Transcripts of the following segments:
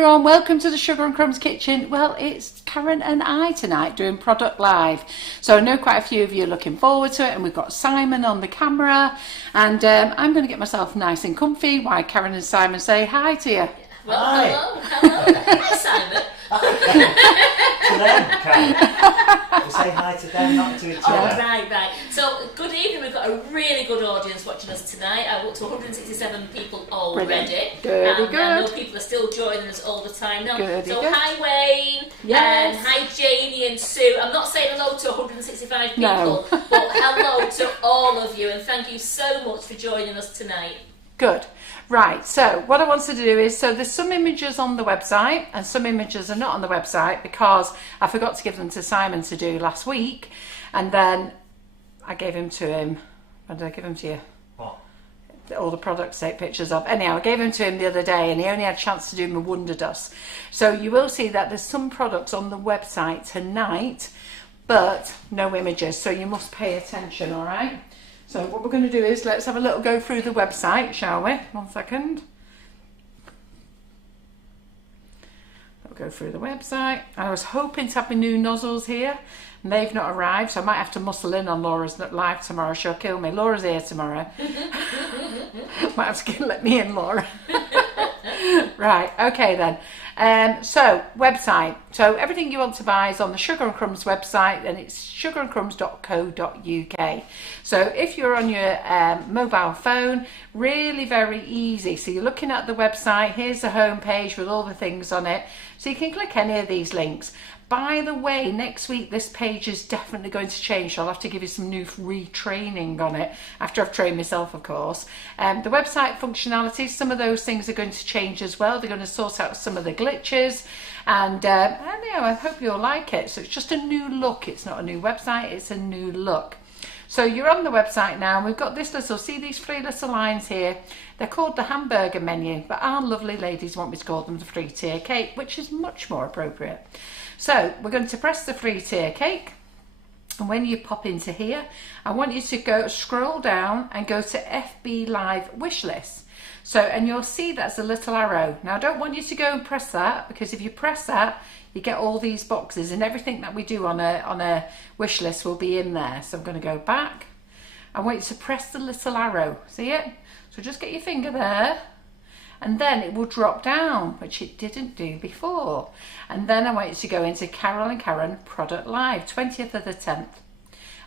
everyone, welcome to the Sugar and Crumbs kitchen. Well, it's Karen and I tonight doing product live. So I know quite a few of you are looking forward to it, and we've got Simon on the camera, and I'm going to get myself nice and comfy while Karen and Simon say hi to you. Well, Hi. hello. Hi, Simon. To them, Karen. We say hi to them, not to each Oh, other. right. So, good evening. We've got a really good audience watching us tonight. I've up to 167 people already. Goody And I know good. people are still joining us all the time now. Goody so, good. hi, Wayne. Yes. And hi, Janie and Sue. I'm not saying hello to 165 people, No. but hello to all of you. And thank you so much for joining us tonight. Good. Right, so what I wanted to do is, so there's some images on the website and some images are not on the website because I forgot to give them to Simon to do last week, and then I gave him to him. When did I give him to you? What? All the products to take pictures of. Anyhow, I gave him to him the other day and he only had a chance to do my Wonder Dust. So you will see that there's some products on the website tonight, but no images, so you must pay attention, all right? So what we're going to do is let's have a little go through the website, shall we? 1 second. We'll go through the website. I was hoping to have my new nozzles here, and they've not arrived, so I might have to muscle in on Laura's live tomorrow. She'll kill me. Laura's here tomorrow. Might have to let me in, Laura. Right, okay then. So, website. So, everything you want to buy is on the Sugar and Crumbs website, and it's sugarandcrumbs.co.uk. So, if you're on your mobile phone, really very easy. So, you're looking at the website, here's the home page with all the things on it. So, you can click any of these links. By the way, next week this page is definitely going to change. So I'll have to give you some new retraining on it after I've trained myself, of course. The website functionality, some of those things are going to change as well. They're going to sort out some of the glitches, and I hope you'll like it. So it's just a new look. It's not a new website, it's a new look. So you're on the website now, and we've got this little, see these three little lines here? They're called the hamburger menu, but our lovely ladies want me to call them the free tier cake, which is much more appropriate. So we're going to press the free tier cake, and when you pop into here, I want you to go scroll down and go to FB Live wish list. So, and you'll see that's a little arrow. Now I don't want you to go and press that, because if you press that, you get all these boxes, and everything that we do on a wish list will be in there. So I'm going to go back. I want you to press the little arrow. See it? So just get your finger there, and then it will drop down, which it didn't do before. And then I want you to go into Carol and Karen Product Live, 20th of the 10th.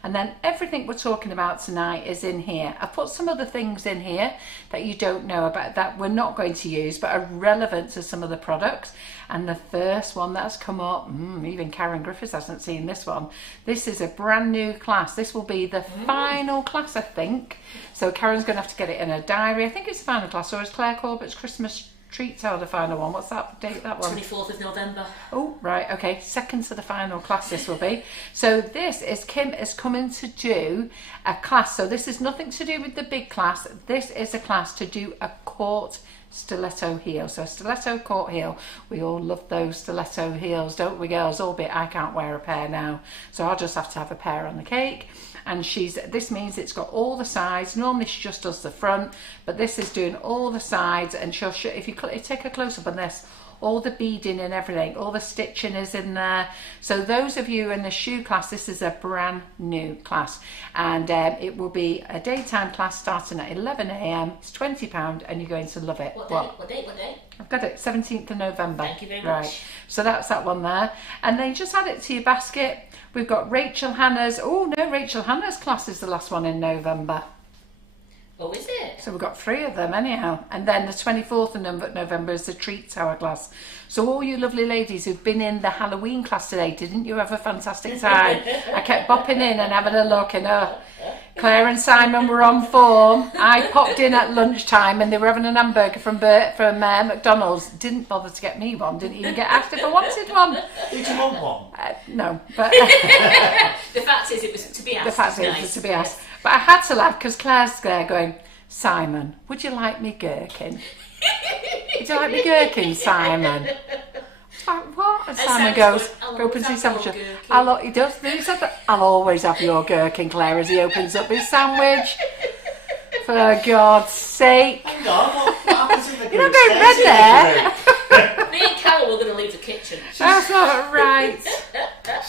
And then everything we're talking about tonight is in here. I put some other things in here that you don't know about, that we're not going to use, but are relevant to some of the products. And the first one that's come up, even Karen Griffiths hasn't seen this one. This is a brand new class. This will be the final class, I think. So Karen's going to have to get it in her diary. I think it's the final class, or is Claire Corbett's Christmas treats are the final one? What's that date, that one? 24th of November. Oh, right, okay. Second to the final class this will be. So this is, Kim is coming to do a class. So this is nothing to do with the big class. This is a class to do a court stiletto heel. So stiletto court heel. We all love those stiletto heels, don't we, girls? Albeit I can't wear a pair now, so I'll just have to have a pair on the cake. And this means it's got all the sides. Normally she just does the front, but this is doing all the sides, and she'll show, if you take a close up on this, all the beading and everything, all the stitching is in there. So those of you in the shoe class, this is a brand new class, and it will be a daytime class starting at 11 a.m. It's £20 and you're going to love it. What date? I've got it, 17th of November. Thank you very much. Right, so that's that one there. And then just add it to your basket. We've got Rachel Hannah's, Rachel Hannah's class is the last one in November. Oh, is it? So we've got 3 of them anyhow. And then the 24th of November is the Treats Hour class. So all you lovely ladies who've been in the Halloween class today, didn't you have a fantastic time? I kept bopping in and having a look, and Claire and Simon were on form. I popped in at lunchtime and they were having an hamburger from McDonald's. Didn't bother to get me one, didn't even get asked if I wanted one. Did you want one? No, but The fact is, it was to be asked. the fact is, nice. it was to be asked. But I had to laugh because Claire's there going, Simon, would you like me gherkin? Would you like me gherkin, Simon? Like, what? And Simon goes, opens his sandwich. He does. He said that, I'll always have your gherkin, Claire, as he opens up his sandwich. For God's sake. Hang on, what happens if the You're not going red there. Me and Carol, we're going to leave the kitchen. That's not right.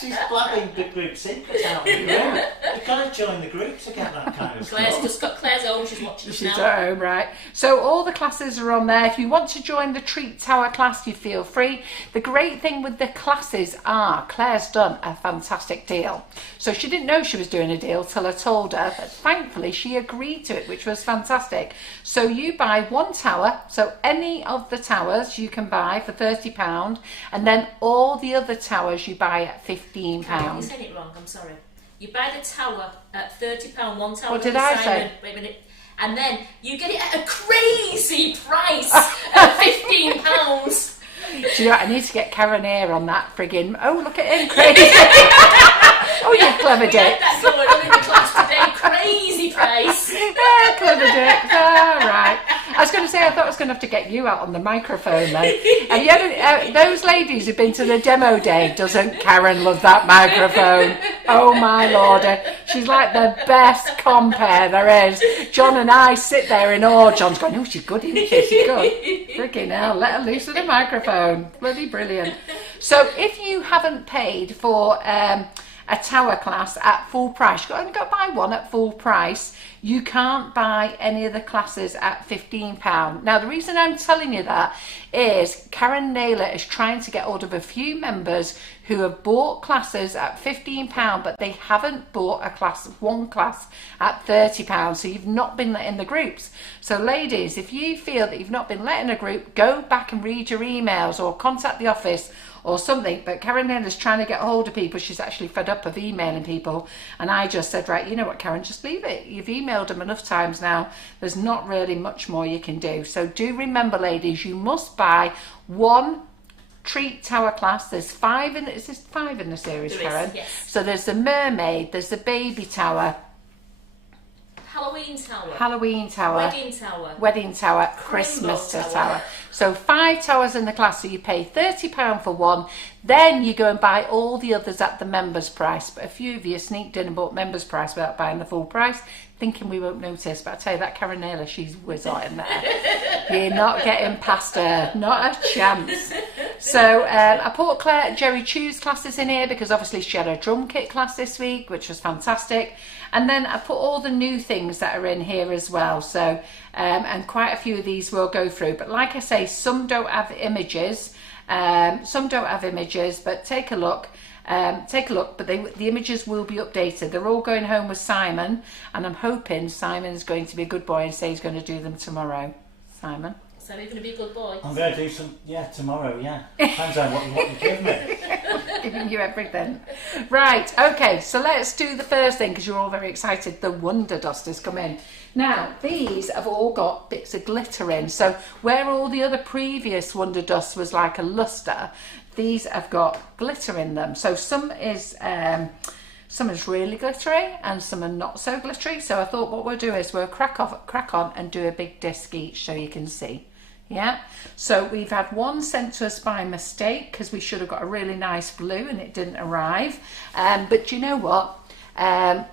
She's blabbing big group secrets out in the room. You've got to join the group to get that kind of Claire's stuff. just got Claire's home, she's watching us She's now. at home, right? So all the classes are on there. If you want to join the Treat Tower class, you feel free. The great thing with the classes are Claire's done a fantastic deal. So she didn't know she was doing a deal till I told her, but thankfully she agreed to it, which was fantastic. So you buy one tower, so any of the towers you can buy for £30, and then all the other towers you buy at £15. You said it wrong, I'm sorry. You buy the tower at £30, one tower. What did I say? Wait a minute. And then you get it at a crazy price at £15. Do you know what? I need to get Karen here on that friggin'. Oh, look at him, crazy. Oh, you clever We dick. had that going on in the class today. Crazy price. Yeah, clever dick. All right. I was going to say, I thought I was going to have to get you out on the microphone then. Have you ever, those ladies who've been to the demo day, doesn't Karen love that microphone? Oh my lord. She's like the best compere there is. John and I sit there in awe. John's going, oh, she's good, isn't she? She's good. Freaking hell, let her loose with the microphone. Bloody brilliant. So if you haven't paid for a tower class at full price, you've only got to buy one at full price. You can't buy any of the classes at £15. Now, the reason I'm telling you that is Karen Naylor is trying to get hold of a few members who have bought classes at £15, but they haven't bought one class at £30. So you've not been let in the groups. So ladies, if you feel that you've not been let in a group, go back and read your emails or contact the office or something. But Karen Naylor's trying to get hold of people. She's actually fed up of emailing people. And I just said, right, you know what, Karen, just leave it. You've emailed them enough times now. There's not really much more you can do. So do remember, ladies, you must buy one Treat Tower class. There's 5 in it. Is there 5 in the series, Karen? Yes. So there's the mermaid, there's the baby tower, Halloween tower. Wedding tower, Christmas tower. So 5 towers in the class, so you pay £30 for one, then you go and buy all the others at the members price. But a few of you sneaked in and bought members price without buying the full price, thinking we won't notice. But I tell you, that Karen Naylor, she's whiz out in there. You're not getting past her, not a chance. So I put Jerry Chu's classes in here because obviously she had a drum kit class this week, which was fantastic. And then I put all the new things that are in here as well. So, and quite a few of these we'll go through. But like I say, some don't have images. But take a look. But the images will be updated. They're all going home with Simon, and I'm hoping Simon's going to be a good boy and say he's going to do them tomorrow. Simon? So you're going to be a good boy? I'm going to do some, tomorrow, Depends on what you give me. Giving you everything. Right, okay, so let's do the first thing because you're all very excited. The Wonder Dust has come in. Now, these have all got bits of glitter in. So where all the other previous Wonder Dust was like a luster, these have got glitter in them. So some is really glittery and some are not so glittery. So I thought what we'll do is we'll crack on and do a big disc each so you can see. Yeah, so we've had one sent to us by mistake because we should have got a really nice blue and it didn't arrive. But you know what?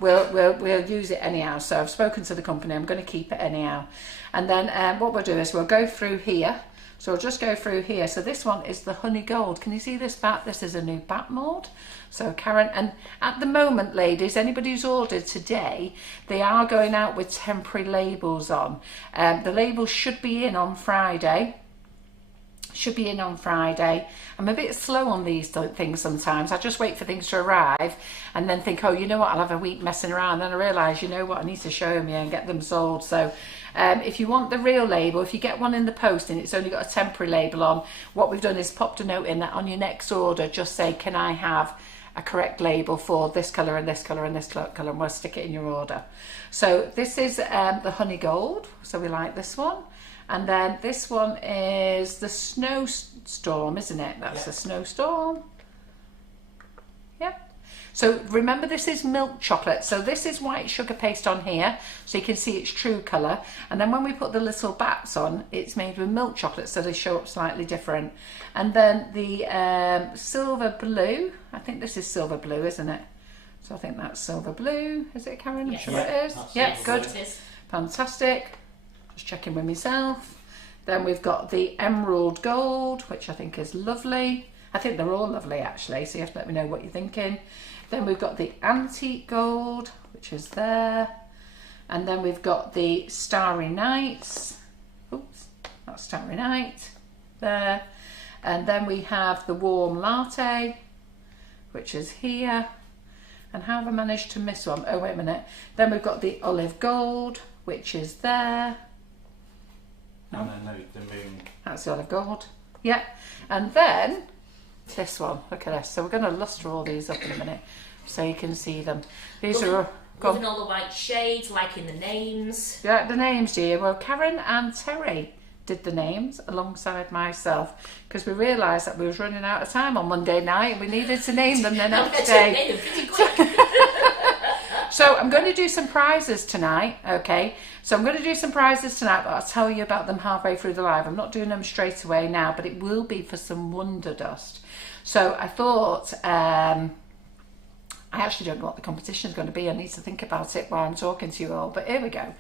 We'll use it anyhow. So I've spoken to the company. I'm going to keep it anyhow. And then what we'll do is we'll go through here. So I'll just go through here. So this one is the honey gold. Can you see this bat? This is a new bat mold. So Karen, and at the moment, ladies, anybody who's ordered today, they are going out with temporary labels on. The labels should be in on Friday. I'm a bit slow on these things sometimes. I just wait for things to arrive and then think, oh, you know what, I'll have a week messing around. Then I realise, you know what, I need to show them you and get them sold. So if you want the real label, if you get one in the post and it's only got a temporary label on, what we've done is popped a note in that on your next order, just say, can I have a correct label for this colour and this colour and this colour, and we'll stick it in your order. So this is the honey gold, so we like this one. And then this one is the snowstorm, isn't it? That's the snowstorm. Yep. So remember, this is milk chocolate. So this is white sugar paste on here, so you can see its true colour. And then when we put the little bats on, it's made with milk chocolate, so they show up slightly different. And then the silver blue, I think this is silver blue, isn't it? So I think that's silver blue. Is it, Karen? Yes. I'm sure it is. Yep, Yes, good. it is. Fantastic. Just checking with myself. Then we've got the emerald gold, which I think is lovely. I think they're all lovely actually, so you have to let me know what you're thinking. Then we've got the antique gold, which is there. And then we've got the Starry Nights. Oops, that's Starry Night there. And then we have the warm latte, which is here. And how have I managed to miss one? Oh, wait a minute. Then we've got the olive gold, which is there. No, the moon. That's the olive gold. Yeah. And then this one. Look at this. So we're going to lustre all these up in a minute so you can see them. These are... Loving all the white shades, liking the names. Yeah, the names, dear. Well, Karen and Terry did the names alongside myself because we realised that we was running out of time on Monday night and we needed to name them the next day. So I'm going to do some prizes tonight, okay? So I'm going to do some prizes tonight, but I'll tell you about them halfway through the live. I'm not doing them straight away now, but it will be for some Wonder Dust. So I thought... I actually don't know what the competition is going to be. I need to think about it while I'm talking to you all, but here we go.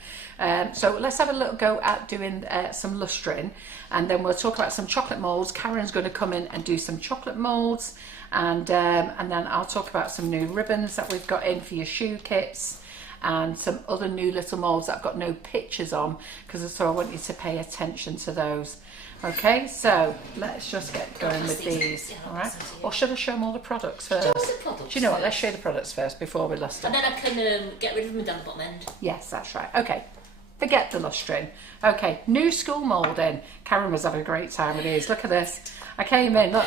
So let's have a little go at doing some lustring, and then we'll talk about some chocolate moulds. Karen's going to come in and do some chocolate moulds, and then I'll talk about some new ribbons that we've got in for your shoe kits, and some other new little moulds that I've got no pictures on, because so I want you to pay attention to those. Okay, so let's just get going with these, all right? Or should I show them all the products first? Show us the products. Do you know what? Let's show the products first before we luster. And then I can get rid of them down the bottom end. Yes, that's right. Okay, forget the lustring. Okay, new school moulding. Karen was having a great time with these. Look at this. I came in, look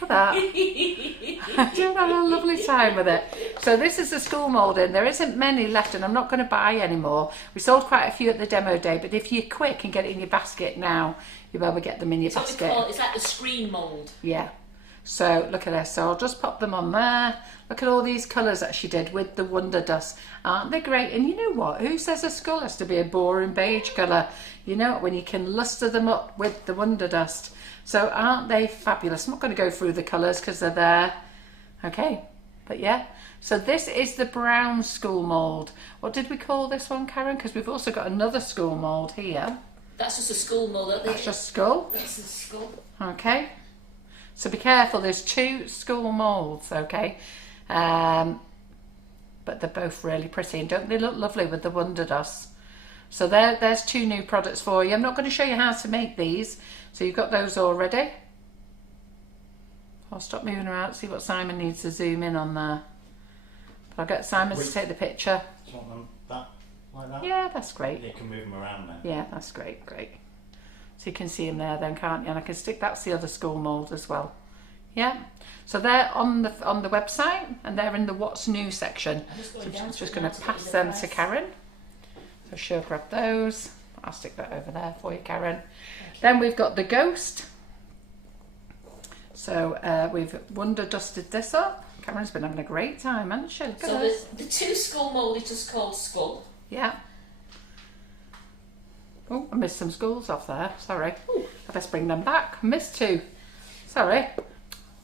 at that. I did have a lovely time with it. So this is the school moulding. There isn't many left and I'm not going to buy any more. We sold quite a few at the demo day, but if you're quick and get it in your basket now, you'll be able to get them in your basket. It's like the screen mould. Yeah. So look at this. So I'll just pop them on there. Look at all these colours that she did with the Wonder Dust. Aren't they great? And you know what? Who says a skull has to be a boring beige colour? You know, when you can lustre them up with the Wonder Dust. So aren't they fabulous? I'm not going to go through the colours because they're there. Okay. But yeah. So this is the brown school mould. What did we call this one, Karen? Because we've also got another school mould here. That's just a school mould. That's just skull. That's a skull. Okay. So be careful, there's two school moulds, okay? But they're both really pretty, and don't they look lovely with the Wonder Dust? So there's two new products for you. I'm not going to show you how to make these, so you've got those already. I'll stop moving around, see what Simon needs to zoom in on there. But I'll get Simon to take the picture. Do you want them that, like that? Yeah, that's great. You can move them around then. Yeah, that's great, great. So you can see them there then, can't you? And I can stick, that's the other school mould as well. Yeah, so they're on the website and they're in the what's new section. So I'm just going to pass them to Karen. So she'll grab those. I'll stick that over there for you, Karen. Then we've got the ghost. So we've Wonder Dusted this up. Karen's been having a great time, hasn't she? Look at So this. the two school mould is just called skull. Yeah. Oh, I missed some schools off there. Sorry. Ooh. I best bring them back. I missed two. Sorry.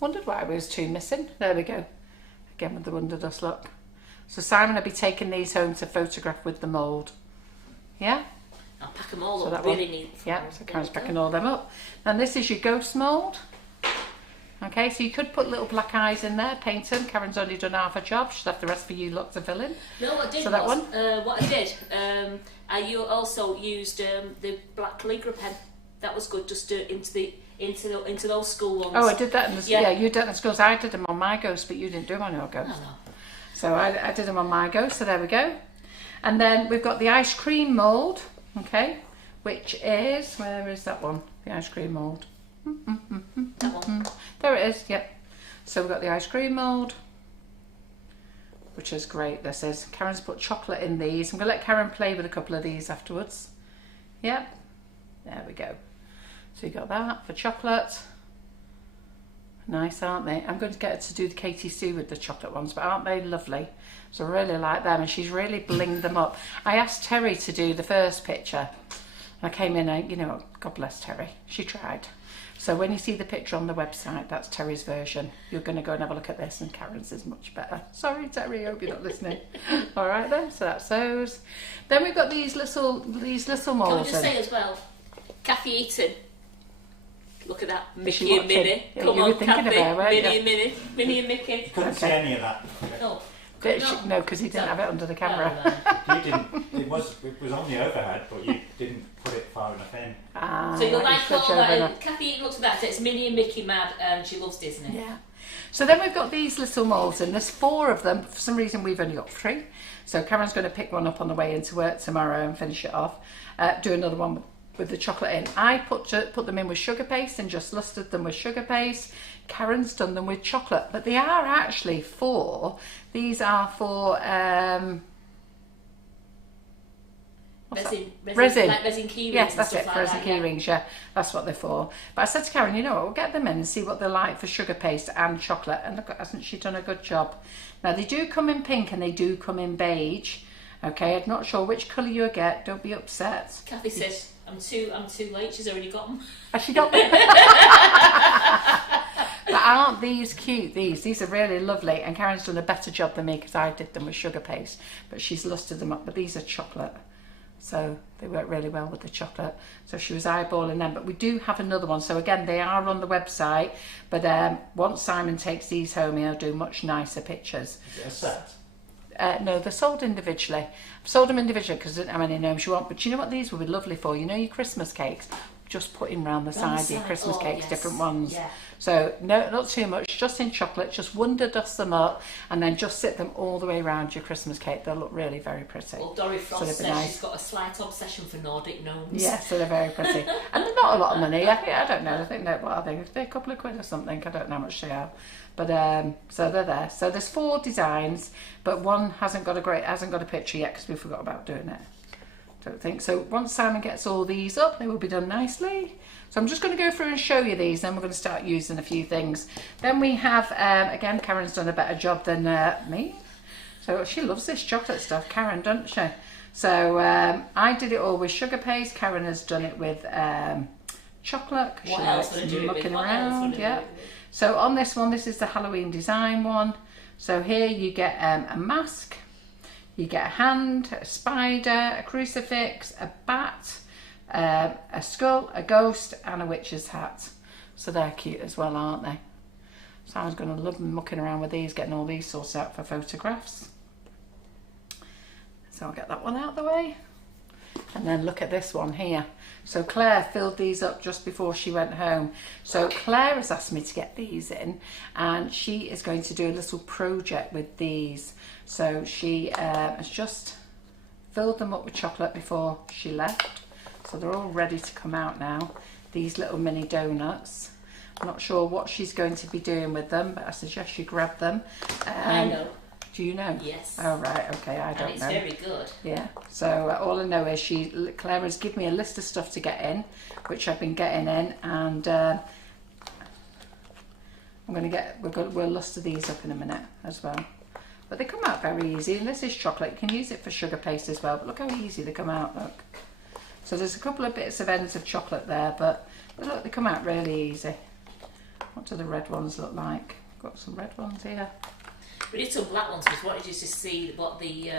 Wondered why there was two missing. There we go. Again with the Wonder Dust look. So Simon will be taking these home to photograph with the mould. Yeah? I'll pack them all So up that really one. neat. Yeah, so Karen's packing all them up. And this is your ghost mould. Okay, so you could put little black eyes in there, paint them. Karen's only done half a job. She'll have the rest for you lot to fill in. No, what I did So that was, one? what I did, I also used the black calligraphy pen. That was good, just into those school ones. Oh, I did that in the Yeah. you did that in the schools. I did them on my ghost, but you didn't do them on your ghost. No. So I did them on my ghost, so there we go. And then we've got the ice cream mould, okay, which is, where is that one? The ice cream mould. That one. There it is, yep. So we've got the ice cream mould, which is great, this is. Karen's put chocolate in these. I'm going to let Karen play with a couple of these afterwards. Yep, there we go. So you got that for chocolate. Nice, aren't they? I'm going to get her to do the Katie Sue with the chocolate ones, but aren't they lovely? So I really like them, and she's really blinged them up. I asked Terry to do the first picture. I came in, and you know, God bless Terry, she tried. So when you see the picture on the website, that's Terry's version. You're going to go and have a look at this, and Karen's is much better. Sorry, Terry, I hope you're not listening. All right then, so that's those. Then we've got these little Can we molds. just say as well, Kathy Eaton. Look at that, Is Mickey she and Minnie. watching? Yeah, Come you on, were thinking Kathy. of her, weren't Minnie you? and Minnie. Minnie and Mickey. You couldn't see any of that. No. No, because he didn't have it under the camera. You didn't. It was on the overhead, but you didn't put it far enough in. So you'll like switch all that. over. And Kathy Eaton looks at that. It's Minnie and Mickey mad, and she loves Disney. Yeah. So then we've got these little moulds, and there's 4 of them. For some reason, we've only got 3. So Karen's going to pick one up on the way into work tomorrow and finish it off. Do another one with the chocolate in. I put them in with sugar paste and just lustered them with sugar paste. Karen's done them with chocolate, but they are actually for. These are for resin. Like resin key rings. Yes, that's and it, stuff for like resin that, key rings, yeah. That's what they're for. But I said to Karen, you know what, we'll get them in and see what they're like for sugar paste and chocolate. And look, hasn't she done a good job? Now, they do come in pink and they do come in beige. Okay, I'm not sure which colour you'll get. Don't be upset. Kathy says, I'm too late. She's already got them. Has she got them? But aren't these cute? These are really lovely. And Karen's done a better job than me because I did them with sugar paste. But she's lustered them up. But these are chocolate. So they work really well with the chocolate. So she was eyeballing them. But we do have another one. So again, they are on the website. But once Simon takes these home, he'll do much nicer pictures. Is it a set? No, they're sold individually. I've sold them individually because I didn't have any gnomes you want. But you know what these would be lovely for? You know your Christmas cakes? Just putting round the side of your Christmas cakes, yes. different ones. Yeah. So no, not too much, just in chocolate. Just wonder dust them up and then just sit them all the way around your Christmas cake. They'll look really very pretty. Well, Dory Frost they'd be says nice. she's got a slight obsession for Nordic gnomes. Yeah, so they're very pretty. And they're not a lot of money. I don't know. I think they're, what are they? They're a couple of quid or something. I don't know how much they are. But so they're there. So there's 4 designs, but one hasn't got a picture yet because we forgot about doing it. Don't think so. Once Simon gets all these up, they will be done nicely. So I'm just going to go through and show you these, then we're going to start using a few things. Then we have, again, Karen's done a better job than me. So she loves this chocolate stuff, Karen, doesn't she? So I did it all with sugar paste. Karen has done it with chocolate. What else would I do it with? Mucking What else around, would I do yeah. it with? So on this one, this is the Halloween design one. So here you get a mask, you get a hand, a spider, a crucifix, a bat, a skull, a ghost and a witch's hat. So they're cute as well, aren't they? So I was going to love mucking around with these, getting all these sorts out for photographs. So I'll get that one out of the way. And then look at this one here. So Claire filled these up just before she went home. So Claire has asked me to get these in and she is going to do a little project with these. So she has just filled them up with chocolate before she left. So they're all ready to come out now. These little mini donuts. I'm not sure what she's going to be doing with them, but I suggest you grab them. I know. Do you know? Yes. Oh right, okay, I don't know. And it's very good. Yeah, so all I know is Claire has given me a list of stuff to get in, which I've been getting in, and I'm going to we'll luster these up in a minute as well. But they come out very easy, and this is chocolate. You can use it for sugar paste as well, but look how easy they come out, look. So there's a couple of bits of ends of chocolate there, but look, they come out really easy. What do the red ones look like? Got some red ones here. We did some black ones because wanted you to see what the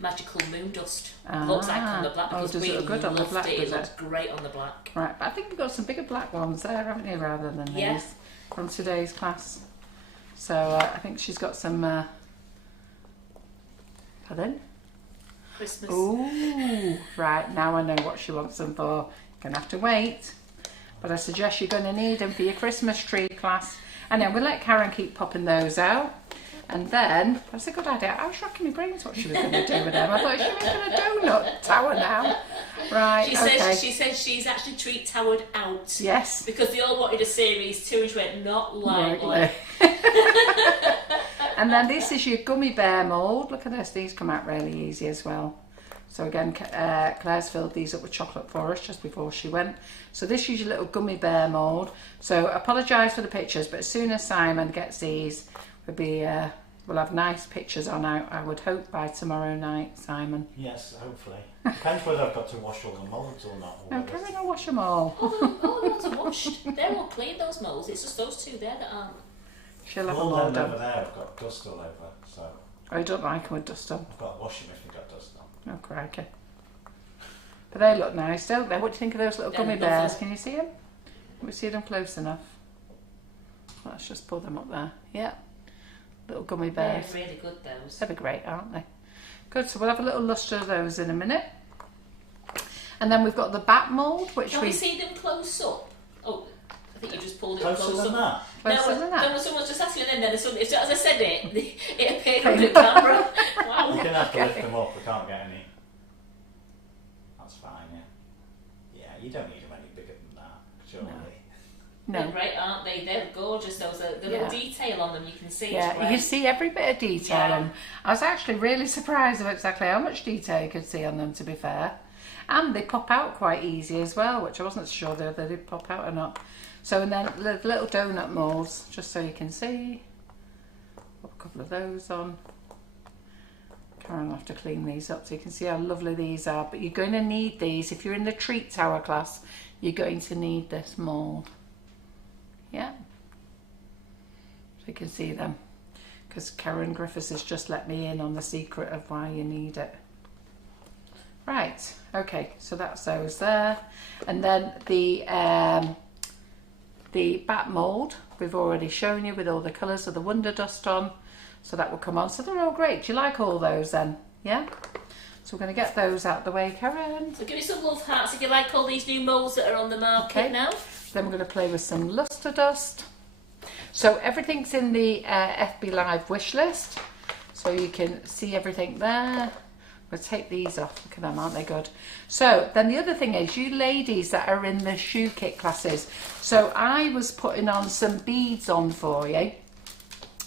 magical moon dust looks like on the black, because does we it look good on the loved black, it. It does it? looks great on the black. Right, but I think we've got some bigger black ones there, haven't you, rather than Yeah. these from today's class. So I think she's got some. Pardon? Christmas. Ooh, right, now I know what she wants them for. You're going to have to wait. But I suggest you're going to need them for your Christmas tree class. And then we'll let Karen keep popping those out. And then, that's a good idea. I was racking my brains what she was going to do with them. I thought, is she making a donut tower now? Right, She says she's actually treat towered out. Yes. Because they all wanted a series 2 and she went, not likely. And then this is your gummy bear mould. Look at this, these come out really easy as well. So again, Claire's filled these up with chocolate for us just before she went. So this is your little gummy bear mould. So I apologise for the pictures, but as soon as Simon gets these, we'll have nice pictures on out, I would hope, by tomorrow night, Simon. Yes, hopefully. Depends whether I've got to wash all the moulds or not. No, Karen will wash them all. All those are washed. They're all clean, those moulds. It's just those 2 there that aren't. She'll have them All all them done. over there have got dust all over, so I don't like them with dust on. I've got to wash them if they've got dust on. Oh, crikey. But they look nice, don't they? What do you think of those little They're gummy lovely. bears? Can you see them? Can we see them close enough? Let's just pull them up there. Yeah. Little gummy bears. They're really good, those. They'll be great, aren't they? Good, so we'll have a little lustre of those in a minute. And then we've got the bat mould, which Can we see them close up? Oh, I think you just pulled it Closer close than up. that. Closer than that. No, someone's just asking, and then as soon as I said it, it appeared on the camera. Wow. We're going to have to lift them up, we can't get any. That's fine, yeah. Yeah, you don't need them any bigger than that, surely. They're No. great, aren't they? They're gorgeous. Those are the little detail on them. You can see. Yeah, it's you can great. see every bit of detail. Yeah. And I was actually really surprised at exactly how much detail you could see on them, to be fair. And they pop out quite easy as well, which I wasn't sure whether they did pop out or not. So, and then the little donut moulds, just so you can see. Pop a couple of those on. Karen will have to clean these up so you can see how lovely these are. But you're going to need these. If you're in the treat tower class, you're going to need this mould. Yeah. So you can see them. Because Karen Griffiths has just let me in on the secret of why you need it. Right, okay, so that's those there. And then the bat mould, we've already shown you with all the colours of the Wonder Dust on. So that will come on. So they're all great. Do you like all those then? Yeah? So we're going to get those out the way, Karen. So give me some love hearts if you like all these new moulds that are on the market Okay. now. Then we're going to play with some Luster Dust. So everything's in the FB Live wish list. So you can see everything there. We'll take these off. Look at them, aren't they good? So then the other thing is, you ladies that are in the shoe kit classes. So I was putting on some beads on for you.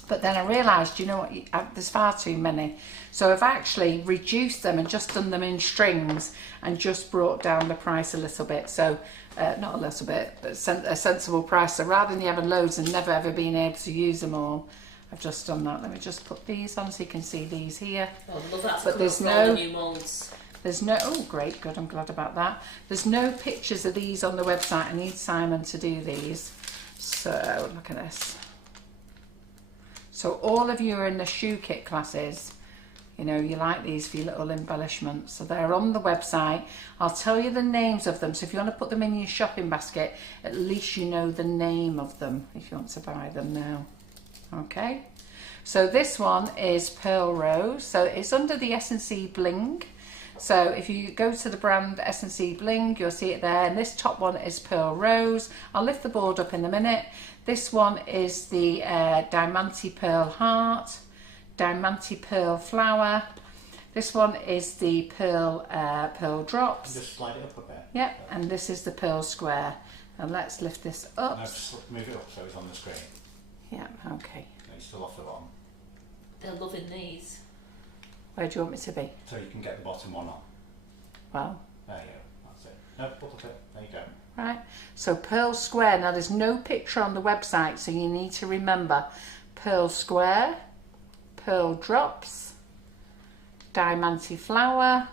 But then I realised, you know what, there's far too many. So I've actually reduced them and just done them in strings and just brought down the price a little bit. So, not a little bit, but a sensible price. So rather than you having loads and never ever being able to use them all, I've just done that. Let me just put these on so you can see these here. Oh, I love that. But there's for all no- the new moulds. There's no, oh great, good, I'm glad about that. There's no pictures of these on the website. I need Simon to do these. So look at this. So all of you are in the shoe kit classes. You know, you like these for your little embellishments. So they're on the website. I'll tell you the names of them. So if you want to put them in your shopping basket, at least you know the name of them if you want to buy them now. Okay. So this one is Pearl Rose. So it's under the S&C Bling. So if you go to the brand S&C Bling, you'll see it there. And this top one is Pearl Rose. I'll lift the board up in a minute. This one is the Diamante Pearl Heart, Diamante Pearl Flower. This one is the Pearl Drops. Just slide it up a bit. Yep, and this is the Pearl Square. And let's lift this up. No, just move it up so it's on the screen. Yeah, okay. No, it's still off the bottom. They're loving these. Where do you want me to be? So you can get the bottom one on. Well, There you go. That's it. No, up a bit. There you go. right. So Pearl Square. Now there's no picture on the website, so you need to remember Pearl Square, Pearl Drops, Diamante Flower,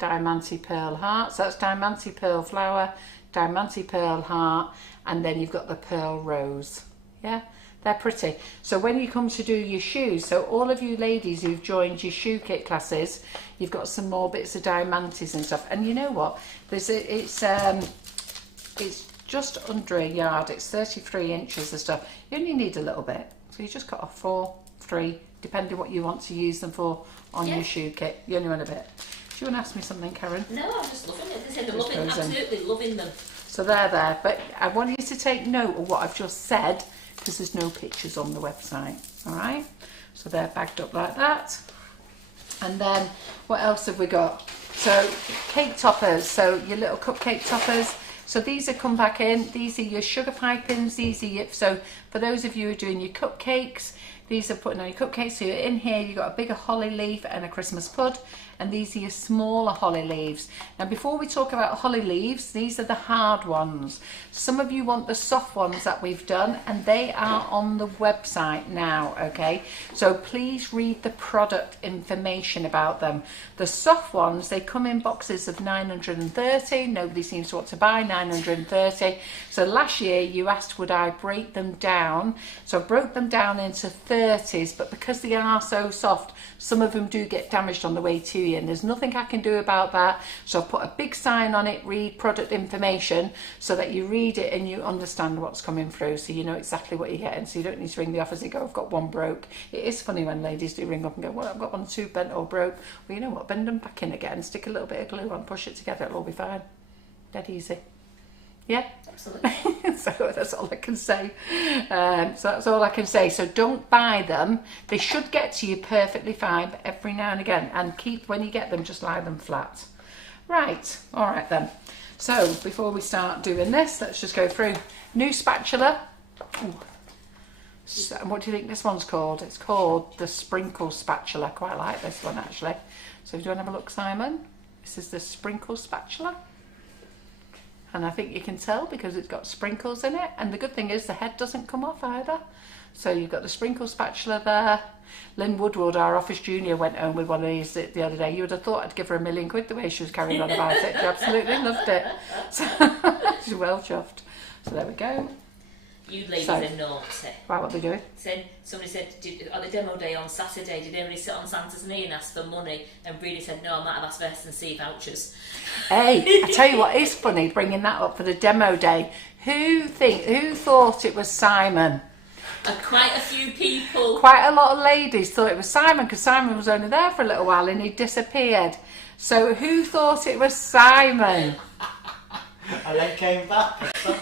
Diamante Pearl Heart. So that's Diamante Pearl Flower, Diamante Pearl Heart, and then you've got the Pearl Rose. Yeah, they're pretty. So when you come to do your shoes, so all of you ladies who've joined your shoe kit classes, you've got some more bits of diamantes and stuff. And you know what? It's just under a yard. It's 33 inches and stuff. You only need a little bit. So you just cut off 4, 3, depending what you want to use them for on your shoe kit. You only want a bit. Do you want to ask me something, Karen? No, I'm just loving it. They said they're Just loving, goes in. absolutely loving them. So they're there. But I want you to take note of what I've just said, because there's no pictures on the website. All right? So they're bagged up like that. And then what else have we got? So cake toppers. So your little cupcake toppers. So these have come back in. These are your sugar pipings. These are your, so for those of you who are doing your cupcakes, these are putting on your cupcakes. So in here you've got a bigger holly leaf and a Christmas pud, and these are your smaller holly leaves. Now before we talk about holly leaves, these are the hard ones. Some of you want the soft ones that we've done, and they are on the website now, okay? So please read the product information about them. The soft ones, they come in boxes of 930. Nobody seems to want to buy 930. So last year you asked would I break them down. So I broke them down into 30 30s, but because they are so soft, some of them do get damaged on the way to you, and there's nothing I can do about that. So I've put a big sign on it, read product information, so that you read it and you understand what's coming through, so you know exactly what you're getting, so you don't need to ring the office and go, I've got one broke. It is funny when ladies do ring up and go, well, I've got 1 or 2 bent or broke. Well, you know what, bend them back in again, stick a little bit of glue on, push it together, it'll all be fine. Dead easy. Yeah, Absolutely. so that's all I can say. So that's all I can say. So don't buy them. They should get to you perfectly fine, but every now and again, and keep, when you get them, just lie them flat. Right, all right then. So before we start doing this, let's just go through. New spatula. Ooh. So, what do you think this one's called? It's called the sprinkle spatula. Quite like this one actually. So do you want to have a look, Simon? This is the sprinkle spatula. And I think you can tell because it's got sprinkles in it. And the good thing is the head doesn't come off either. So you've got the sprinkle spatula there. Lynn Woodward, our office junior, went home with one of these the other day. You would have thought I'd give her £1 million the way she was carrying on about it. She absolutely loved it. So she's well chuffed. So there we go. You ladies are naughty. Wow, what are they doing? Somebody said, at the demo day on Saturday, did anybody sit on Santa's knee and ask for money? And Brady said, no, I might have asked for S&C vouchers. Hey, I tell you what is funny, bringing that up for the demo day. Who thought it was Simon? Quite a few people. Quite a lot of ladies thought it was Simon, because Simon was only there for a little while and he disappeared. So who thought it was Simon? And then came back. I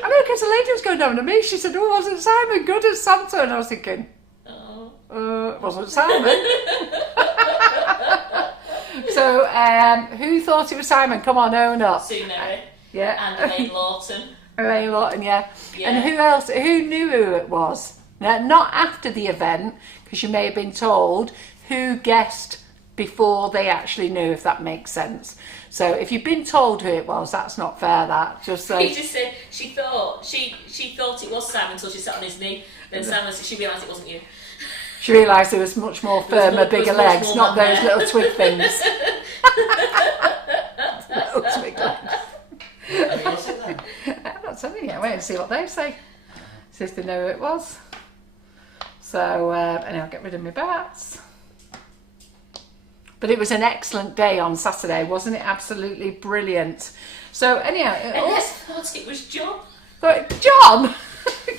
know, because the lady was going down to me. She said, oh, wasn't Simon good as Santa? And I was thinking, it wasn't Simon. So, who thought it was Simon? Come on, own up. Sue Mary. Yeah. And Elaine Lawton. Elaine Lawton, yeah. And who else? Who knew who it was? Now, not after the event, because you may have been told. Who guessed before they actually knew, if that makes sense. So if you've been told who it was, that's not fair. That just he just said she thought it was Simon until she sat on his knee. Then Simon, she realised it wasn't you. She realised there was much more firmer, bigger legs, not those little twig things. Little twig legs. I'm not telling you. Wait and see what they say. See if they know who it was. So anyway, I'll get rid of my bats. But it was an excellent day on Saturday, wasn't it? Absolutely brilliant. So anyhow, I thought it was John. John,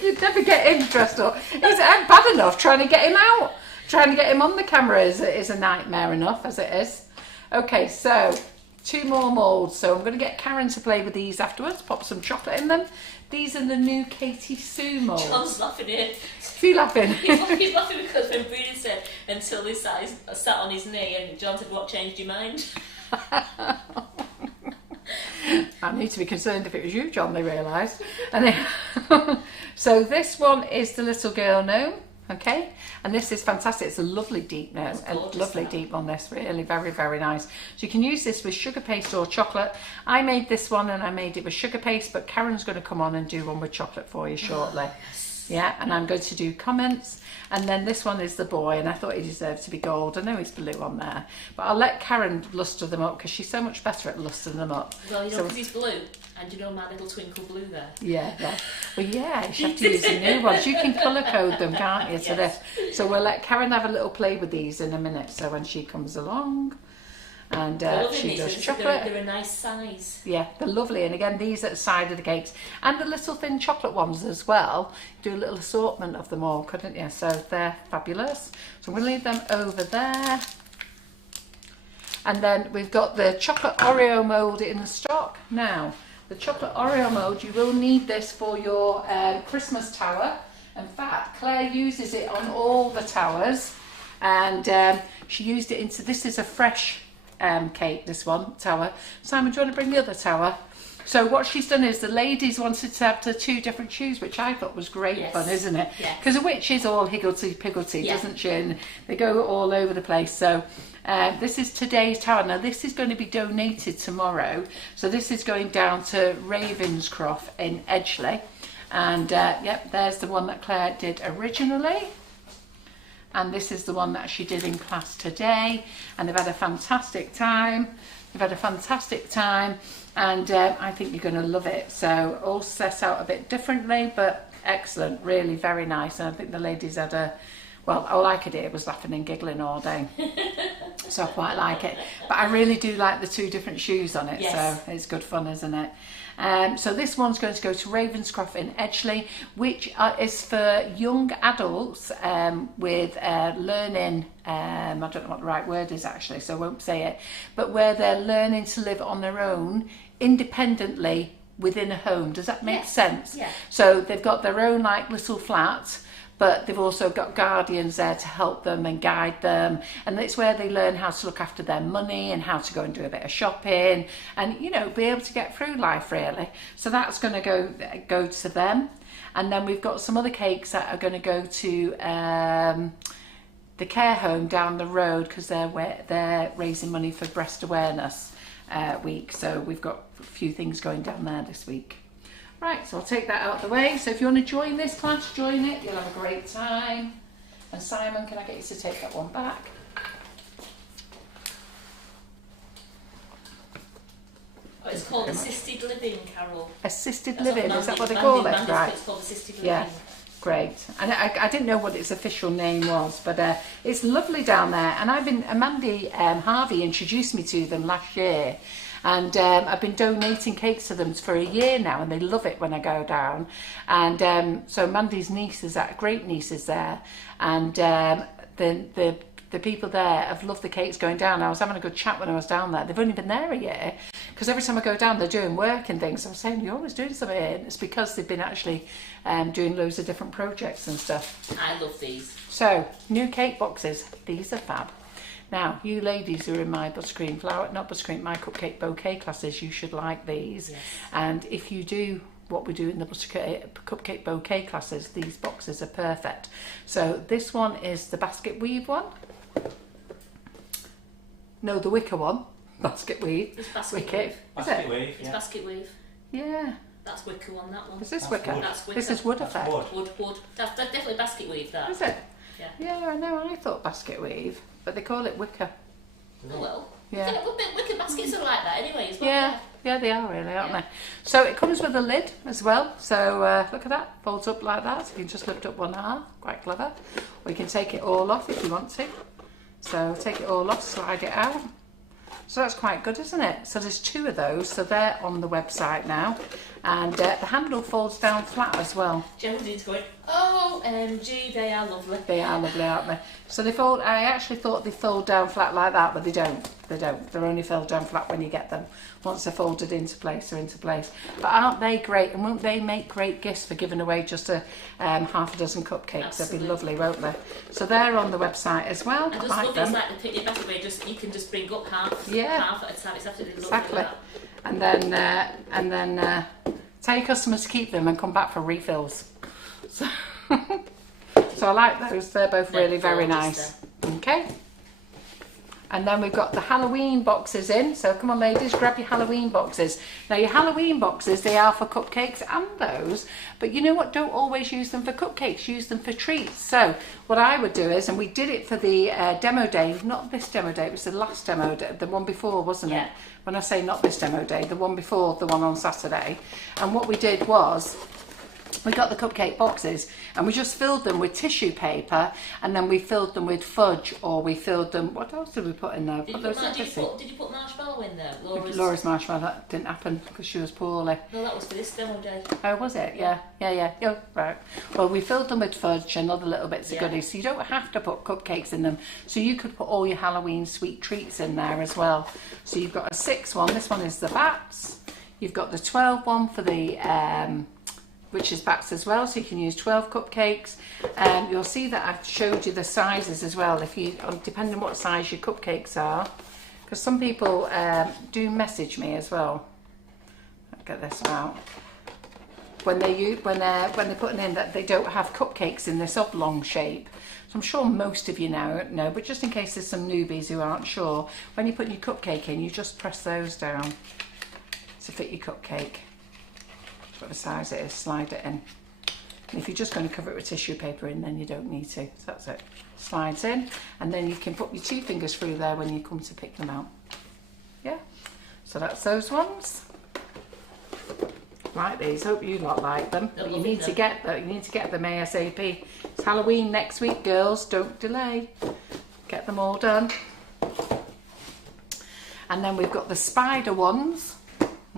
you'd never get him dressed up. It's bad enough trying to get him out. Trying to get him on the camera is a nightmare enough as it is. Okay, so 2 more moulds. So I'm going to get Karen to play with these afterwards. Pop some chocolate in them. These are the new Katie Sue moulds. John's laughing here. Are you laughing? He's laughing because when Brady said until he sat on his knee, and John said, what changed your mind? I need to be concerned if it was you, John, they realised. So this one is the little girl gnome, okay? And this is fantastic. It's a lovely deep gnome, a lovely deep on this, really very, very nice. So you can use this with sugar paste or chocolate. I made this one and I made it with sugar paste, but Karen's going to come on and do one with chocolate for you shortly. Yeah, and I'm going to do comments. And then this one is the boy, and I thought he deserved to be gold. I know he's blue on there, but I'll let Karen luster them up because she's so much better at lustering them up. Well, you know, because he's blue, and you know my little twinkle blue there. Yeah. Well, yeah, you have to use the new ones. You can colour code them, can't you, to this? So we'll let Karen have a little play with these in a minute, so when she comes along. And she does chocolate. They're a nice size. Yeah, they're lovely. And again, these are at the side of the cakes. And the little thin chocolate ones as well. Do a little assortment of them all, couldn't you? So they're fabulous. So I'm going to leave them over there. And then we've got the chocolate Oreo mould in the stock. Now, the chocolate Oreo mould, you will need this for your Christmas tower. In fact, Claire uses it on all the towers. And she used it into, this is a fresh cake, this one, tower. Simon, do you want to bring the other tower? So what she's done is the ladies wanted to have the 2 different shoes, which I thought was great fun, isn't it? Because a witch is all higgledy-piggledy, doesn't she? And they go all over the place. So this is today's tower. Now this is going to be donated tomorrow. So this is going down to Ravenscroft in Edgeley. And yep, there's the one that Claire did originally. And this is the one that she did in class today, and they've had a fantastic time. And I think you're going to love it. So all set out a bit differently, but excellent, really very nice. And I think the ladies had well, all I could hear was laughing and giggling all day. So I quite like it. But I really do like the 2 different shoes on it, Yes. so it's good fun, isn't it? So this one's going to go to Ravenscroft in Edgeley, which is for young adults with learning, I don't know what the right word is actually, so I won't say it, but where they're learning to live on their own independently within a home. Does that make sense? Yeah. So they've got their own like little flat, but they've also got guardians there to help them and guide them, and it's where they learn how to look after their money and how to go and do a bit of shopping and, you know, be able to get through life really. So that's going to go to them. And then we've got some other cakes that are going to go to the care home down the road, because they're raising money for breast awareness week, so we've got a few things going down there this week. Right, so I'll take that out of the way. So if you want to join this class, join it. You'll have a great time. And Simon, can I get you to take that one back? Oh, it's called assisted living, Carol. Assisted That's living, what is that what they Mandy- call it? Mandy's Right. It's called assisted living. Yeah, great. And I didn't know what its official name was, but it's lovely down there. And Mandy Harvey introduced me to them last year. And I've been donating cakes to them for a year now, and they love it when I go down. And so Mandy's niece is there, great niece is there, and the people there have loved the cakes going down. I was having a good chat when I was down there. They've only been there a year, because every time I go down, they're doing work and things. I was saying, you're always doing something here. And it's because they've been actually doing loads of different projects and stuff. I love these. So, new cake boxes. These are fab. Now, you ladies who are in my buttercream flower, not buttercream, my cupcake bouquet classes, you should like these. Yes. And if you do what we do in the cupcake bouquet classes, these boxes are perfect. So this one is the basket weave one. No, the wicker one. Basket weave. It's basket Wicker. weave. Is Basket it? weave, It's yeah. basket weave. Yeah. That's wicker one, that one. Is this That's wicker? wood. That's wicker. This is wood That's effect. wood. Wood. That's definitely basket weave, that. Is it? Yeah. Yeah, I know. I thought basket weave, but they call it wicker. Oh well. Yeah. Wicker baskets are like that anyway as well. Yeah, they are really, aren't they? So it comes with a lid as well. So look at that, folds up like that. So you can just lift up one arm, quite clever. Or you can take it all off if you want to. So take it all off, slide it out. So that's quite good, isn't it? So there's 2 of those, so they're on the website now. And the handle folds down flat as well. Geraldine's going, OMG, they are lovely. They are lovely, aren't they? So they fold. I actually thought they fold down flat like that, but they don't. They don't. They're only fold down flat when you get them. Once they're folded into place, they're into place. But aren't they great? And won't they make great gifts for giving away just half a dozen cupcakes? Absolutely. They'd be lovely, won't they? So they're on the website as well. And just like love them. these, like the picnic basket where you can just bring up half at a time. It's absolutely lovely. Exactly. And then tell your customers to keep them and come back for refills. So, so I like those. They're both really very nice. Okay. And then we've got the Halloween boxes in. So come on ladies, grab your Halloween boxes. Now your Halloween boxes, they are for cupcakes and those. But you know what? Don't always use them for cupcakes. Use them for treats. So what I would do is, and we did it for the demo day, not this demo day, it was the last demo day, the one before, wasn't it? When I say not this demo day, the one before, the one on Saturday. And what we did was, we got the cupcake boxes and we just filled them with tissue paper, and then we filled them with fudge, or we filled them, what else did we put in there? Did you put marshmallow in there? Laura's marshmallow, that didn't happen because she was poorly. No, that was for this demo day. Oh, was it? Yeah. Oh, right. Well, we filled them with fudge and other little bits of goodies, so you don't have to put cupcakes in them. So you could put all your Halloween sweet treats in there as well. So you've got a 6 one, this one is the bats. You've got the 12 one for the which is bats as well, so you can use 12 cupcakes. You'll see that I've showed you the sizes as well, if you, depending on what size your cupcakes are, because some people do message me as well. I'll get this out. When they're putting in that they don't have cupcakes in this oblong shape. So I'm sure most of you now know, but just in case there's some newbies who aren't sure, when you put your cupcake in, you just press those down to fit your cupcake. What the size it is, slide it in. And if you're just going to cover it with tissue paper in, then you don't need to. So that's it. Slides in, and then you can put your 2 fingers through there when you come to pick them out. Yeah. So that's those ones. like these. Hope you lot like them. But you need to get them. You need to get them ASAP. It's Halloween next week, girls. Don't delay. Get them all done. And then we've got the spider ones.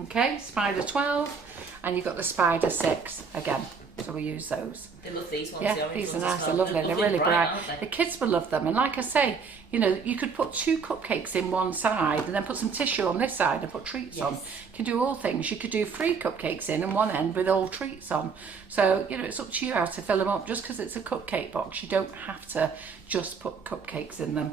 Okay, spider 12, and you've got the spider 6 again. So we use those. They love these ones. Yeah, these are nice. They're lovely. They're really bright. The kids will love them. And like I say, you know, you could put 2 cupcakes in one side and then put some tissue on this side and put treats on. You can do all things. You could do 3 cupcakes in one end with all treats on. So, you know, it's up to you how to fill them up. Just because it's a cupcake box, you don't have to just put cupcakes in them.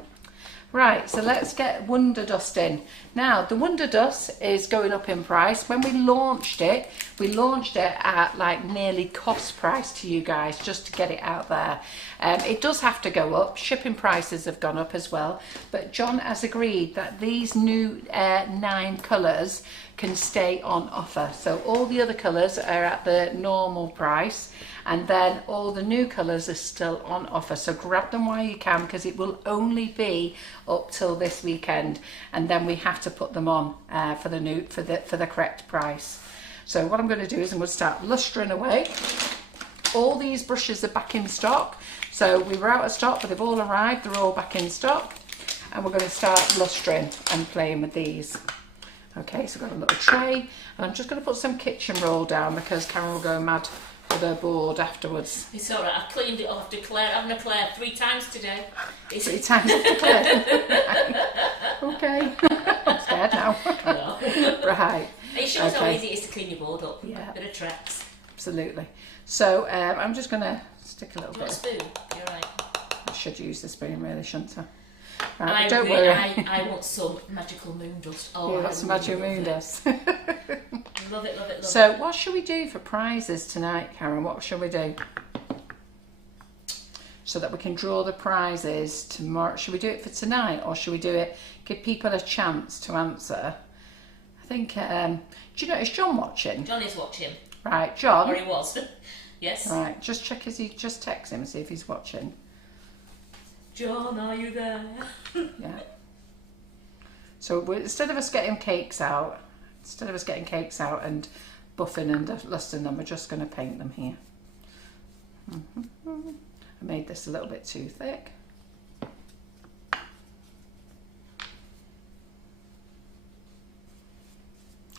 Right, so let's get Wonder Dust in. Now, the Wonder Dust is going up in price. When we launched it at like nearly cost price to you guys, just to get it out there. It does have to go up. Shipping prices have gone up as well. But John has agreed that these new 9 colours can stay on offer. So all the other colours are at the normal price, and then all the new colours are still on offer. So grab them while you can, because it will only be up till this weekend, and then we have to put them on for the correct price. So what I'm going to do is I'm going to start lustering away. All these brushes are back in stock. So we were out of stock, but they've all arrived. They're all back in stock, and we're going to start lustering and playing with these. Okay, so I've got a little tray, and I'm just going to put some kitchen roll down because Karen will go mad with her board afterwards. It's alright, I've cleaned it off to Claire. I haven't Claire 3 times today. 3 times to Claire? Okay, I'm scared now. No. Right. It shows how easy it is to clean your board up. Yeah. Bit of tricks. Absolutely. So I'm just going to stick a little bit. Want a spoon? You're right. I should use the spoon, really, shouldn't I? Right, Right, don't worry. I want some magical moon dust. Oh, Yeah, that's magical moon dust. Love it, love it, love So it. what should we do for prizes tonight, Karen? What shall we do? So that we can draw the prizes tomorrow. Should we do it for tonight, or should we do it, give people a chance to answer? I think, do you know, is John watching? John is watching. Right, John. Or he was. Yes. Right, just check just text him and see if he's watching. John, are you there? Yeah. So instead of us getting cakes out and buffing and lusting them, we're just going to paint them here. I made this a little bit too thick.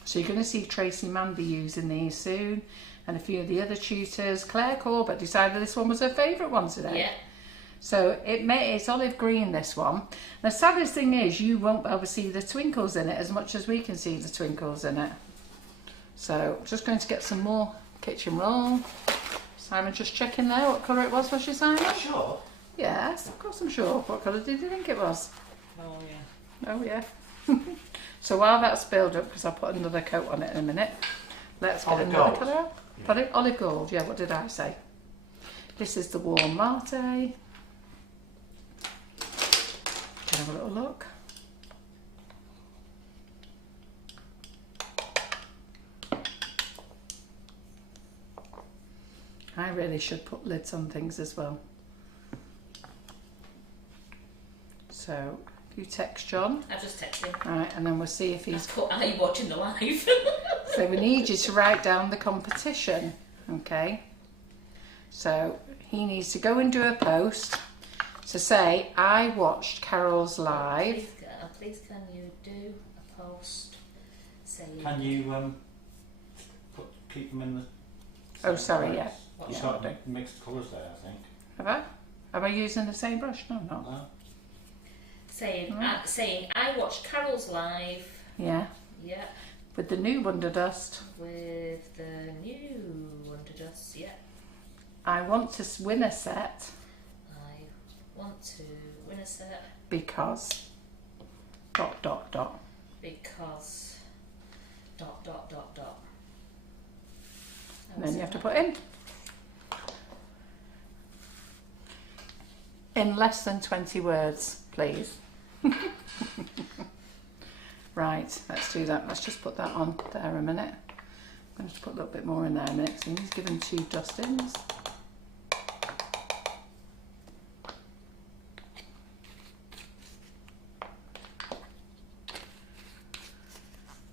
So you're going to see Tracy Manby using these soon, and a few of the other tutors. Claire Corbett decided this one was her favourite one today. Yeah. So it's olive green, this one. The saddest thing is you won't be able to see the twinkles in it as much as we can see the twinkles in it. So just going to get some more kitchen roll. Simon just checking there what colour it was you, Simon? Sure. Yes, of course I'm sure. What colour did you think it was? Oh, yeah. Oh, yeah. So while that's built up, because I'll put another coat on it in a minute, let's get another colour out. Put it olive gold, yeah, what did I say? This is the warm mate. Have a little look. I really should put lids on things as well. So, if you text John. I've just texted him. Right, and then we'll see if he's... Are you watching the live? So we need you to write down the competition, okay? So, he needs to go and do a post to say, I watched Carol's live. Please can you do a post saying... Can you keep them in the... Oh, sorry, yeah. You've got mixed colours there, I think. Have I? Am I using the same brush? No, not. No? Saying, I watched Carol's live. Yeah. Yeah. With the new Wonder Dust. With the new Wonder Dust, yeah. I want to win a set. I want to win a set. Because... ... Because... ... And then you have to put in less than 20 words, please. Right, let's do that. Let's just put that on there a minute. I'm going to put a little bit more in there a minute. So he's given 2 dustins.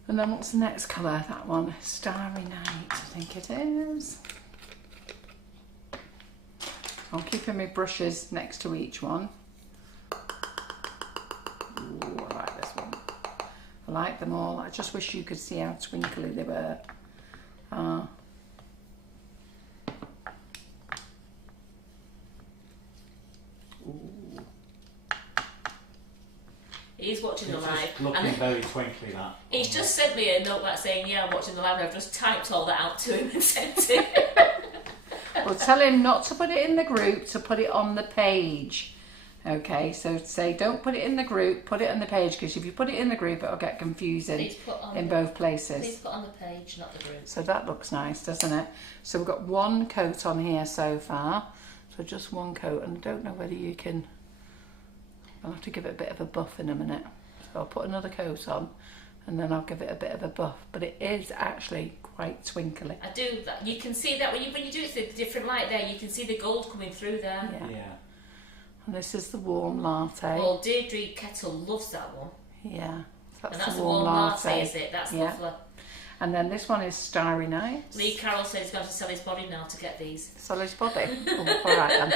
And then what's the next colour? That one, Starry Night, I think it is. I'm keeping my brushes next to each one. Ooh, I like this one. I like them all. I just wish you could see how twinkly they were. Ooh. He's watching the live. Looking very twinkly, that. He's just sent me a note back saying, yeah, I'm watching the live. I've just typed all that out to him and sent it. Well, tell him not to put it in the group, to put it on the page. Okay, so say don't put it in the group, put it on the page, because if you put it in the group, it'll get confusing in both places. Please put on the page, not the group. So that looks nice, doesn't it? So we've got one coat on here so far. So just one coat, and I don't know whether you can... I'll have to give it a bit of a buff in a minute. So I'll put another coat on, and then I'll give it a bit of a buff. But it is actually quite twinkly. I do that. You can see that when you do it with the different light there, you can see the gold coming through there. Yeah. And this is the warm latte. Well, Deirdre Kettle loves that one. Yeah. That's the warm latte, is it? That's lovely. And then this one is Starry Night. Lee Carroll said he's going to sell his body now to get these. Sell his body? Oh, all right then.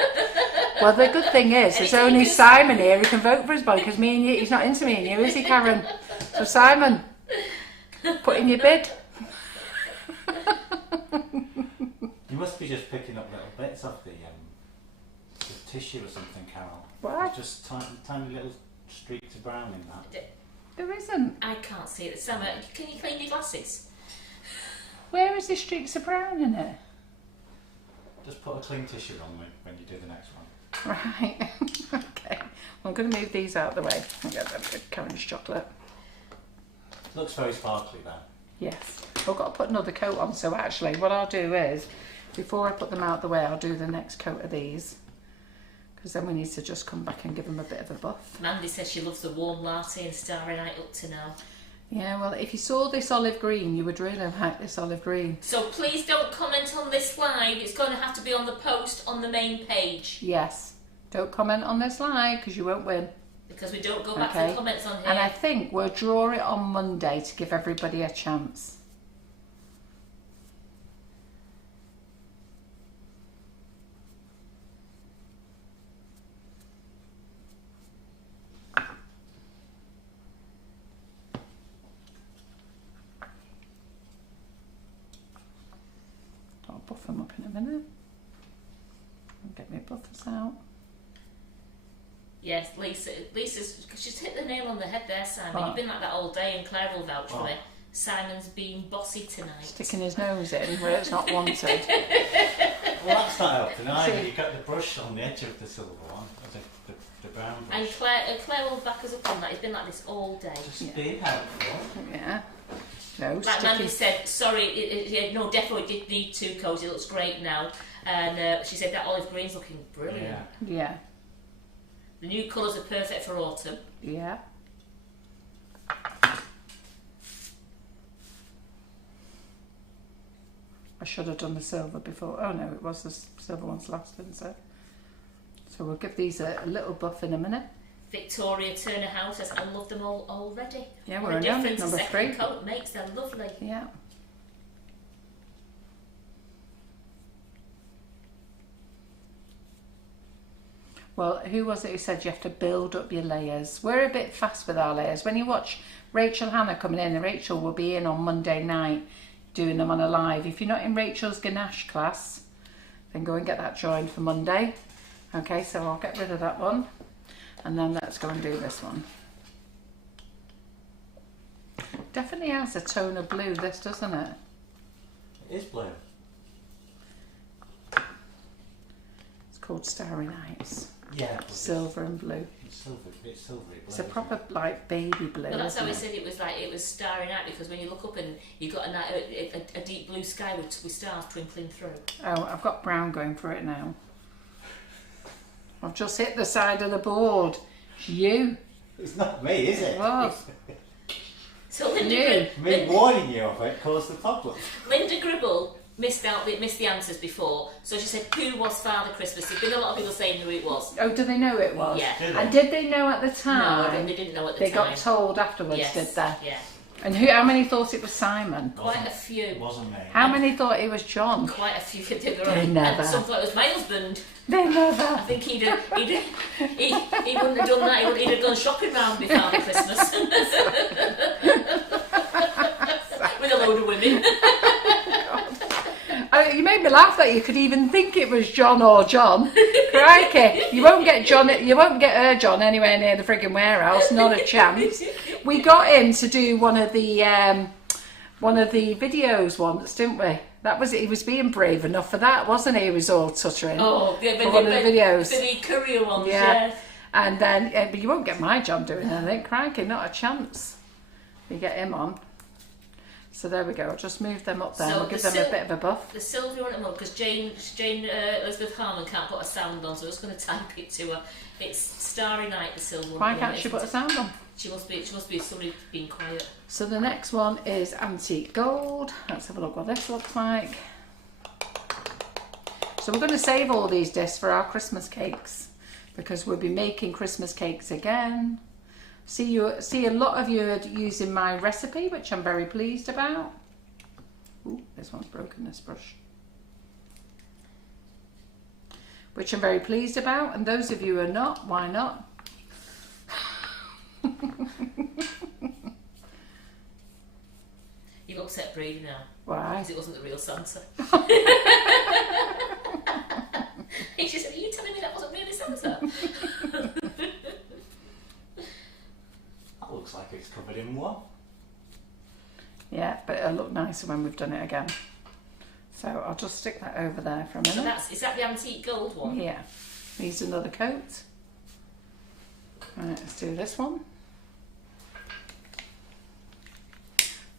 Well, the good thing is, there's only Simon here who can vote for his body, because me and you, he's not into me and you, is he, Karen? So Simon, put in your bid. You must be just picking up little bits of the tissue or something, Carol. What? There's just tiny little streaks of brown in that. There isn't. I can't see it. Sam, can you clean your glasses? Where is the streaks of brown in it? Just put a clean tissue on when you do the next one. Right. Okay. Well, I'm going to move these out of the way. I'll get that bit of Karen's chocolate. Looks very sparkly though. Yes. I've got to put another coat on, so actually what I'll do is, before I put them out of the way, I'll do the next coat of these. Because then we need to just come back and give them a bit of a buff. Mandy says she loves the warm latte and Starry Night up to now. Yeah, well, if you saw this olive green, you would really like this olive green. So please don't comment on this live. It's going to have to be on the post on the main page. Yes. Don't comment on this live, because you won't win. Because we don't go back to the comments on here. And I think we'll draw it on Monday to give everybody a chance. I'll buff them up in a minute. I'll get my buffers out. Yes, Lisa's, she's hit the nail on the head there, Simon. What? You've been like that all day, and Claire will vouch for it. Simon's being bossy tonight. Sticking his nose in where it's not wanted. Well, that's not helping either. You got the brush on the edge of the silver one, the brown brush. And Claire will back us up on that. It's been like this all day. Just being helpful. Yeah. No, like Mandy said, sorry, no, definitely did need two coats. It looks great now. And she said that olive green's looking brilliant. Yeah. The new colours are perfect for autumn. Yeah. I should have done the silver before. Oh no, it was the silver ones last, didn't it? So we'll give these a little buff in a minute. Victoria Turner House says, I love them all already. Yeah, what we're a difference number a second 3. coat makes. They're lovely. Yeah. Well, who was it who said you have to build up your layers? We're a bit fast with our layers. When you watch Rachel Hannah coming in, and Rachel will be in on Monday night doing them on a live. If you're not in Rachel's ganache class, then go and get that joined for Monday. Okay, so I'll get rid of that one. And then let's go and do this one. Definitely has a tone of blue, this, doesn't it? It is blue. It's called Starry Nights. Yeah. Silver and blue. It's silvery blue. It's a proper like baby blue. Well, that's how we isn't said it was Starry Night, because when you look up and you've got a deep blue sky with stars twinkling through. Oh, I've got brown going for it now. I've just hit the side of the board. It's you. It's not me, is it? It was. So Me warning you of it caused the problem. Linda Gribble missed the answers before, so she said, who was Father Christmas? There's been a lot of people saying who it was. Oh, do they know it was? Yeah. And did they know at the time? No, they didn't know at the time. They got told afterwards, yes. did they? Yeah. And how many thought it was Simon? Quite a few. It wasn't me. How many thought it was John? Quite a few. They never. And some thought it was my husband. They never. I think he wouldn't have done that. He'd have gone shopping round me Father Christmas with a load of women. You made me laugh that you could even think it was John or John. Crikey, you won't get John. You won't get her John anywhere near the frigging warehouse. Not a chance. We got him to do one of the videos once, didn't we? That was it. He was being brave enough for that, wasn't he? He was all tuttering. Oh, yeah, for one of the videos. The courier ones, Yeah. yes. And then, but you won't get my John doing anything. Crikey, not a chance. You get him on. So there we go. I'll just move them up there. So We'll give them a bit of a buff. The silver one at the moment, because Jane Elizabeth Harmon can't put a sound on, so I'm just going to type it to her. It's Starry Night, the silver one. Why can't she put a sound on? She must be somebody being quiet. So the next one is Antique Gold. Let's have a look what this looks like. So we're going to save all these discs for our Christmas cakes, because we'll be making Christmas cakes again. See a lot of you are using my recipe, which I'm very pleased about. Ooh, this one's broken, this brush. Which I'm very pleased about, and those of you who are not, why not? You've upset Brady now. Why? Because it wasn't the real Santa. He just said, are you telling me that wasn't really Santa? That looks like it's covered in one. Yeah, but it'll look nicer when we've done it again. So I'll just stick that over there for a minute. So is that the antique gold one? Yeah. Needs another coat. Right, let's do this one.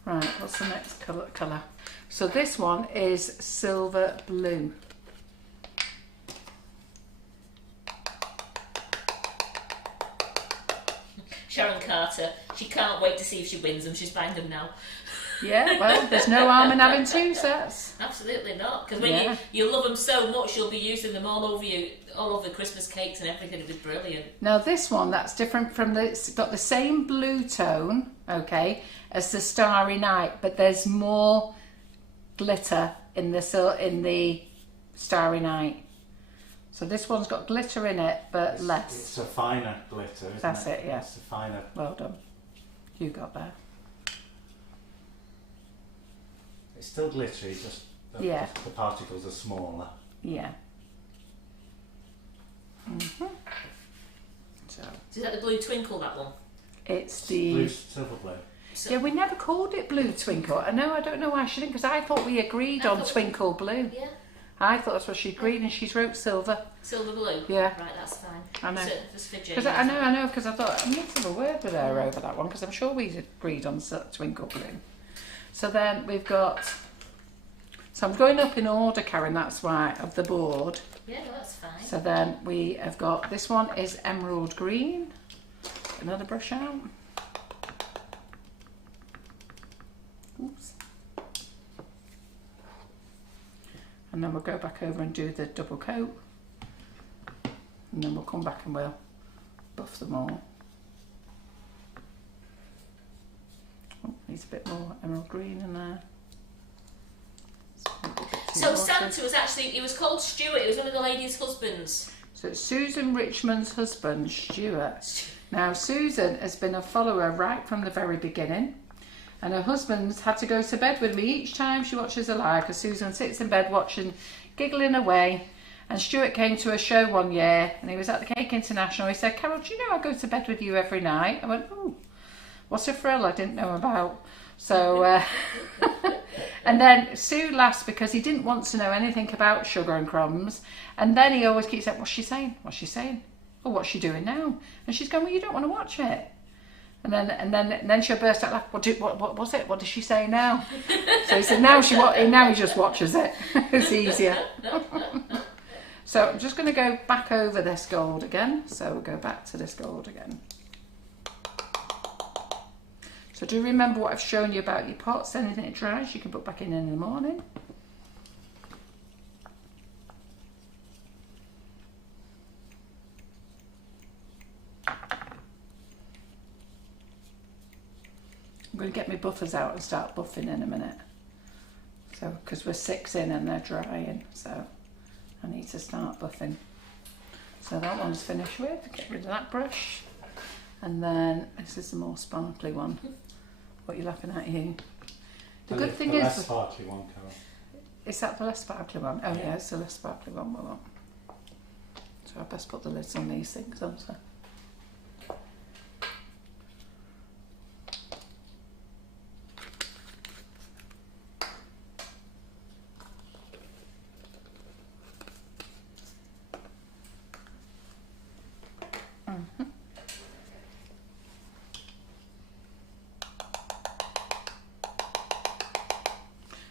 Right, what's the next colour? So this one is silver blue. Sharon Carter, she can't wait to see if she wins them. She's buying them now. Yeah, well, there's no harm in having two sets. Absolutely not, because when you love them so much, you'll be using them all over Christmas cakes and everything. It'll be brilliant. Now this one, that's different from it's got the same blue tone, okay, as the Starry Night, but there's more glitter in the Starry Night. So this one's got glitter in it, but less. It's a finer glitter, isn't That's it, yeah. It's a finer. Well done. You got there. It's still glittery, just the particles are smaller. Yeah. Mm-hmm. So Is that the blue twinkle, that one? it's the Blue, silver blue. So, yeah. We never called it Blue Twinkle. I know. I don't know why she didn't, because I thought we agreed on Twinkle Blue. Yeah. I thought that's what she agreed, and she's wrote silver. Silver blue? Yeah. Right, that's fine. I know. So, just for Jane. Because I know, because I thought I need to have a word with her over that one, because I'm sure we agreed on Twinkle Blue. So then we've got. So I'm going up in order, Karen. That's why of the board. Yeah, no, that's fine. So then we have got this one is emerald green. Another brush out. Oops. And then we'll go back over and do the double coat. And then we'll come back and we'll buff them all. Oh, needs a bit more emerald green in there. So Santa was actually, he was called Stuart, he was one of the ladies' husbands. So it's Susan Richmond's husband, Stuart. Now Susan has been a follower right from the very beginning, and her husband's had to go to bed with me each time she watches a live, because Susan sits in bed watching, giggling away. And Stuart came to a show one year, and he was at the Cake International. He said, Carol, do you know I go to bed with you every night? I went, oh, what a thrill I didn't know about. So, and then Sue laughed because he didn't want to know anything about Sugar and Crumbs. And then he always keeps saying, what's she saying? What's she saying? Oh, what's she doing now? And she's going, well, you don't want to watch it. And then she'll burst out laughing. What was it? What did she say now? So he said, now he just watches it. It's easier. So I'm just going to go back over this gold again. So we'll go back to this gold again. So do remember what I've shown you about your pots. Anything that dries, you can put back in the morning. I'm going to get my buffers out and start buffing in a minute. So, because we're 6 in and they're drying, so I need to start buffing. So that one's finished with. Get rid of that brush. And then this is the more sparkly one. What are you laughing at here? The good thing the is... less sparkly one, Carol. Is that the less sparkly one? Oh yeah, it's the less sparkly one we want. So I best put the lids on these things, don't I?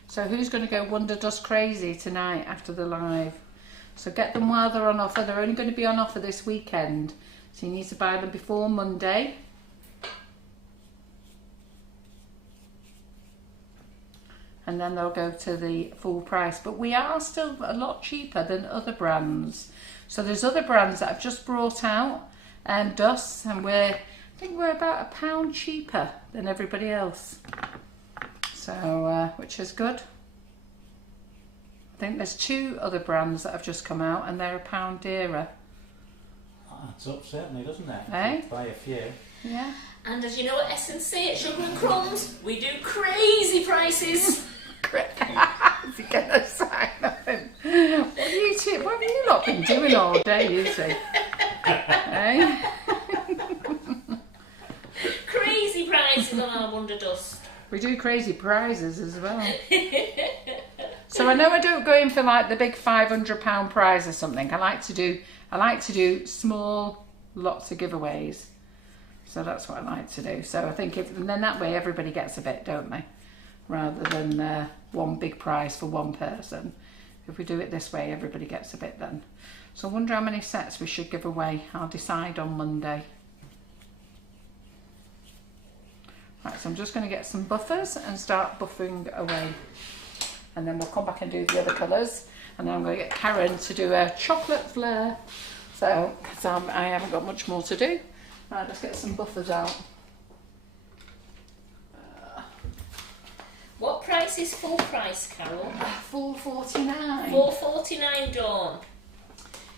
So who's going to go Wonder Dust crazy tonight after the live? So get them while they're on offer. They're only going to be on offer this weekend. So you need to buy them before Monday. And then they'll go to the full price. But we are still a lot cheaper than other brands. So there's other brands that I've just brought out, dusts, and I think we're about £1 cheaper than everybody else. So, which is good. I think there's 2 other brands that have just come out and they're £1 dearer. Adds up certainly, doesn't it? Eh? Buy a few. Yeah. And as you know at S&C at Sugar and Crumbs, we do crazy prices. Is he going to sign nothing? What have you not been doing all day, you see? Eh? Crazy prices on our Wonder Dust. We do crazy prizes as well. So I know I don't go in for like the big £500 prize or something. I like to do small lots of giveaways. So that's what I like to do. So I think and then that way everybody gets a bit, don't they? Rather than one big prize for one person. If we do it this way, everybody gets a bit then. So I wonder how many sets we should give away. I'll decide on Monday. Right, so I'm just going to get some buffers and start buffing away. And then we'll come back and do the other colours. And then I'm going to get Karen to do a chocolate flare. So, because I haven't got much more to do. Right, let's get some buffers out. What price is full price, Carol? $4.49. $4.49, Dawn.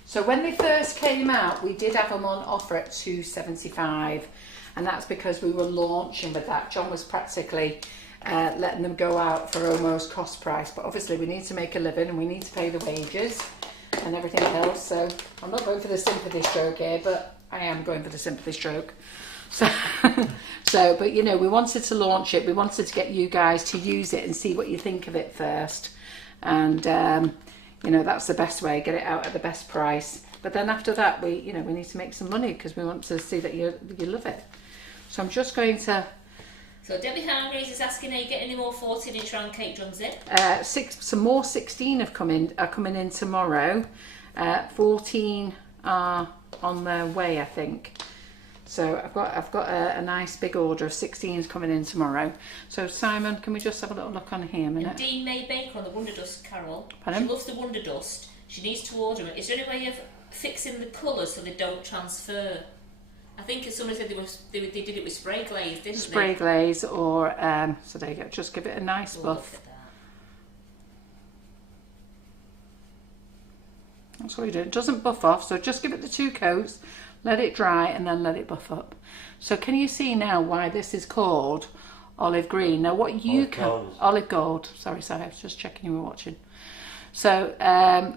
So when they first came out, we did have them on offer at $2.75. And that's because we were launching with that. John was practically letting them go out for almost cost price. But obviously we need to make a living and we need to pay the wages and everything else. So I'm not going for the sympathy stroke here, but I am going for the sympathy stroke. So, but you know, we wanted to launch it. We wanted to get you guys to use it and see what you think of it first. And, you know, that's the best way, get it out at the best price. But then after that, we need to make some money because we want to see that you love it. So I'm just going to... So Debbie Hargreaves is asking, are you getting any more 14-inch round cake drums in? Some more 16 are coming in tomorrow. 14 are on their way, I think. So I've got a nice big order of 16s coming in tomorrow. So Simon, can we just have a little look on here a minute? And Dean May Baker on the Wonder Dust, Carol. Pardon? She loves the Wonder Dust. She needs to order it. Is there any way of fixing the colours so they don't transfer? I think somebody said they did it with spray glaze, didn't they? Spray glaze or, so there you go, just give it a nice buff. Look at that. That's what you do. It doesn't buff off, so just give it the 2 coats, let it dry and then let it buff up. So can you see now why this is called olive green? Now what you olive gold. Sorry, I was just checking you were watching. So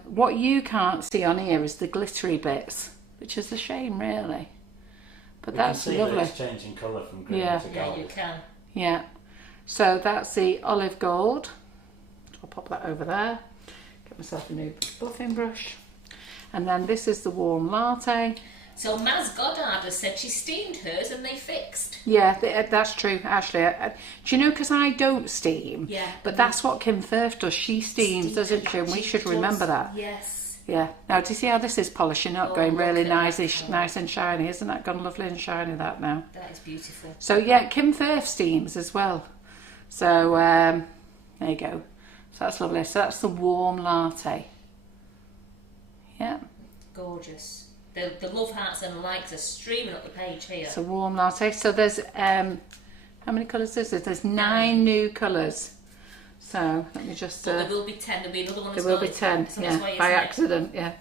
what you can't see on here is the glittery bits, which is a shame really. But that's lovely. That it's changing colour from green to gold. Yeah, you can. Yeah. So that's the olive gold. I'll pop that over there. Get myself a new buffing brush. And then this is the warm latte. So Maz Goddard has said she steamed hers and they fixed. Yeah, that's true, actually. Do you know, because I don't steam, Yeah. But that's what Kim Firth does. She steams, doesn't she? And we should remember that. Yes. Yeah. Now, do you see how this is polishing up, going really nice and shiny? Isn't that gone lovely and shiny, that now? That is beautiful. So, yeah, Kim Firth steams as well. So, there you go. So that's lovely. So that's the warm latte. Yeah. Gorgeous. The love hearts and likes are streaming up the page here. It's a warm latte. So there's a How many colours is there? There's 9 new colours. So let me just. There will be 10. There'll be another one. There will be 10. Yeah, by accident. Yeah.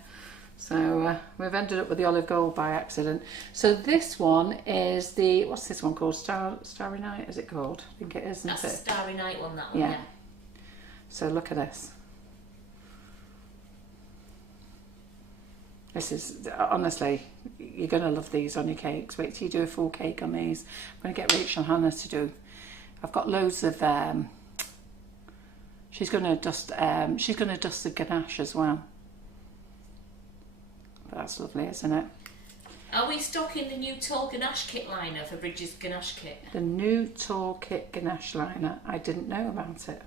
So we've ended up with the olive gold by accident. So this one is the, what's this one called? Starry Night, is it called? I think it is, isn't That's it? the Starry Night one, that one, yeah. So look at this. This is, honestly, you're going to love these on your cakes. Wait till you do a full cake on these. I'm going to get Rachel and Hannah to do. I've got loads of, she's going to dust the ganache as well. That's lovely, isn't it? Are we stocking the new tall ganache kit liner for Bridget's ganache kit? The new tall kit ganache liner. I didn't know about it.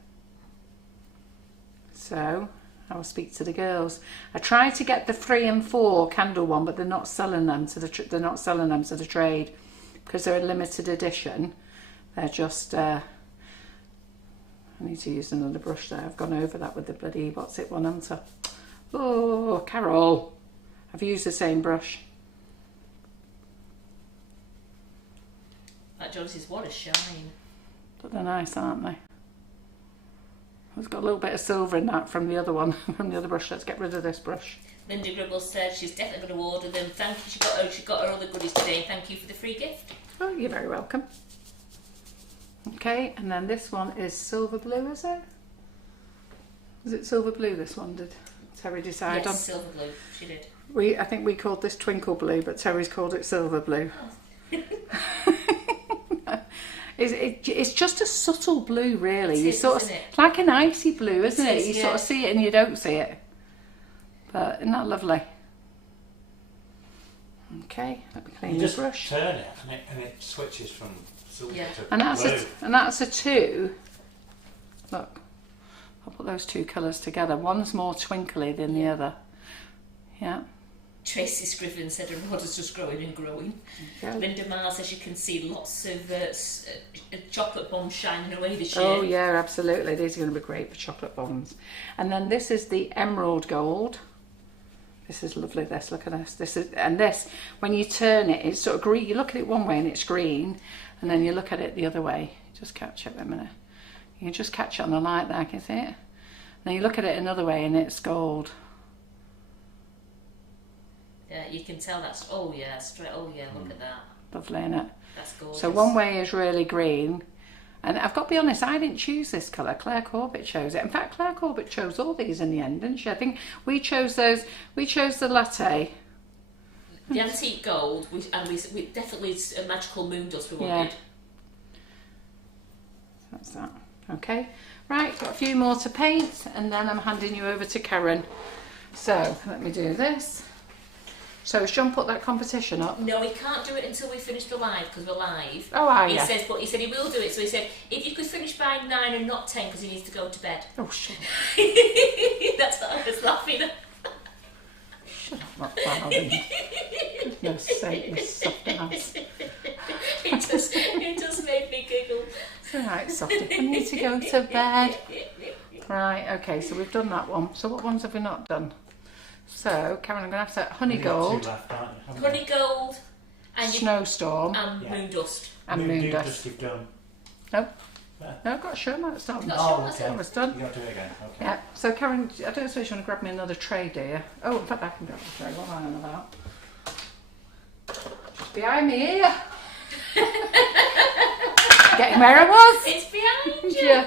So I will speak to the girls. I tried to get the 3 and 4 candle one, but they're not selling them to the trade because they're a limited edition. They're just. I need to use another brush there. I've gone over that with the bloody what's it one under. Oh, Carol. I've used the same brush. That Joyce's, what a shine. But they're nice, aren't they? It's got a little bit of silver in that from the other one, from the other brush. Let's get rid of this brush. Linda Gribble said she's definitely going to order them. Thank you. She got her other goodies today. Thank you for the free gift. Oh, you're very welcome. Okay, and then this one is silver blue, is it? Was it silver blue, this one, did Terry decide on? Yes, silver blue. She did. I think we called this twinkle blue, but Terry's called it silver blue. It's just a subtle blue, really. It's like an icy blue, isn't it? You yeah. sort of see it and you don't see it. But isn't that lovely? Okay, let me clean You the just brush. turn it and it switches from silver to And blue. that's a 2. Look, I'll put those 2 colours together. One's more twinkly than the other. Yeah. Tracy Scriven said her order's just growing and growing. Linda Miles says you can see lots of chocolate bombs shining away this year. Oh yeah, absolutely. These are going to be great for chocolate bombs. And then this is the emerald gold. This is lovely. This, look at this. This when you turn it, it's sort of green. You look at it one way and it's green, and then you look at it the other way. Just catch it a minute. You can just catch it on the light there. Can you see it? Then you look at it another way and it's gold. Yeah, you can tell that's, oh yeah, look at that. Lovely, isn't it? That's gorgeous. So one way is really green. And I've got to be honest, I didn't choose this colour. Claire Corbett chose it. In fact, Claire Corbett chose all these in the end, didn't she? I think we chose those. We chose the latte. The antique gold, and we definitely a magical moon dust we wanted. That's that. Okay. Right, got a few more to paint, and then I'm handing you over to Karen. So, let me do this. So, has John put that competition up? No, he can't do it until we finish the live, because we're live. Oh, are you? He said he will do it. So he said, if you could finish by 9 and not 10, because he needs to go to bed. Oh, shut up. That's what I was laughing at. Shut up, not darling. Goodness sake, you soft ass. It does make me giggle. It's all right, softie. I need to go to bed. Right, okay, so we've done that one. So what ones have we not done? So, Karen, I'm going to have to say honey gold, honey gold, and snowstorm, and moon dust. And moon dust. You've done. No, no, I've got to show them that's done. Okay. That was done. You got to do it again. Okay. Yeah. So, Karen, I don't suppose you want to grab me another tray, do you? Oh, in fact, I can grab the tray. What am I on about? Just behind me here. Getting where I was. It's behind you. Yeah.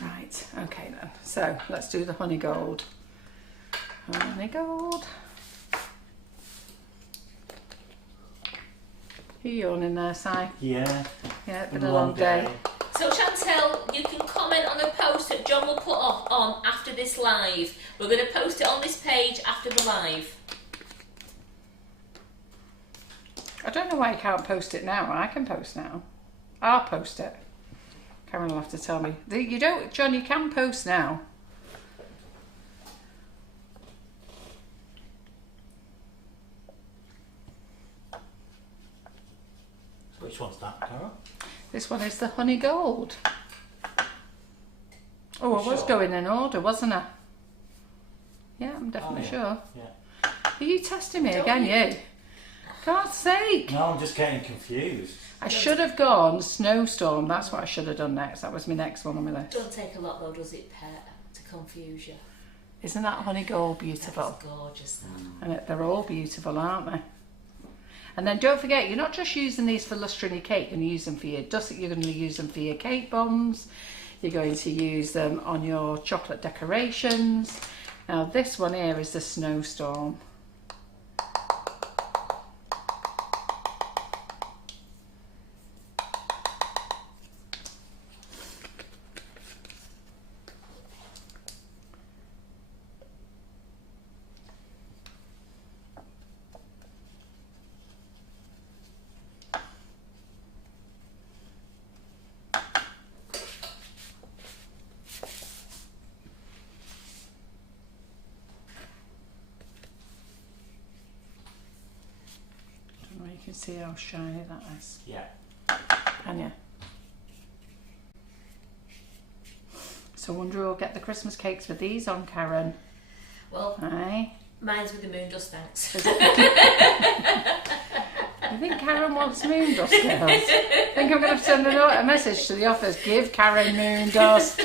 Right, okay then. So let's do the honey gold. Honey gold. Are you yawning there, Si? Yeah. Yeah, it's been a long day. So Chantel, you can comment on a post that John will put on after this live. We're going to post it on this page after the live. I don't know why you can't post it now. I can post now. I'll post it. Karen will have to tell me. You don't, John, you can post now. So which one's that, Carol? This one is the honey gold. Oh, I was going in order, wasn't I? Yeah, I'm definitely sure. Yeah. Are you testing me again, you? God's sake. No, I'm just getting confused. I should have gone snowstorm. That's what I should have done next. That was my next one on my list. Don't take a lot though, does it, Pet, to confuse you? Isn't that honey gold beautiful? That's gorgeous, that. And they're all beautiful, aren't they? And then don't forget, you're not just using these for lustering your cake. You're going to use them for your dust. You're going to use them for your cake bombs. You're going to use them on your chocolate decorations. Now this one here is the snowstorm. You can see how shiny that is. Yeah. Can you? So I wonder who'll get the Christmas cakes with these on, Karen. Well, Aye. mine's with the moon dust, thanks. I think Karen wants moon dust, girls. I think I'm going to have to send a message to the office. Give Karen moon dust.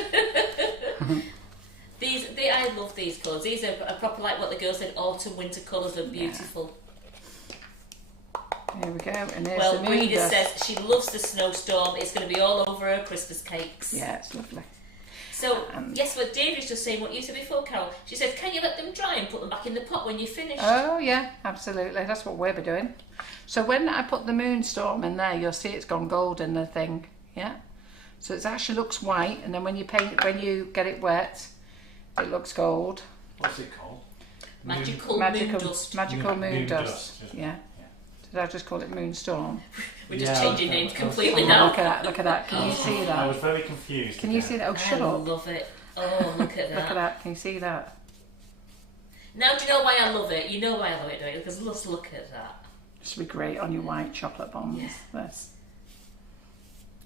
I love these colours. These are proper, like what the girl said, autumn winter colours. Are beautiful. Here we go, and there's Well, the moon Rita dust. says she loves the snowstorm. It's going to be all over her Christmas cakes. Yeah, it's lovely. So, yes, what David's just saying, what you said before, Carol. She said, can you let them dry and put them back in the pot when you're finished? Oh yeah, absolutely. That's what we'll be doing. So when I put the moonstorm in there, you'll see it's gone gold in the thing. Yeah. So it actually looks white, and then when you get it wet, it looks gold. What's it called? Magical moon dust. Magical moon Moon dust. dust, Yeah. Did I just call it moonstorm? We're just Yeah, changing names that's completely fine. now. Look at that! Look at that! Can you see I that? was very confused. Can you see that? Oh, shut I up! love it. Oh, look at that. Look at that! Can you see that? Now, do you know why I love it? You know why I love it, don't you? Because let's look at that. This would be great on your white chocolate bombs. Yeah. This.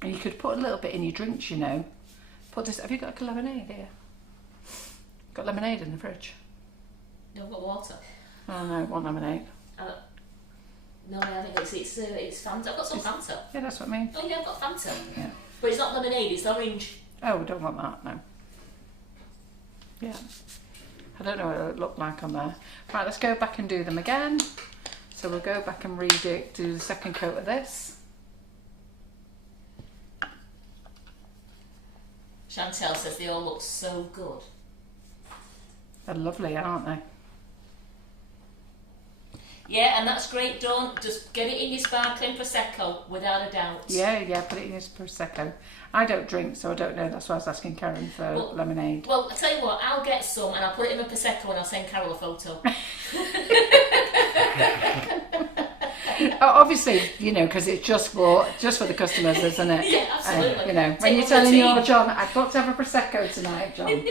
And you could put a little bit in your drinks, you know. Put this. Have you got a lemonade here? Got lemonade in the fridge? No, I've got water. Oh no, want lemonade. No, I haven't. It's Fanta. I've got some Fanta. Yeah, that's what I mean. Oh yeah, I've got Fanta. Yeah. But it's not lemonade, it's orange. Oh, we don't want that, no. Yeah. I don't know what it looked like on there. Right, let's go back and do them again. So we'll go back and do the second coat of this. Chantel says they all look so good. They're lovely, aren't they? Yeah, and that's great, Dawn. Just get it in your sparkling Prosecco, without a doubt. Yeah, put it in your Prosecco. I don't drink, so I don't know. That's why I was asking Karen for lemonade. Well, I tell you what, I'll get some and I'll put it in my Prosecco and I'll send Carol a photo. Obviously, you know, because it's just for the customers, isn't it? Yeah, absolutely. You know, when you're telling your John, I've got to have a Prosecco tonight, John.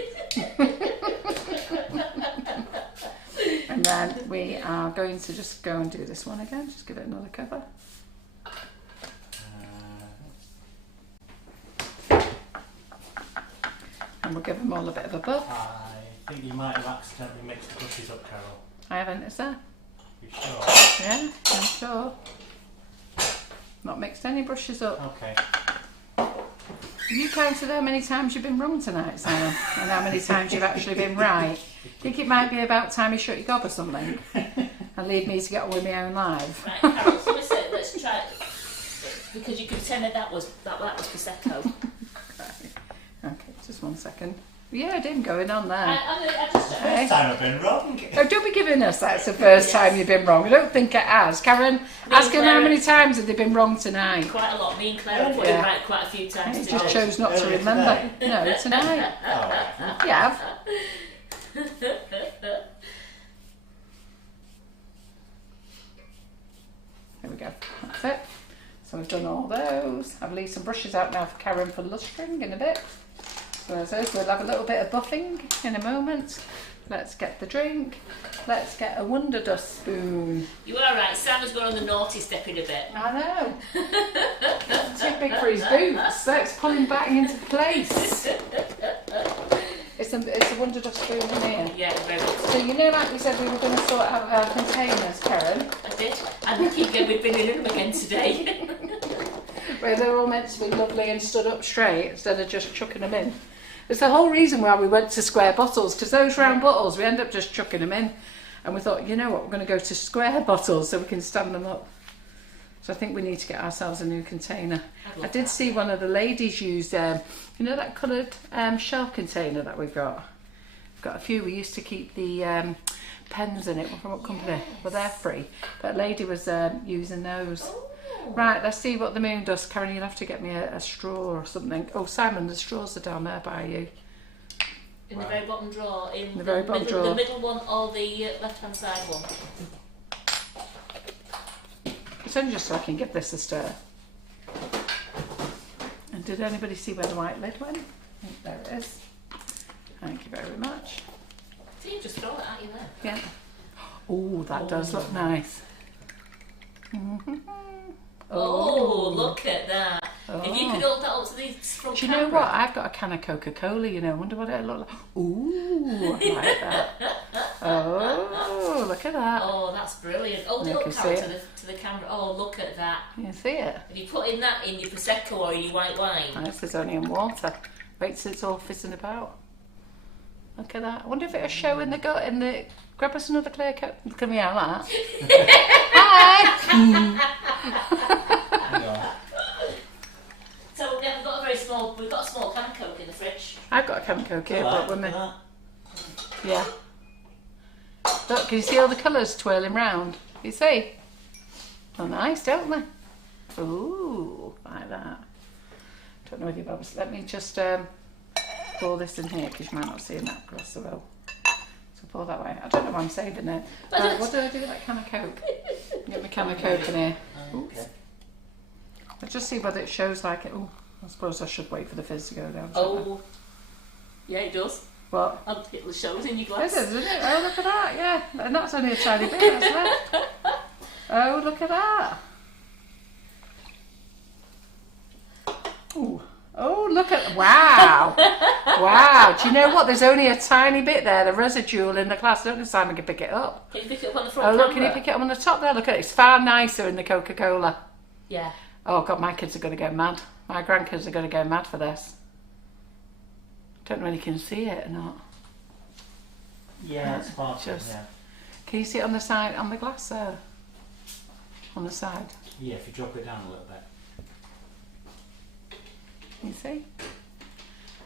And then we are going to just go and do this one again. Just give it another cover. And we'll give them all a bit of a buff. I think you might have accidentally mixed the brushes up, Carol. I haven't, is there? You sure? Yeah, I'm sure. Not mixed any brushes up. Okay. Have you counted how many times you've been wrong tonight, Simon? And how many times you've actually been right? Think it might be about time you shut your gob or something and leave me to get on with my own life. Right, Carol, so let's try it. Because you could pretend that was Prosecco. Okay, just 1 second. Yeah, I didn't going on there. I just First time I've been wrong. Oh, don't be giving us that's the first time you've been wrong. I don't think it has. Karen, ask him how many times have they been wrong tonight. quite a lot. Me and Claire have put it right quite a few times He today. just chose not to remember. No, tonight. Oh, You have. There we go. That's it. So we've done all those. I've leaved some brushes out now for Karen for lustering in a bit. So as those, we'll have a little bit of buffing in a moment. Let's get the drink. Let's get a Wonder Dust spoon. You are right. Simon's gone on the naughty step in a bit. I know. Too big for his boots. Let's pull him back into place. It's a Wonder Dust spoon in here. Yeah, very good. So you know, like we said, we were going to sort out our containers, Karen. I did. And we keep getting, we've been in them again today. Where they're all meant to be lovely and stood up straight instead of just chucking them in. It's the whole reason why we went to square bottles, because those round bottles, we end up just chucking them in. And we thought, you know what, we're going to go to square bottles so we can stand them up. So I think we need to get ourselves a new container. I did see one of the ladies use, you know that coloured shelf container that we've got? We've got a few. We used to keep the pens in it. From what company? Well, they're free. That lady was using those. Oh. Right, let's see what the moon does. Karen, you'll have to get me a straw or something. Oh, Simon, the straws are down there by you. In the very bottom drawer. In the very bottom middle, drawer. The middle one or the left-hand side one. It's only just so I can give this a stir. And did anybody see where the white lid went? There it is. Thank you very much. See, you just throw it at you there. Yeah. Oh, that does look nice. Oh, look at that. Oh. If you could hold that up to the front Do you know what? I've got a can of Coca-Cola, you know. I wonder what it'll look like. Ooh, I like that. Oh, look at that. Oh, that's brilliant. Hold it You up, can Carol, see to the camera. Oh, look at that. You can see it. If you put in that in your Prosecco or your white wine. This is only in water. Wait till it's all fizzing about. Look at that. I wonder if it'll show in the gut. In the grab us another clear cup. Look at me out like that. Hi. So we've got a small can of Coke in the fridge. I've got a can of Coke here, but with me. Yeah. Look, can you see all the colours twirling round? You see? Oh, nice, don't they? Ooh, like that. Don't know if you've ever. Let me just pour this in here because you might not see in that glass of oil. So pour that way. I don't know why I'm saving it. What do I do with that can of Coke? Get my can of Coke in here. Oops. Let's just see whether it shows like it. Oh, I suppose I should wait for the fizz to go down. Oh, yeah, it does. What? And it shows in your glass. It is, isn't it? Oh, look at that, yeah. And that's only a tiny bit that's left. Oh, look at that. Ooh. Oh, look at, wow. Wow. Do you know what? There's only a tiny bit there, the residual in the glass. I don't know if Simon can pick it up. Can you pick it up on the front Oh, look, camera? can you pick it up on the top there? Look at it. It's far nicer in the Coca-Cola. Yeah. Oh, God, my kids are going to go mad. My grandkids are going to go mad for this. Don't know if you can see it or not. Yeah, it's part of it, Just- yeah. Can you see it on the side, on the glass there? On the side. Yeah, if you drop it down a little bit. Can you see?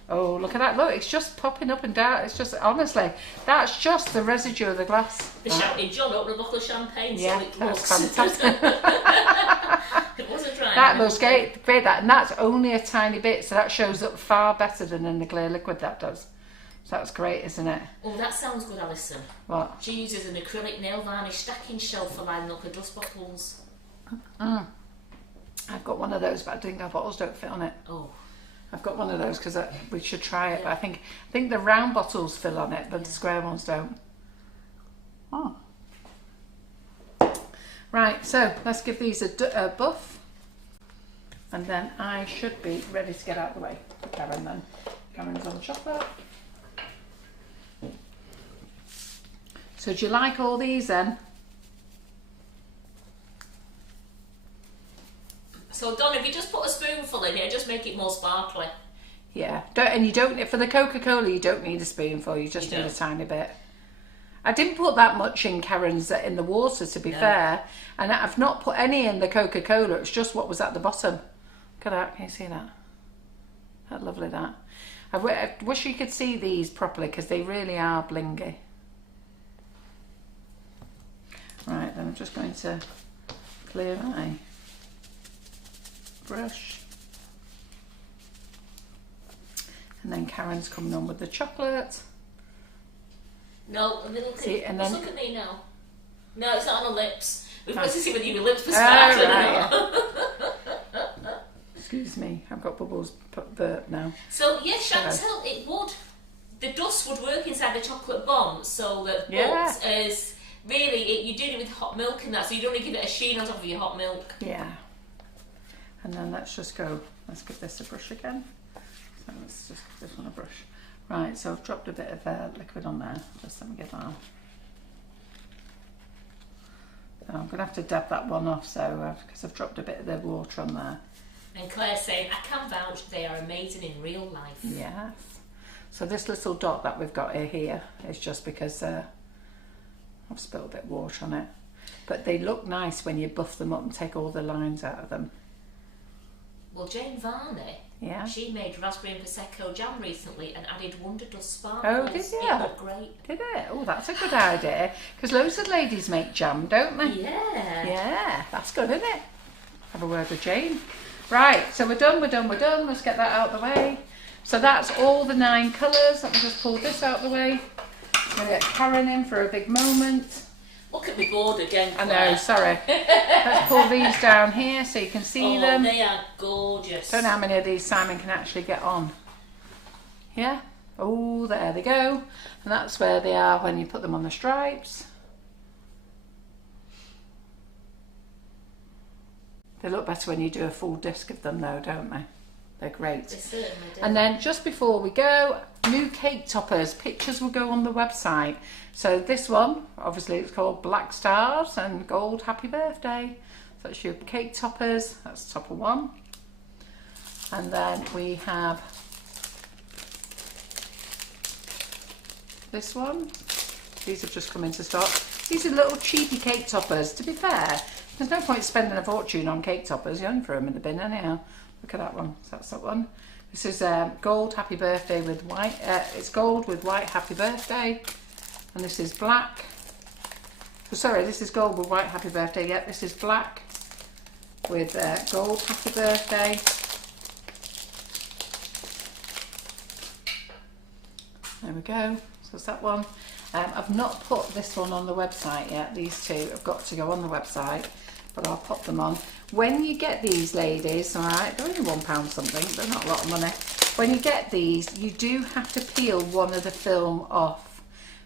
Oh, look at that. Look, it's just popping up and down. It's just, honestly, that's just the residue of the glass. The shouting John opened a bottle of champagne, Yeah, so it that's looks. fantastic. It wasn't dry. That looks great, that, and that's only a tiny bit, so that shows up far better than in the clear liquid that does. So that's great, isn't it? Oh, that sounds good, Alison. What? She uses an acrylic nail varnish stacking shelf for lining up her dust bottles. I've got one of those, but I think our bottles don't fit on it. Oh. I've got one of those because we should try it, but I think the round bottles fill on it, but the square ones don't. Oh. Right, so let's give these a buff, and then I should be ready to get out of the way. Karen then. Karen's on chocolate. So do you like all these then? So Don, if you just put a spoonful in here, just make it more sparkly. Yeah, you don't for the Coca-Cola. You don't need a spoonful. You just need a tiny bit. I didn't put that much in Karen's in the water, to be fair, and I've not put any in the Coca-Cola. It's just what was at the bottom. Look at that. Can you see that? That's lovely. That. I wish you could see these properly because they really are blingy. Right, then I'm just going to clear my brush. And then Karen's coming on with the chocolate. No, a little See, and then look at me now. No, it's not on the lips. We've got to see whether your lips were Oh, started right, or not. excuse me, I've got bubbles burp now. So yes, Chantel, it would. The dust would work inside the chocolate bomb, so that but as really you did it with hot milk and that, so you'd only give it a sheen on top of your hot milk. Yeah. And then let's give this a brush again. So let's just give this one a brush. Right, so I've dropped a bit of liquid on there. Just let me get that off. I'm going to have to dab that one off, so because I've dropped a bit of the water on there. And Claire's saying, I can vouch, they are amazing in real life. Yes. So this little dot that we've got here is just because I've spilled a bit of water on it. But they look nice when you buff them up and take all the lines out of them. Well, Jane Varney, yeah, she made raspberry and prosecco jam recently and added Wonder Dust sparkles. Oh, did you? It looked great. Did it? Oh, that's a good idea. Because loads of ladies make jam, don't they? Yeah. Yeah, that's good, isn't it? Have a word with Jane. Right, so we're done. Let's get that out of the way. So that's all the 9 colours. Let me just pull this out of the way. I'm going to get Karen in for a big moment. Look at me board again, I Claire. know, sorry. Let's pull these down here so you can see them. They are gorgeous. Don't know how many of these Simon can actually get on. Yeah? Oh, there they go. And that's where they are when you put them on the stripes. They look better when you do a full disc of them though, don't they? They're great. They certainly do. And then just before we go, new cake toppers. Pictures will go on the website. So this one, obviously it's called Black Stars and Gold Happy Birthday. So that's your cake toppers. That's topper 1. And then we have this one. These have just come into stock. These are little cheapy cake toppers. To be fair, there's no point spending a fortune on cake toppers. You only throw them in the bin anyhow. Look at that one. So that's that one. This is gold happy birthday with white. It's gold with white happy birthday. And this is black. Oh, sorry, this is gold with white happy birthday. Yep, this is black with gold happy birthday. There we go. So it's that one. I've not put this one on the website yet. These two have got to go on the website, but I'll pop them on. When you get these, ladies, all right, they're only £1 something, they're not a lot of money. When you get these, you do have to peel one of the film off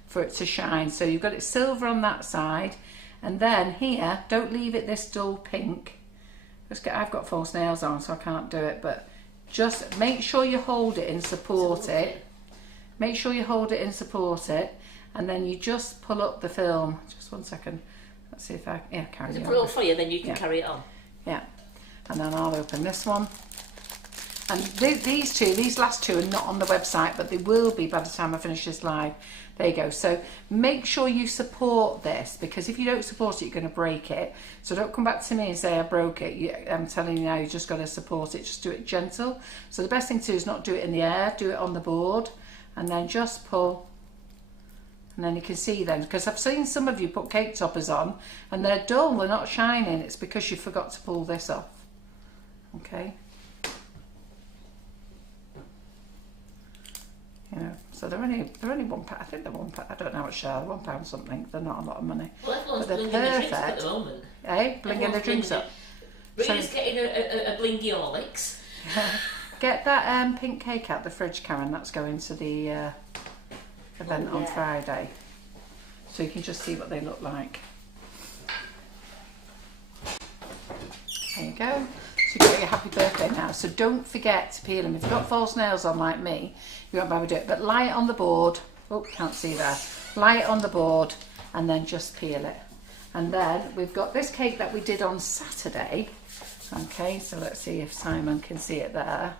for it to shine. So you've got it silver on that side, and then here, don't leave it this dull pink. I've got false nails on, so I can't do it, but just make sure you hold it and support it. Make sure you hold it and support it, and then you just pull up the film. Just 1 second. Let's see if I carry it on. Roll for you, then you can carry it on. Yeah, and then I'll open this one. And these last two are not on the website, but they will be by the time I finish this live. There you go. So make sure you support this, because if you don't support it, you're going to break it. So don't come back to me and say I broke it. I'm telling you now, you just got to support it. Just do it gentle. So the best thing to do is not do it in the air, do it on the board, and then just pull. And then you can see them, because I've seen some of you put cake toppers on and they're dull, they're not shining. It's because you forgot to pull this off. Okay. You know, so they're only £1. I think they're £1. I don't know what share, £1 something. They're not a lot of money. Well, everyone's but they're blinging their drinks perfect. at the moment. Eh? Blinging their drinks up. Rita's getting a blingy Horlicks. Get that pink cake out the fridge, Karen. That's going to the event on Friday, so you can just see what they look like. There you go. So you've got your happy birthday now, so don't forget to peel them. If you've got false nails on like me, you won't be able to do it, but lie it on the board. Oh, can't see there. Lie it on the board and then just peel it. And then we've got this cake that we did on Saturday. Okay, so let's see if Simon can see it there.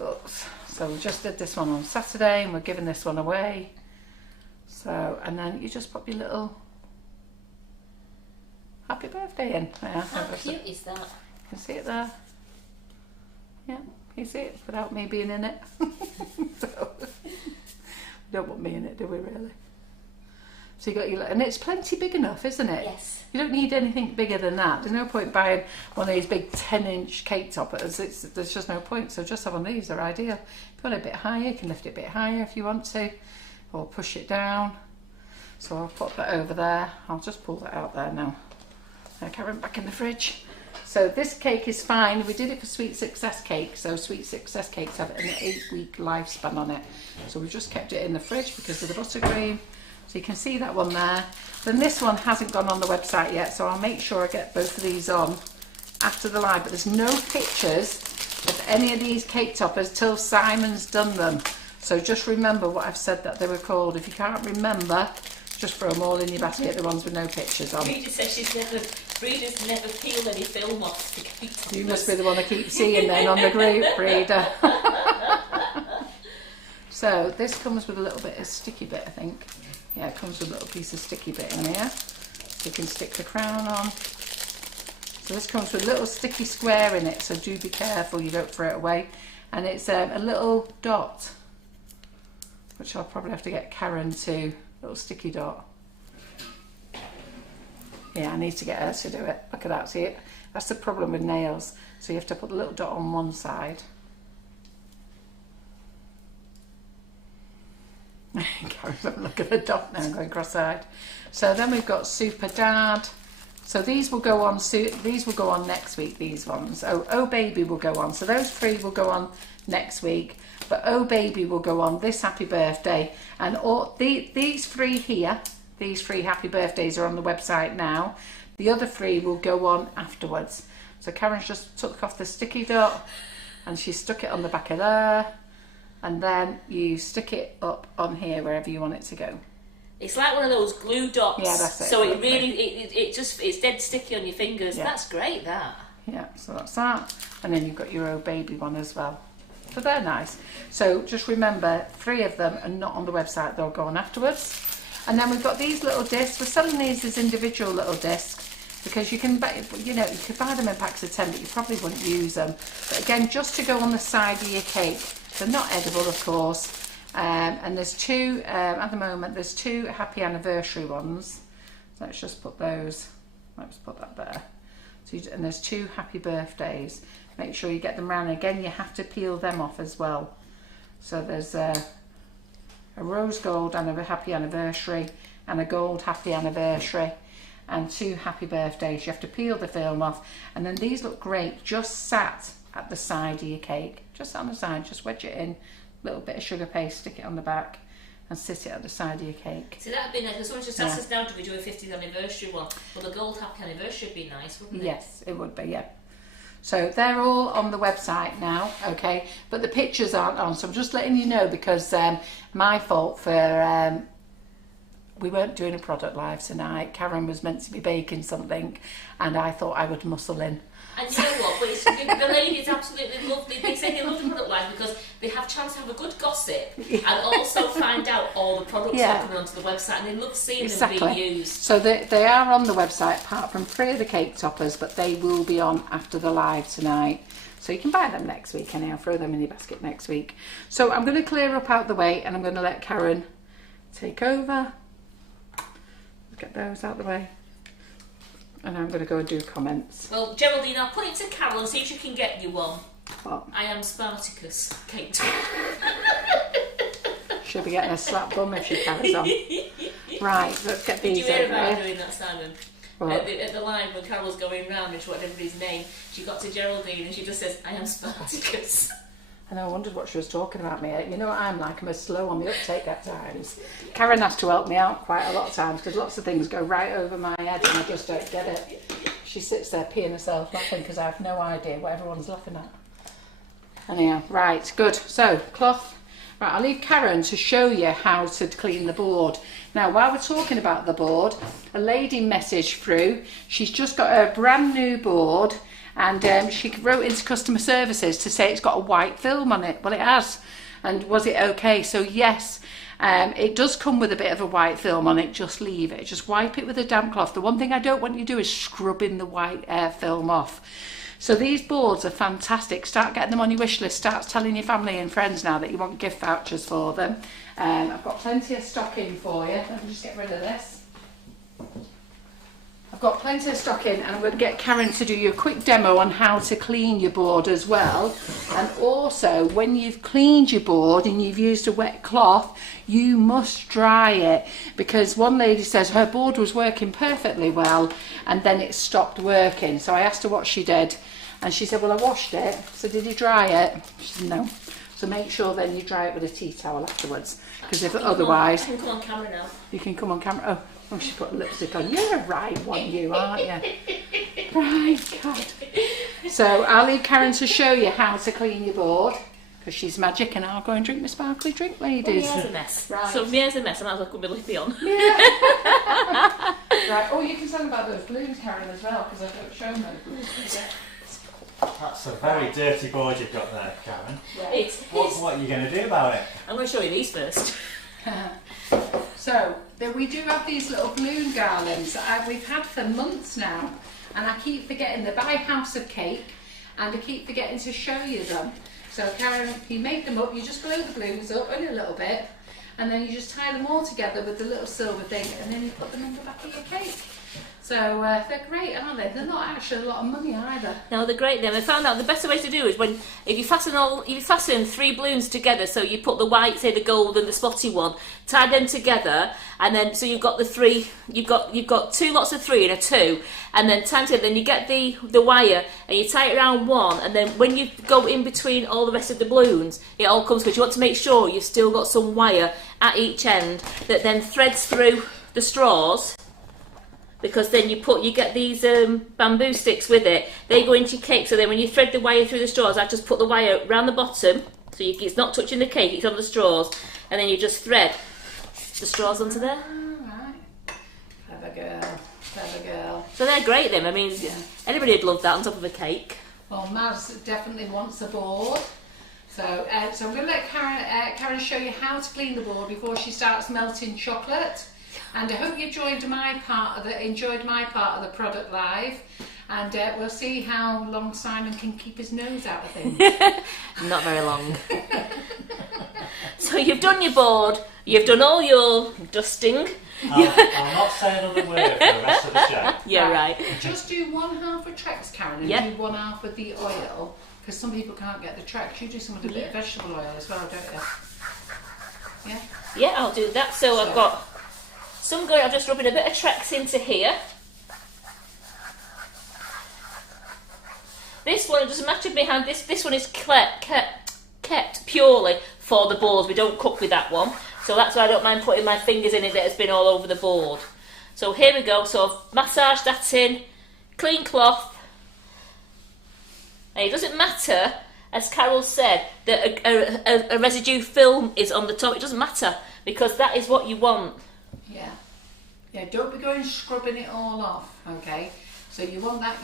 Oops. So we just did this one on Saturday and we're giving this one away. So, and then you just pop your little happy birthday in. Yeah, How cute is that? You can see it there. Yeah, you see it without me being in it. So, we don't want me in it, do we really? So you got your, and it's plenty big enough, isn't it? Yes. You don't need anything bigger than that. There's no point buying one of these big 10-inch cake toppers. There's just no point. So just have one of these. They're ideal. If you want it a bit higher, you can lift it a bit higher if you want to, or push it down. So I'll put that over there. I'll just pull that out there now. Karen, back in the fridge. So this cake is fine. We did it for Sweet Success Cake. So Sweet Success Cakes have an 8-week lifespan on it. So we just kept it in the fridge because of the buttercream. So you can see that one there. Then this one hasn't gone on the website yet, so I'll make sure I get both of these on after the live. But there's no pictures of any of these cake toppers till Simon's done them. So just remember what I've said that they were called. If you can't remember, just throw them all in your basket, the ones with no pictures on. Breda says Breda's never peeled any film off the cake toppers. You must be the one I keep seeing then on the group, Breda. So this comes with a little bit of sticky bit, I think. Yeah, it comes with a little piece of sticky bit in here. So you can stick the crown on. So this comes with a little sticky square in it, so do be careful you don't throw it away. And it's a little dot, which I'll probably have to get Karen to, little sticky dot. Yeah, I need to get her to do it. Look at that, see it? That's the problem with nails. So you have to put the little dot on one side. Karen's having a look at the dot now, going cross-eyed. So then we've got Super Dad. So these will go on. These will go on next week. These ones. Oh Baby will go on. So those 3 will go on next week. But Oh Baby will go on this happy birthday. And all these 3 here, these 3 happy birthdays are on the website now. The other 3 will go on afterwards. So Karen's just took off the sticky dot, and she stuck it on the back of there. And then you stick it up on here wherever you want it to go. It's like one of those glue dots. Yeah, that's it. So it really, it's dead sticky on your fingers. Yeah. That's great, that. Yeah, so that's that. And then you've got your Oh Baby one as well. So they're nice. So just remember, 3 of them are not on the website. They'll go on afterwards. And then we've got these little discs. We're selling these as individual little discs because you can buy, you could buy them in packs of 10, but you probably wouldn't use them. But again, just to go on the side of your cake. They're not edible, of course. And there's 2, at the moment, there's 2 happy anniversary ones. So let's just put those, let's put that there. So and there's 2 happy birthdays. Make sure you get them round. Again, you have to peel them off as well. So there's a rose gold and a happy anniversary and a gold happy anniversary and 2 happy birthdays. You have to peel the film off. And then these look great, just sat at the side of your cake. Just on the side, just wedge it in. Little bit of sugar paste, stick it on the back and sit it at the side of your cake. So that'd be nice, because someone just asked us now, do we do a 50th anniversary one? Well, the gold happy anniversary would be nice, wouldn't it? Yes, it would be, yeah. So they're all on the website now, okay? But the pictures aren't on, so I'm just letting you know because my fault for... we weren't doing a product live tonight. Karen was meant to be baking something and I thought I would muscle in. And you know what, but the ladies absolutely lovely. They say they love the product line because they have a chance to have a good gossip and also find out all the products that are coming onto the website, and they love seeing them being used. So they are on the website apart from 3 of the cake toppers, but they will be on after the live tonight. So you can buy them next week anyhow, throw them in your basket next week. So I'm going to clear up out the way and I'm going to let Karen take over. Get those out the way. And I'm going to go and do comments. Well, Geraldine, I'll put it to Carol and see if she can get you one. What? I am Spartacus cake top. She'll be getting a slap bum if she carries on. Right, let's get these over here. Did you hear about her doing that, Simon? What? At the line when Carol was going round and she wanted everybody's name, she got to Geraldine and she just says, I am Spartacus. And I wondered what she was talking about me. You know what I'm like? I'm slow on the uptake at times. Karen has to help me out quite a lot of times because lots of things go right over my head and I just don't get it. She sits there peeing herself laughing because I have no idea what everyone's laughing at. Anyhow, right, good. So, cloth. Right, I'll leave Karen to show you how to clean the board. Now, while we're talking about the board, a lady messaged through. She's just got a brand new board. And she wrote into customer services to say it's got a white film on it. Well, it has. And was it okay? So yes, it does come with a bit of a white film on it. Just leave it. Just wipe it with a damp cloth. The one thing I don't want you to do is scrubbing the white film off. So these boards are fantastic. Start getting them on your wish list. Start telling your family and friends now that you want gift vouchers for them. I've got plenty of stock in for you. Let me just get rid of this. I've got plenty of stock in and I'm going to get Karen to do you a quick demo on how to clean your board as well. And also, when you've cleaned your board and you've used a wet cloth, you must dry it, because one lady says her board was working perfectly well and then it stopped working. So I asked her what she did and she said, well, I washed it. So did you dry it? She said, no. So make sure then you dry it with a tea towel afterwards, because if otherwise... I can come on camera now. You can come on camera. Oh, she put lipstick on. You're a right one, you, aren't you? Right, God. So I'll leave Karen to show you how to clean your board, because she's magic, and I'll go and drink my sparkly drink, ladies. Well, Mia's a mess. Right. So Mia's a mess, I might as well put my lippy on. Yeah. Right. Oh, you can tell about those balloons, Karen, as well, because I don't show them. That's a very dirty board you've got there, Karen. Yeah. What are you going to do about it? I'm going to show you these first. So, we do have these little balloon garlands that we've had for months now, and I keep forgetting they're by House of Cake, and I keep forgetting to show you them. So Karen, you make them up, you just blow the balloons up only a little bit, and then you just tie them all together with the little silver thing, and then you put them in the back of your cake. So they're great, aren't they? They're not actually a lot of money either. No, they're great. Then I found out the better way to do is if you fasten 3 balloons together. So you put the white, say the gold, and the spotty one, tie them together, and then so you've got the 3. You've got 2 lots of 3 and a 2, and then tie them together. Then you get the wire and you tie it around one, and then when you go in between all the rest of the balloons, it all comes. Because you want to make sure you've still got some wire at each end that then threads through the straws. Because then you get these bamboo sticks with it. They go into your cake. So then when you thread the wire through the straws, I just put the wire around the bottom, so it's not touching the cake, it's on the straws, and then you just thread the straws onto there. Right. Clever girl. Clever girl. So they're great then. I mean, anybody would love that on top of a cake. Well, Maz definitely wants a board. So, I'm going to let Karen show you how to clean the board before she starts melting chocolate. And I hope you enjoyed my part of the product live, and we'll see how long Simon can keep his nose out of things. Not very long. So you've done your board, you've done all your dusting. I'll not say another word for the rest of the show. Yeah, right. Just do 1/2 with Trex, Karen, and do 1/2 with the oil, because some people can't get the Trex. You do some with a bit of vegetable oil as well, don't you? Yeah? Yeah, I'll do that. So I've got some going, I'm just rubbing a bit of Trex into here. This one, it doesn't matter behind this one is kept purely for the boards. We don't cook with that one. So that's why I don't mind putting my fingers in it that has been all over the board. So here we go. So I've massaged that in, clean cloth. And it doesn't matter, as Carol said, that a residue film is on the top. It doesn't matter, because that is what you want. Yeah, don't be going scrubbing it all off, okay? So you want that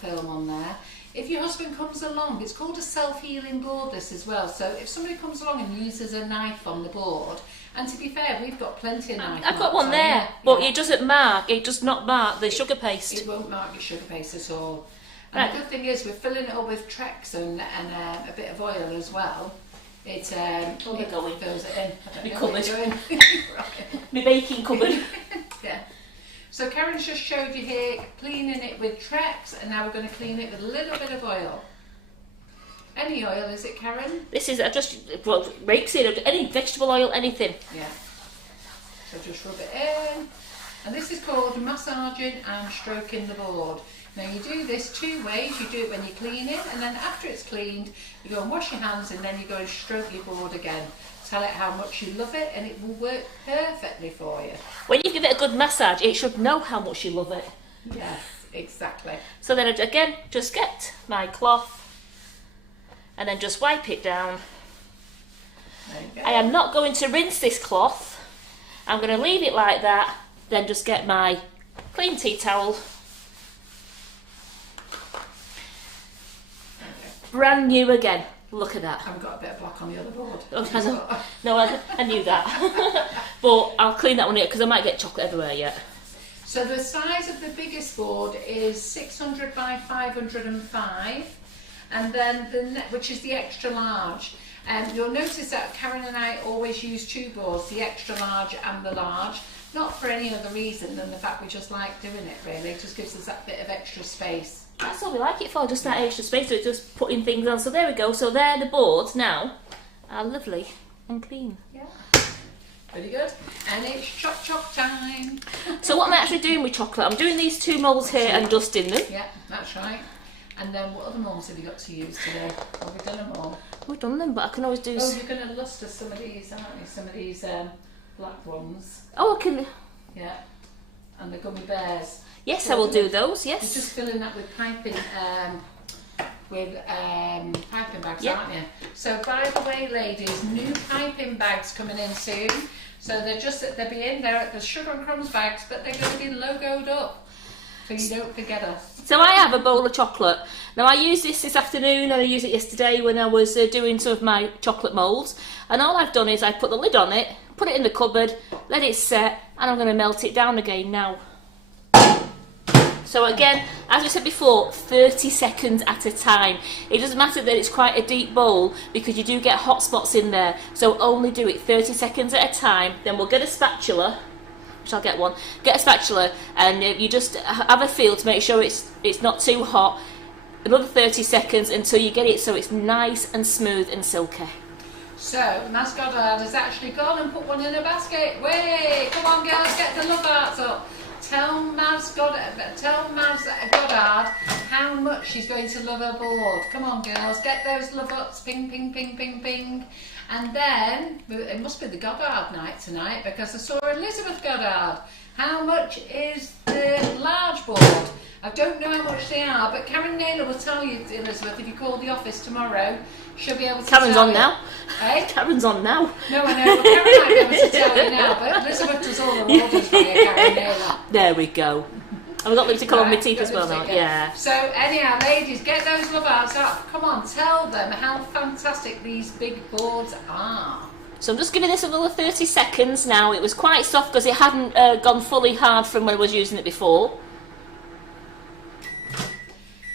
film on there. If your husband comes along, it's called a self-healing board, this as well. So if somebody comes along and uses a knife on the board, and to be fair, we've got plenty of knife I've got one there, yeah, but it does not mark the sugar paste. It won't mark your sugar paste at all. And Right. the good thing is we're filling it up with Trex and a bit of oil as well. It fills it in. I don't know what you're doing. My baking cupboard. Yeah. So Karen's just showed you here cleaning it with Trex, and now we're going to clean it with a little bit of oil. Any oil, is it, Karen? This is rapeseed, any vegetable oil, anything. Yeah. So just rub it in. And this is called massaging and stroking the board. Now you do this 2 ways. You do it when you clean it, and then after it's cleaned, you go and wash your hands, and then you go and stroke your board again. Tell it how much you love it, and it will work perfectly for you. When you give it a good massage, it should know how much you love it. Yes, exactly. So then again, just get my cloth and then just wipe it down. There you go. I am not going to rinse this cloth. I'm going to leave it like that, then just get my clean tea towel. Brand new again. Look at that. I've got a bit of black on the other board. Oh, no, I knew that. But I'll clean that one here because I might get chocolate everywhere yet. So the size of the biggest board is 600 by 505, and then which is the extra large. You'll notice that Karen and I always use 2 boards, the extra large and the large, not for any other reason than the fact we just like doing it, really. It just gives us that bit of extra space. That's all we like it for, just that extra space, so it's just putting things on. So there we go, so there the boards now are lovely and clean. Yeah. Pretty good. And it's choc time. So what am I actually doing with chocolate? I'm doing these 2 moulds here and dusting them. Yeah, that's right. And then what other moulds have you got to use today? Have we done them all? We've done them, but I can always do... Oh, you're going to luster some of these, aren't you? Some of these black ones. Oh, I can... Yeah. And the gummy bears. Yes, I will do those, yes. You're just filling that with piping with piping bags, Yep. aren't you? So by the way, ladies, new piping bags coming in soon. So they'll be in there at the Sugar and Crumbs bags, but they're going to be logoed up, so you don't forget us. So I have a bowl of chocolate. Now I used this afternoon and I used it yesterday when I was doing some of my chocolate moulds. And all I've done is I put the lid on it, put it in the cupboard, let it set, and I'm going to melt it down again now. So again, as we said before, 30 seconds at a time. It doesn't matter that it's quite a deep bowl because you do get hot spots in there. So only do it 30 seconds at a time. Then we'll get a spatula, which I'll get one. Get a spatula and you just have a feel to make sure it's not too hot. Another 30 seconds until you get it so it's nice and smooth and silky. So, Maz Goddard has actually gone and put one in a basket. Way! Come on, girls, get the love hearts up. Tell Maz Goddard how much she's going to love her board. Come on, girls, get those love ups. Ping, ping, ping, ping, ping. And then, it must be the Goddard night tonight because I saw Elizabeth Goddard. How much is the large board? I don't know how much they are, but Karen Naylor will tell you, Elizabeth, if you call the office tomorrow, she'll be able to Karen's tell on you. now. Eh? Karen's on now. No, I know. Well, Karen might be able to tell you now, but Elizabeth does all the orders for you, Karen Naylor. There we go. I've got lipstick on my teeth as well now. Yeah. So anyhow, ladies, get those love hearts up. Come on, tell them how fantastic these big boards are. So I'm just giving this another 30 seconds now. It was quite soft because it hadn't gone fully hard from when I was using it before.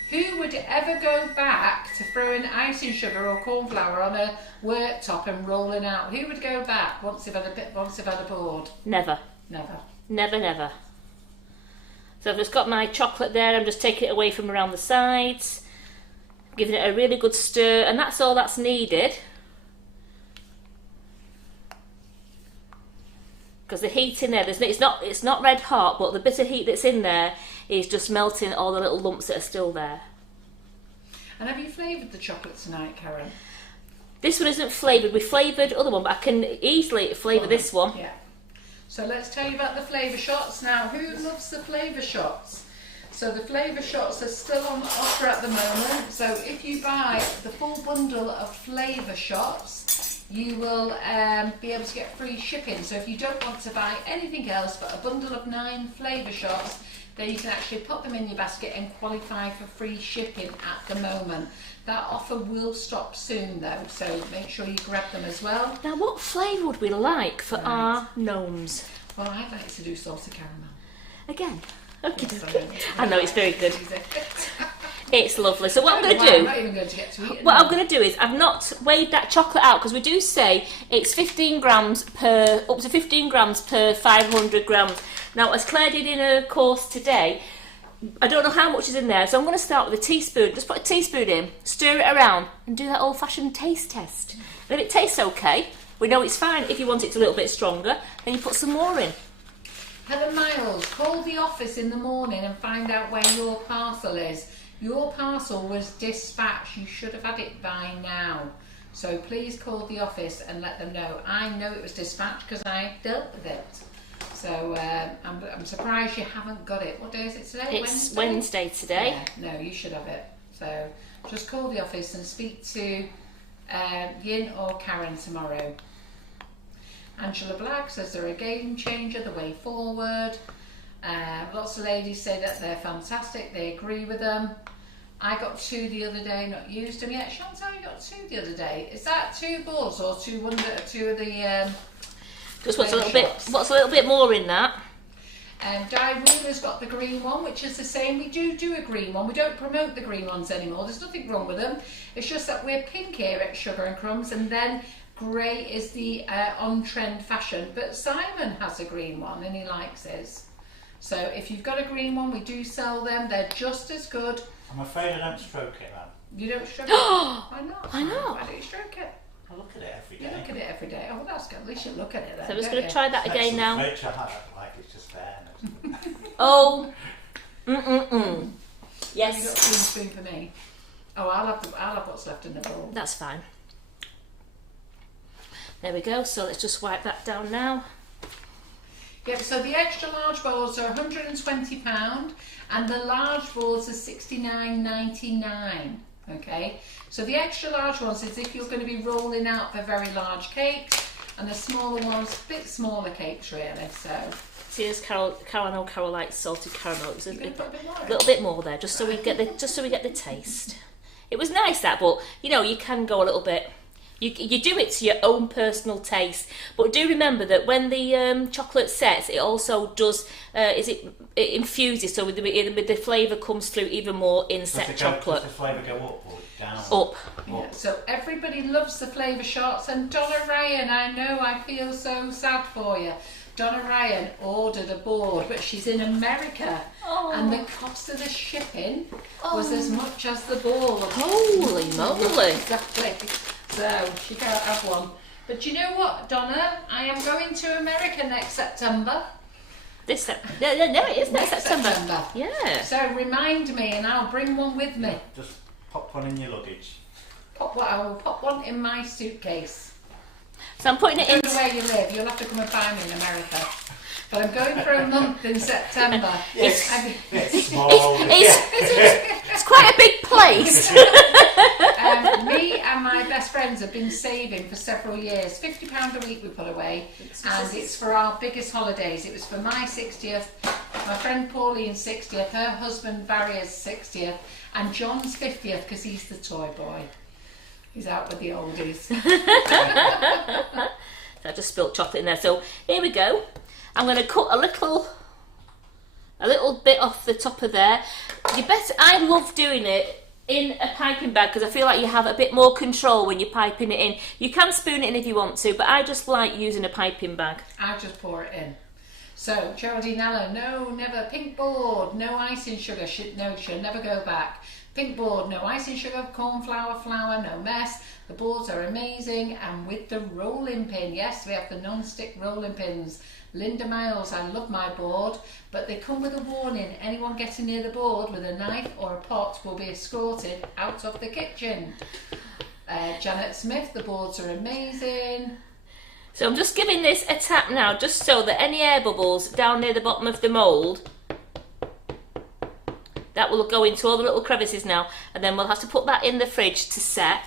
Who would ever go back to throwing icing sugar or corn flour on a worktop and rolling out? Who would go back once they've had a board? Never. Never. Never, never. So I've just got my chocolate there. I'm just taking it away from around the sides, giving it a really good stir, and that's all that's needed. Because the heat in there, it's not red hot, but the bit of heat that's in there is just melting all the little lumps that are still there. And have you flavoured the chocolate tonight, Karen? This one isn't flavoured. We flavoured the other one, but I can easily flavour this one. Yeah. So let's tell you about the flavour shots. Now, who loves the flavour shots? So the flavour shots are still on offer at the moment. So if you buy the full bundle of flavour shots, you will be able to get free shipping. So if you don't want to buy anything else but a bundle of 9 flavour shots, then you can actually put them in your basket and qualify for free shipping at the moment. That offer will stop soon though, so make sure you grab them as well. Now, what flavour would we like for our gnomes? Well, I'd like to do salted caramel. Again? Okay, Yes, okay. I know, it's very good. It's lovely. So what I'm going to I'm do... not even going to get to eat it What now. I'm going to do is, I've not weighed that chocolate out because we do say it's 15 grams per, up to 15 grams per 500 grams. Now, as Claire did in her course today, I don't know how much is in there, so I'm going to start with a teaspoon. Just put a teaspoon in, stir it around, and do that old-fashioned taste test. And if it tastes okay, we know it's fine. If you want it a little bit stronger, then you put some more in. Helen Miles, call the office in the morning and find out where your parcel is. Your parcel was dispatched. You should have had it by now. So please call the office and let them know. I know it was dispatched because I dealt with it. So I'm surprised you haven't got it. What day is it today? It's Wednesday today. Yeah, no, you should have it. So just call the office and speak to Yin or Karen tomorrow. Angela Black says they're a game changer, the way forward. Lots of ladies say that they're fantastic, they agree with them. I got 2 the other day, not used them yet. Chantal, you got 2 the other day. Is that 2 boards or 2 of the... Just what's a little bit more in that. Di Wheeler's got the green one, which is the same. We do a green one. We don't promote the green ones anymore. There's nothing wrong with them. It's just that we're pink here at Sugar and Crumbs, and then grey is the on-trend fashion. But Simon has a green one, and he likes his. So if you've got a green one, we do sell them. They're just as good. I'm afraid I don't stroke it, man. You don't stroke it? Why not? Why not? Why don't you stroke it? I look at it every day. You look at it every day. Oh, that's good. At least you look at it then. So I'm just don't going to you? try that again now. Make sure I like it's just there. Oh. Have you got Yes. a spoon for me? Oh, I'll have what's left in the bowl. That's fine. There we go. So let's just wipe that down now. Yep, so the extra large bowls are £120 and the large bowls are £69.99. Okay, so the extra large ones is if you're going to be rolling out for very large cakes, and the smaller ones, a bit smaller cakes really. So see, as Carol, I know Carol likes salted caramel. It was a a little bit more there, just so we get the taste. It was nice that, but you know, you can go a little bit. You do it to your own personal taste, but do remember that when the chocolate sets, it also does. It infuses, so with the flavour comes through even more in set chocolate. Does the flavour go up or down? Up. Yeah, so everybody loves the flavour shots, and Donna Ryan, I know, I feel so sad for you. Donna Ryan ordered a board, but she's in America, and the cost of the shipping was as much as the board. Holy moly! Exactly. So she can't have one. But you know what, Donna? I am going to America next September. No, it is next September. Yeah. So remind me, and I'll bring one with me. Just pop one in your luggage. I will pop one in my suitcase. So I'm putting it in. I don't know where you live. You'll have to come and buy me in America. But I'm going for a month in September. It's small. It's quite a big place. Me and my best friends have been saving for several years. £50 a week we put away, and it's for our biggest holidays. It was for my 60th, my friend Pauline's 60th, her husband Barry's 60th, and John's 50th because he's the toy boy. He's out with the oldies. So I just spilt chocolate in there. So here we go. I'm going to cut a little bit off the top of there. I love doing it in a piping bag because I feel like you have a bit more control when you're piping it in. You can spoon it in if you want to, but I just like using a piping bag. I just pour it in. So Geraldine Allen, no, never. Pink board, no icing sugar. No, she'll never go back. Pink board, no icing sugar, corn flour, no mess. The boards are amazing, and with the rolling pin, yes, we have the non-stick rolling pins. Linda Miles, I love my board, but they come with a warning. Anyone getting near the board with a knife or a pot will be escorted out of the kitchen. Janet Smith, the boards are amazing. So I'm just giving this a tap now, just so that any air bubbles down near the bottom of the mould, that will go into all the little crevices now, and then we'll have to put that in the fridge to set.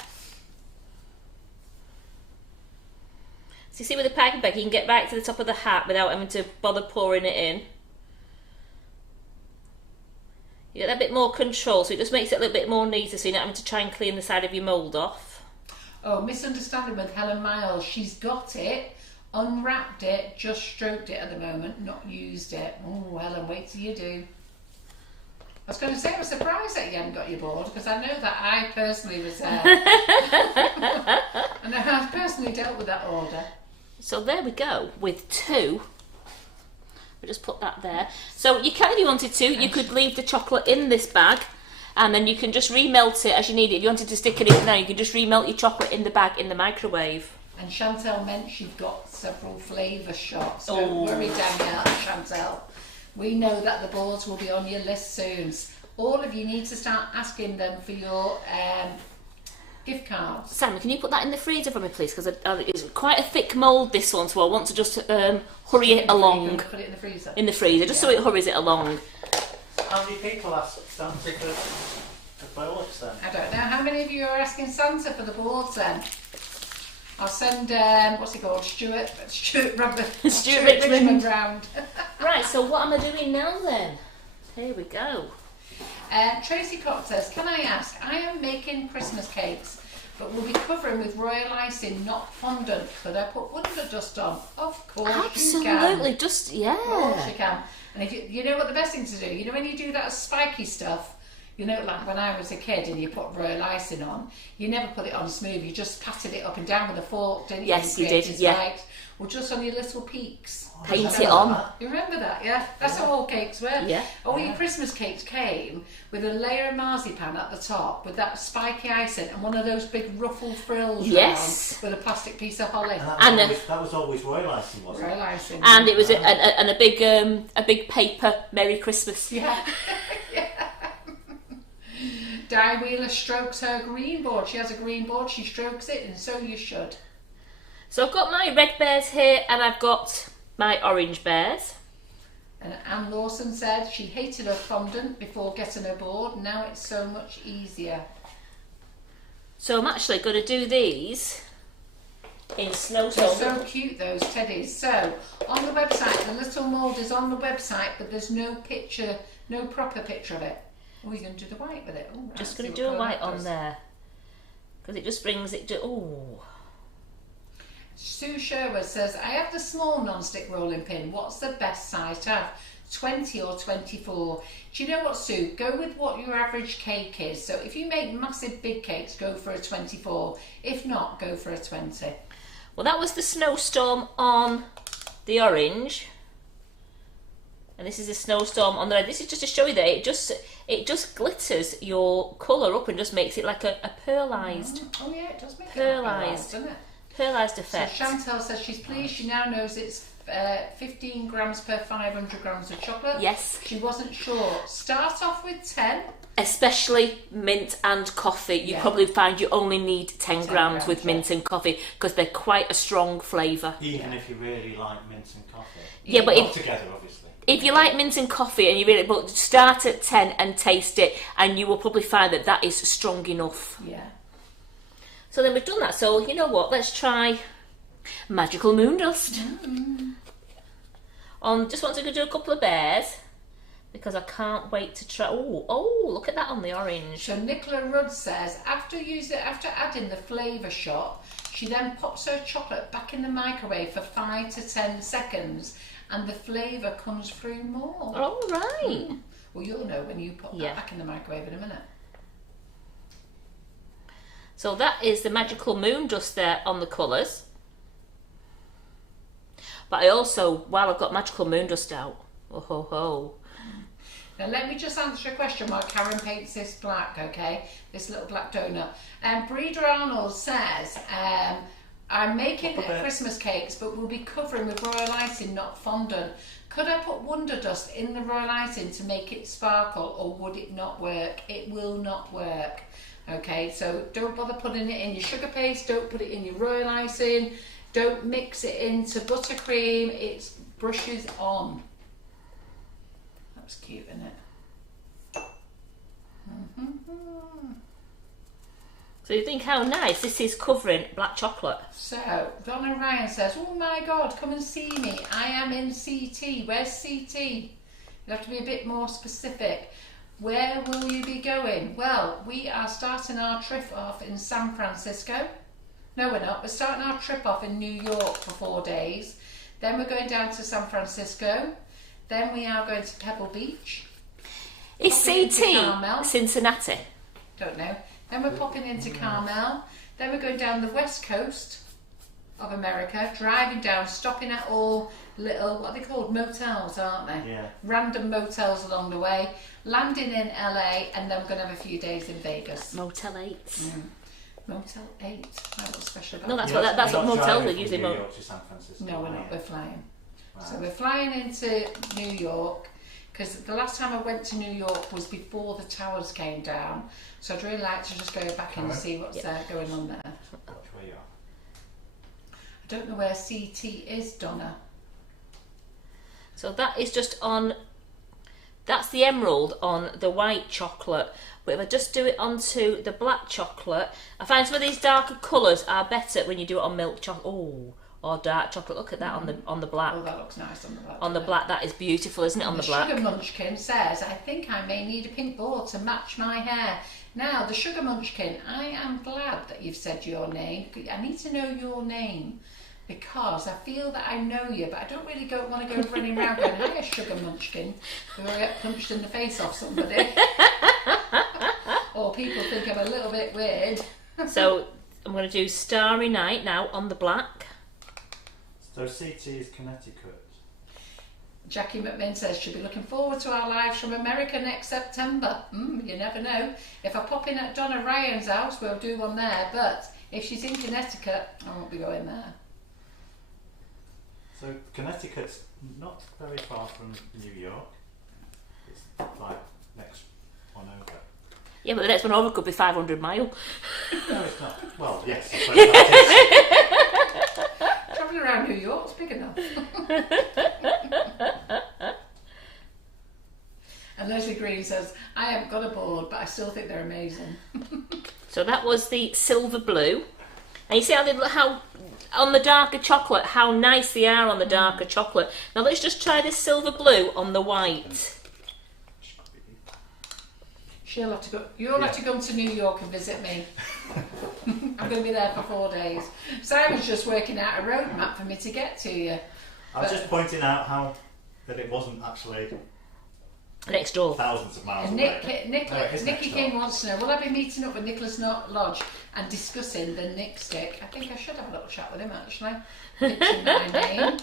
So you see with the piping bag, you can get right to the top of the hat without having to bother pouring it in. You get a bit more control, so it just makes it a little bit more neater, so you're not having to try and clean the side of your mould off. Oh, misunderstanding with Helen Miles. She's got it, unwrapped it, just stroked it at the moment, not used it. Oh, Helen, wait till you do. I was going to say, I was surprised that you hadn't got your board, because I know that I personally was there. And I personally dealt with that order. So there we go, with two. We'll just put that there. So you can, if you wanted to, you could leave the chocolate in this bag, and then you can just remelt it as you need it. If you wanted to stick it in now, you can just remelt your chocolate in the bag in the microwave. And Chantel meant she'd got several flavour shots. Don't worry, Danielle, Chantel. We know that the boards will be on your list soon. All of you need to start asking them for your gift cards. Sam, can you put that in the freezer for me, please? Because it's quite a thick mould, this one, so I want to just hurry it along. Put it in the freezer? In the freezer, just so it hurries it along. How many people ask Santa for bullets then? I don't know. How many of you are asking Santa for the boards then? I'll send, what's he called? Stuart Richmond round. Right, so what am I doing now then? Here we go. Tracy Cox says, can I ask, I am making Christmas cakes, but we'll be covering with royal icing, not fondant. Could I put Wonder Dust on? Of course you can. Absolutely, just, yeah. Of course you can. And if you know what the best thing to do, you know when you do that spiky stuff, you know, like when I was a kid and you put royal icing on, you never put it on smooth, you just patted it up and down with a fork, didn't you? Yes, you did, yeah. Spikes. Well, just on your little peaks. Paint it on. You remember that, yeah? That's how all cakes were. Yeah. All your Christmas cakes came with a layer of marzipan at the top with that spiky icing and one of those big ruffled frills yes. round with a plastic piece of holly. And that was always royal icing, wasn't it? Royal icing. And it was a big paper Merry Christmas. Yeah. Yeah. Di Wheeler strokes her green board. She has a green board, she strokes it, and so you should. So I've got my red bears here and I've got my orange bears. And Anne Lawson said she hated her fondant before getting her board. Now it's so much easier. So I'm actually going to do these in They're snowstorm. so cute, those teddies. So on the website, the little mould is on the website, but there's no picture, no proper picture of it. Oh, you're going to do the white with it. Oh, right, Just going see to what do a colour white that on does. there because it just brings it to. Oh, Sue Sherwood says, I have the small non-stick rolling pin. What's the best size to have? 20 or 24? Do you know what, Sue? Go with what your average cake is. So if you make massive big cakes, go for a 24. If not, go for a 20. well, that was the snowstorm on the orange, and this is a snowstorm on the red. This is just to show you that it just glitters your colour up and just makes it like a pearlised. Oh yeah, it does make Pearlised. it doesn't it? Pearlised So effect. Chantel says she's pleased. She now knows it's 15 grams per 500 grams of chocolate. Yes. She wasn't sure. Start off with 10. Especially mint and coffee. You Yeah. probably find you only need 10 grams grams, with mint and coffee because they're quite a strong flavour. Even if you really like mint and coffee. Yeah, but Not if, together, obviously. if you like mint and coffee and you really, but start at 10 and taste it, and you will probably find that that is strong enough. Yeah. So then we've done that. So you know what? Let's try Magical Moon Dust. Just want to do a couple of bears because I can't wait to try. Oh, look at that on the orange. So Nicola Rudd says after adding the flavour shot, she then pops her chocolate back in the microwave for 5 to 10 seconds, and the flavour comes through more. All right. Well, you'll know when you put Yeah. that back in the microwave in a minute. So that is the Magical Moon Dust there on the colours. But I also, while I've got Magical Moon Dust out, oh ho ho. Now let me just answer a question while Karen paints this black, okay? This little black donut. Breeder Arnold says, I'm making Christmas cakes, but we'll be covering with royal icing, not fondant. Could I put Wonder Dust in the royal icing to make it sparkle, or would it not work? It will not work. Okay, so don't bother putting it in your sugar paste, don't put it in your royal icing, don't mix it into buttercream, it brushes on. That's cute, isn't it? So you think how nice this is covering black chocolate. So, Donna Ryan says, oh my God, come and see me. I am in CT. Where's CT? You have to be a bit more specific. Where will you be going? Well, we are starting our trip off in San Francisco. No, we're not. We're starting our trip off in New York for 4 days. Then we're going down to San Francisco. Then we are going to Pebble Beach. Is Popping into Carmel. CT Cincinnati? Don't know. Then we're popping into Carmel. Then we're going down the west coast of America, driving down, stopping at all little, what are they called? Motels, aren't they? Yeah. Random motels along the way. Landing in LA, and then we're going to have a few days in Vegas. Motel 8. Motel 8. What's special about No, that's that? that's what You're not motels driving are from usually. New York to San Francisco. No, we're are not. you? We're flying. So Right. we're flying into New York, because the last time I went to New York was before the towers came down. So I'd really like to just go back and see what's going on there. Watch where you are. I don't know where CT is, Donna. So that is just on. That's the emerald on the white chocolate. But if I just do it onto the black chocolate, I find some of these darker colours are better when you do it on milk chocolate. Oh, or dark chocolate. Look at that on the black. Oh, that looks nice on the black. On the doesn't it? black, that is beautiful, isn't it? On the black. Sugar Munchkin says, I think I may need a pink board to match my hair. Now, the Sugar Munchkin, I am glad that you've said your name. I need to know your name, because I feel that I know you, but I don't really want to go running around going, hiya, Sugar Munchkin, before I get punched in the face off somebody. Or people think I'm a little bit weird. So I'm going to do Starry Night now on the black. So CT is Connecticut. Jackie McMinn says she'll be looking forward to our lives from America next September. You never know. If I pop in at Donna Ryan's house, we'll do one there, but if she's in Connecticut, I won't be going there. So Connecticut's not very far from New York. It's like next one over. Yeah, but the next one over could be 500 mile. No, it's not. Well, yes. I suppose that is. Travelling around New York's big enough. And Leslie Green says, I haven't got a board, but I still think they're amazing. So that was the silver blue. And you see how on the darker chocolate, how nice they are on the darker chocolate. Now let's just try this silver blue on the white. She'll have to go. You'll have to come to New York and visit me. I'm going to be there for 4 days. Simon's just working out a roadmap for me to get to you. I was just pointing out how that it wasn't actually next door. Thousands of miles And away. Nicky King wants to know, will I be meeting up with Nicholas Lodge and discussing the Nick stick? I think I should have a little chat with him actually. Pitching my name.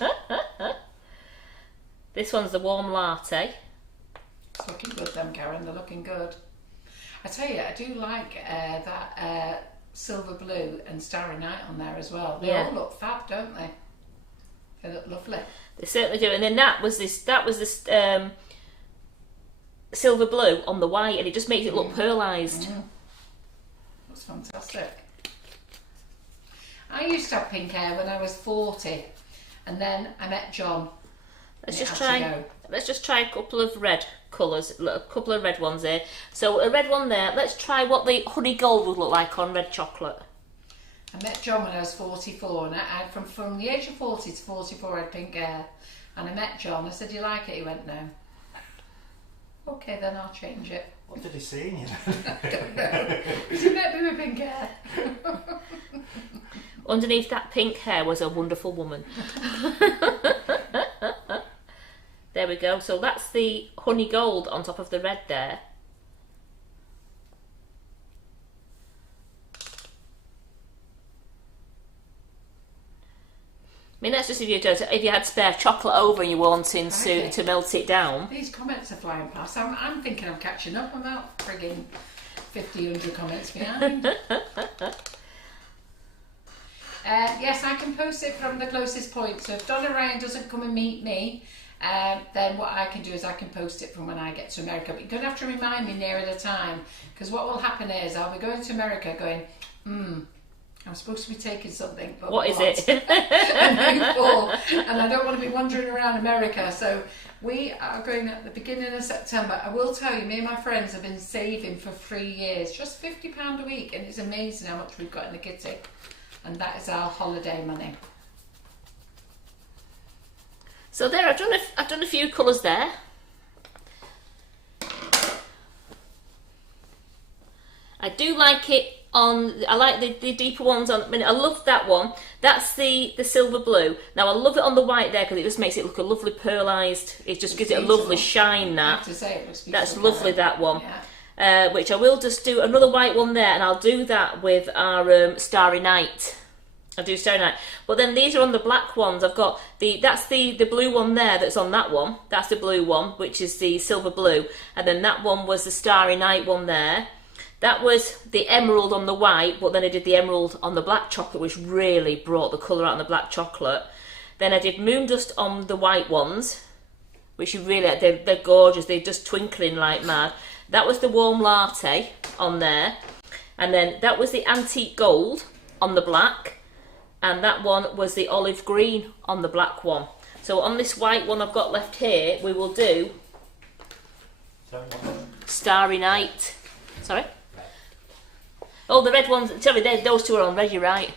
This one's the warm latte. It's looking good then, Karen, they're looking good. I tell you, I do like that silver blue and starry night on there as well. They all look fab, don't they? They look lovely. They certainly do. And then that was this silver blue on the white, and it just makes it look pearlised. That's fantastic. I used to have pink hair when I was 40, and then I met John. Let's just try a couple of red colours, a couple of red ones here. So a red one there. Let's try what the honey gold would look like on red chocolate. I met John when I was 44, and I from the age of 40 to 44 I had pink hair. And I met John. I said, "Do you like it?" He went, "No." Okay, then I'll change it. What did he see in you? I don't know. Because he met me with pink hair. Underneath that pink hair was a wonderful woman. There we go. So that's the honey gold on top of the red there. I mean, that's just if you had spare chocolate over and you were wanting to melt it down. These comments are flying past. I'm thinking I'm catching up. I'm about frigging 100 comments behind. Yes, I can post it from the closest point. So if Donna Ryan doesn't come and meet me, then what I can do is I can post it from when I get to America. But you're going to have to remind me nearer the time, because what will happen is I'll be going to America going, I'm supposed to be taking something, but what is it? and I don't want to be wandering around America. So we are going at the beginning of September. I will tell you, me and my friends have been saving for 3 years, just £50 a week, and it's amazing how much we've got in the kitty. And that is our holiday money. So there, I've done a few colours there. I do like it on. I like the deeper ones on. I mean, I love that one. That's the silver blue. Now I love it on the white there because it just makes it look a lovely pearlised. It just gives it a lovely shine. That. I have to say, it looks beautiful. That's lovely. That one. Yeah. Which I will just do another white one there, and I'll do that with our Starry Night. I'll do Starry Night. But then these are on the black ones. I've got that's the blue one there that's on that one. That's the blue one, which is the silver blue. And then that one was the Starry Night one there. That was the emerald on the white, but then I did the emerald on the black chocolate, which really brought the colour out on the black chocolate. Then I did moon dust on the white ones, which you really, they're gorgeous. They're just twinkling like mad. That was the warm latte on there. And then that was the antique gold on the black. And that one was the olive green on the black one. So on this white one I've got left here, we will do Starry Night. Sorry? Oh, the red ones. Sorry, those two are on red, you're right.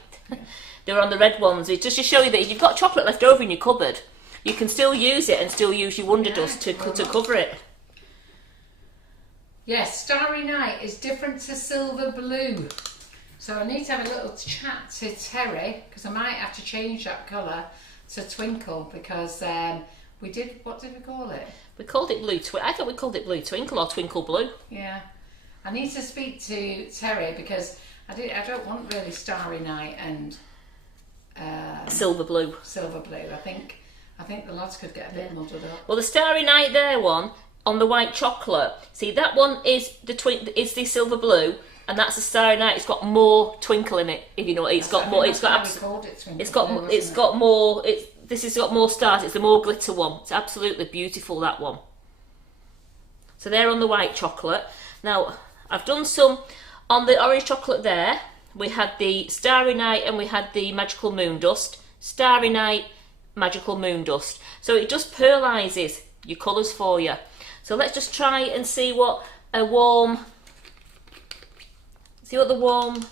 They're on the red ones. It's just to show you that if you've got chocolate left over in your cupboard, you can still use it and still use your Wonder Dust to cover it. Yes, Starry Night is different to silver blue. So I need to have a little chat to Terry, because I might have to change that colour to Twinkle, because we did, what did we call it? We called it Blue Twinkle. I thought we called it Blue Twinkle or Twinkle Blue. Yeah. I need to speak to Terry, because I don't want really Starry Night and Silver Blue. Silver Blue. I think the lads could get a bit muddled up. Well, the Starry Night there one on the white chocolate. See, that one is the Silver Blue, and that's the Starry Night. It's got more twinkle in it. If you know, it's got more. It's got more. This has got more stars. It's the more glitter one. It's absolutely beautiful, that one. So they're on the white chocolate. Now I've done some on the orange chocolate there. We had the Starry Night and we had the Magical Moon Dust. Starry Night, Magical Moon Dust. So it just pearlises your colours for you. So let's just try and see what the warm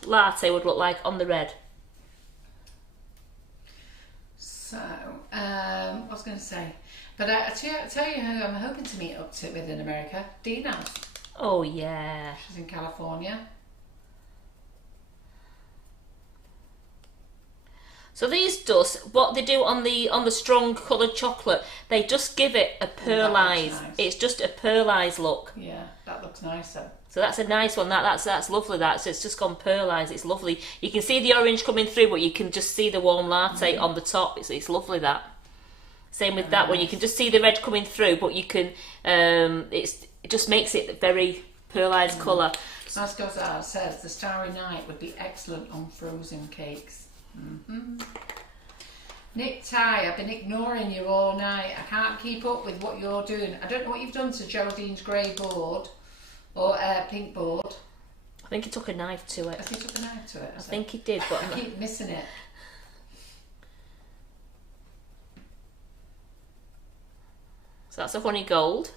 latte would look like on the red. So, what was I going to say? But I tell you who I'm hoping to meet up to with in America. Dina's. Oh yeah. She's in California. So these dusts, what they do on the strong coloured chocolate, they just give it a pearlise. Nice. It's just a pearlise look. Yeah, that looks nice though. So that's a nice one. That's lovely. So it's just gone pearlise. It's lovely. You can see the orange coming through, but you can just see the warm latte on the top. It's lovely that. Same with that one. You can just see the red coming through, but you can. It just makes it very pearlise colour. As Gozar says, the Starry Night would be excellent on frozen cakes. Nick Ty, I've been ignoring you all night. I can't keep up with what you're doing. I don't know what you've done to Geraldine's grey board or pink board. I think he took a knife to it. Has he took a knife to it? I think he did, but I keep missing it. So that's a honey gold.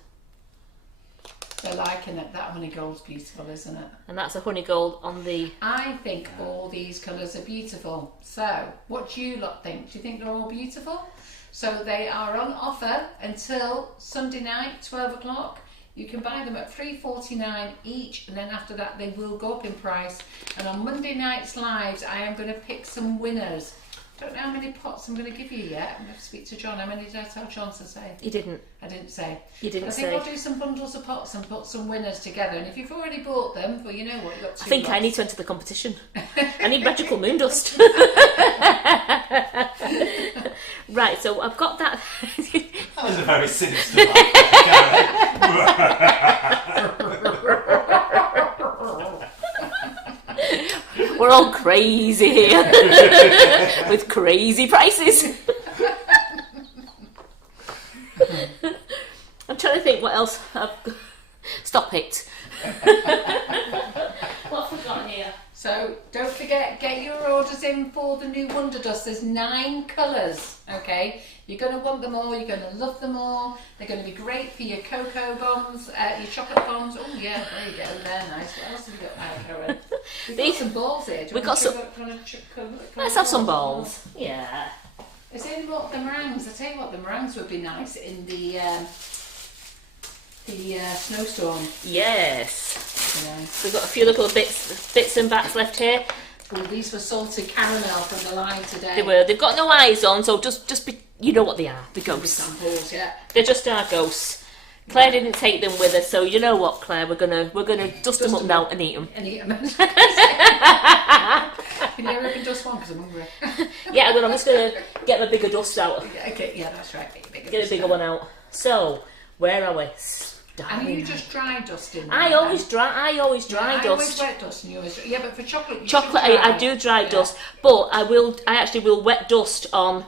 They're liking it. That honey gold's beautiful, isn't it? And that's a honey gold on the... I think all these colours are beautiful. So, what do you lot think? Do you think they're all beautiful? So they are on offer until Sunday night, 12 o'clock. You can buy them at $3.49 each, and then after that they will go up in price. And on Monday night's lives, I am going to pick some winners. Don't know how many pots I'm going to give you yet. I'm going to speak to John. How many did I tell John to say? He didn't. I didn't say. You didn't say. I say. think I'll do some bundles of pots and put some winners together. And if you've already bought them, well, you know what, you've got 2 I think lots. I need to enter the competition. I need magical moon dust. Right, so I've got that. That was a very sinister laugh. We're all crazy here with crazy prices. I'm trying to think what else Stop it. What have we got here? So don't forget, get your orders in for the new Wonder Dust. There's 9 colours, okay? You're going to want them all, you're going to love them all. They're going to be great for your cocoa bombs, your chocolate bombs. Oh yeah, there you go, they're nice. What else have we got now, Karen? We've got some balls here. We've got some... Let's have some balls. Yeah. I tell you what, the meringues. I tell you what, the meringues would be nice in the snowstorm. Yes. Yeah. We've got a few little bits and bats left here. Well, these were salted caramel from the line today. They were. They've got no eyes on, so just be. You know what they are. The ghosts. Samples, yeah. They're just our ghosts. Claire didn't take them with her, so you know what, Claire? We're gonna dust them up now and eat them. And eat them. Can you ever even dust one? Because I'm hungry. Yeah, I'm just gonna get my bigger dust out. Okay, yeah, that's right. Get a bigger one out. So, where are we? And you just dry dusting. I always dry dust. I always wet dust, and you always. Yeah, but for chocolate, you chocolate, should dry. I do dry dust, but I actually will wet dust on.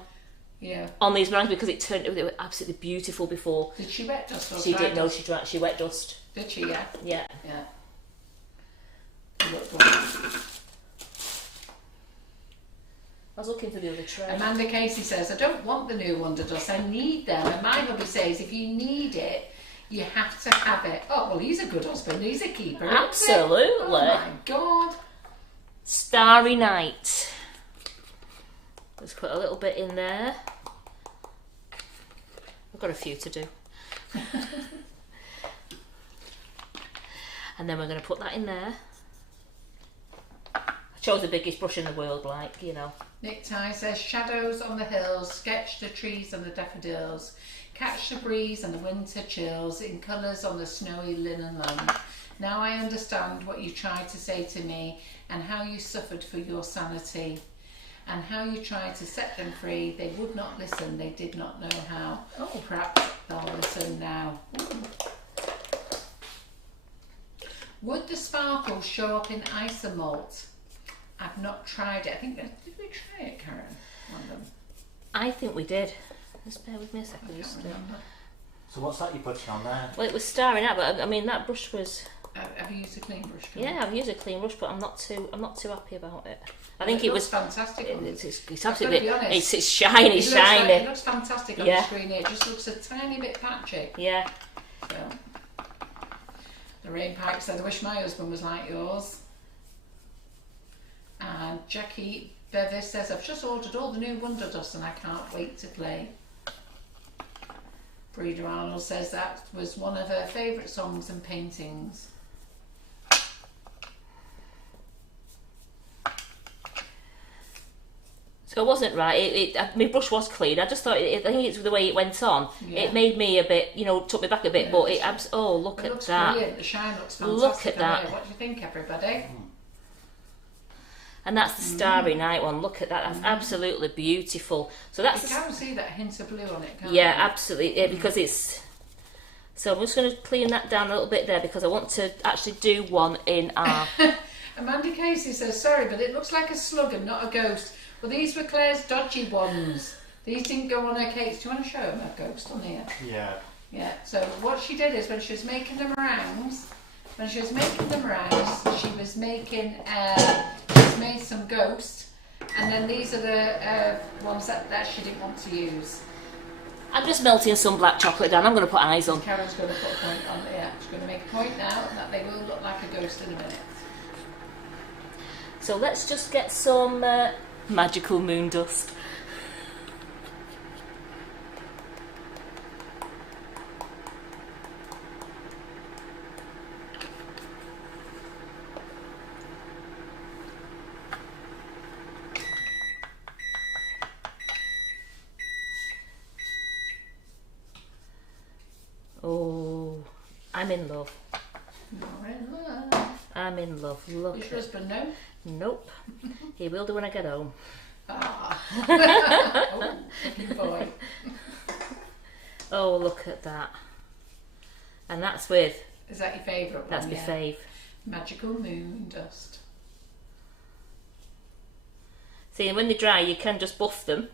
Yeah. On these meringues because they were absolutely beautiful before. Did she wet dust or she dry did. dust? No, she wet dust. Did she? Yeah. Yeah. Yeah. I was looking for the other tray. Amanda Casey says, I don't want the new Wonder Dust, I need them. And my hubby says, if you need it, you have to have it. Oh, well, he's a good husband, he's a keeper. Absolutely. Oh my God. Starry Night. Let's put a little bit in there. I've got a few to do. And then we're going to put that in there. I chose the biggest brush in the world, like, you know. Nick Ty says, shadows on the hills, sketch the trees and the daffodils, catch the breeze and the winter chills in colours on the snowy linen land. Now I understand what you tried to say to me and how you suffered for your sanity and how you tried to set them free. They would not listen, they did not know how. Oh, perhaps they'll listen now. Ooh. Would the sparkles show up in isomalt? I've not tried it. I think did we try it, Karen? One of them. I think we did. Just bear with me a second. So what's that you're putting on there? Well, it was starring out, but I mean that brush was. Have you used a clean brush? Karen? Yeah, I've used a clean brush, but I'm not too happy about it. I think it was fantastic. It's absolutely. It's shiny, it shiny. It looks fantastic on the screen here. It just looks a tiny bit patchy. Yeah. So Lorraine Pike said, I wish my husband was like yours. And Jackie Bevis says, I've just ordered all the new Wonder Dust and I can't wait to play. Breeder Arnold says that was one of her favourite songs and paintings. So it wasn't right. My brush was clean. I just thought, I think it's the way it went on. Yeah. It made me a bit, you know, took me back a bit. Yeah, but oh, look it at looks that. brilliant. The shine looks fantastic. Look at that. What do you think, everybody? And that's the Starry Night one. Look at that. That's absolutely beautiful. So that's You can see that hint of blue on it, can't yeah, you? absolutely. Yeah, because it's. So I'm just going to clean that down a little bit there because I want to actually do one in our. Amanda Casey says, sorry, but it looks like a slug and not a ghost. Well, these were Claire's dodgy ones. These didn't go on her cakes. Do you want to show them a ghost on here? Yeah. Yeah, so what she did is when she was making the meringues, she was made some ghost, and then these are the ones that she didn't want to use. I'm just melting some black chocolate down. I'm going to put eyes on. Karen's going to put a point on there. She's going to make a point now that they will look like a ghost in a minute. So let's just get some magical moon dust. Oh, I'm in love. You're in love. I'm in love. Look. Your husband, no? Nope. He will do when I get home. Ah. Oh, lucky boy. Oh, look at that. And that's with. Is that your favourite one? That's my fave. Magical moon dust. See, and when they dry, you can just buff them,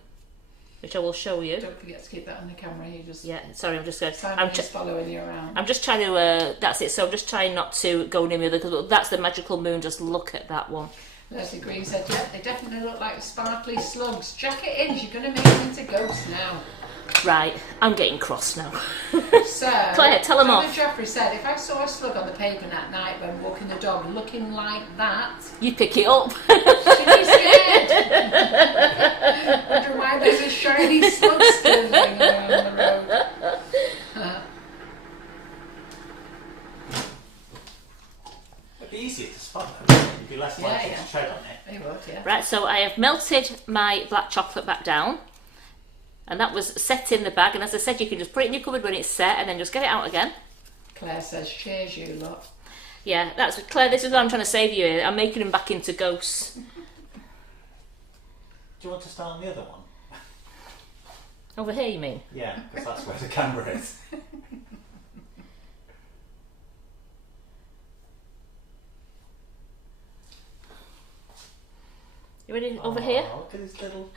which I will show you. Don't forget to keep that on the camera. You just. Yeah. Sorry, I'm just going. Simon is following you around. I'm just trying to. That's it. So I'm just trying not to go near me because that's the magical moon. Just look at that one. Leslie Green said, yeah, they definitely look like sparkly slugs. Jack it in, you're going to make them into ghosts now. Right, I'm getting cross now. So, Claire, tell them Donna off. Jeffrey said, if I saw a slug on the pavement at night when walking the dog looking like that, You pick it up. she'd be scared. Wonder why there's a shiny slug still going around the road. It'd be easier to spot them. You'd be less likely Yeah. to tread on it. They would, yeah. Right, so I have melted my black chocolate back down. And that was set in the bag. And as I said, you can just put it in your cupboard when it's set and then just get it out again. Claire says, cheers you lot. Yeah, that's Claire, this is what I'm trying to say to you here. I'm making them back into ghosts. Do you want to start on the other one? Over here, you mean? Yeah, because that's where the camera is. You ready over here? Look at his little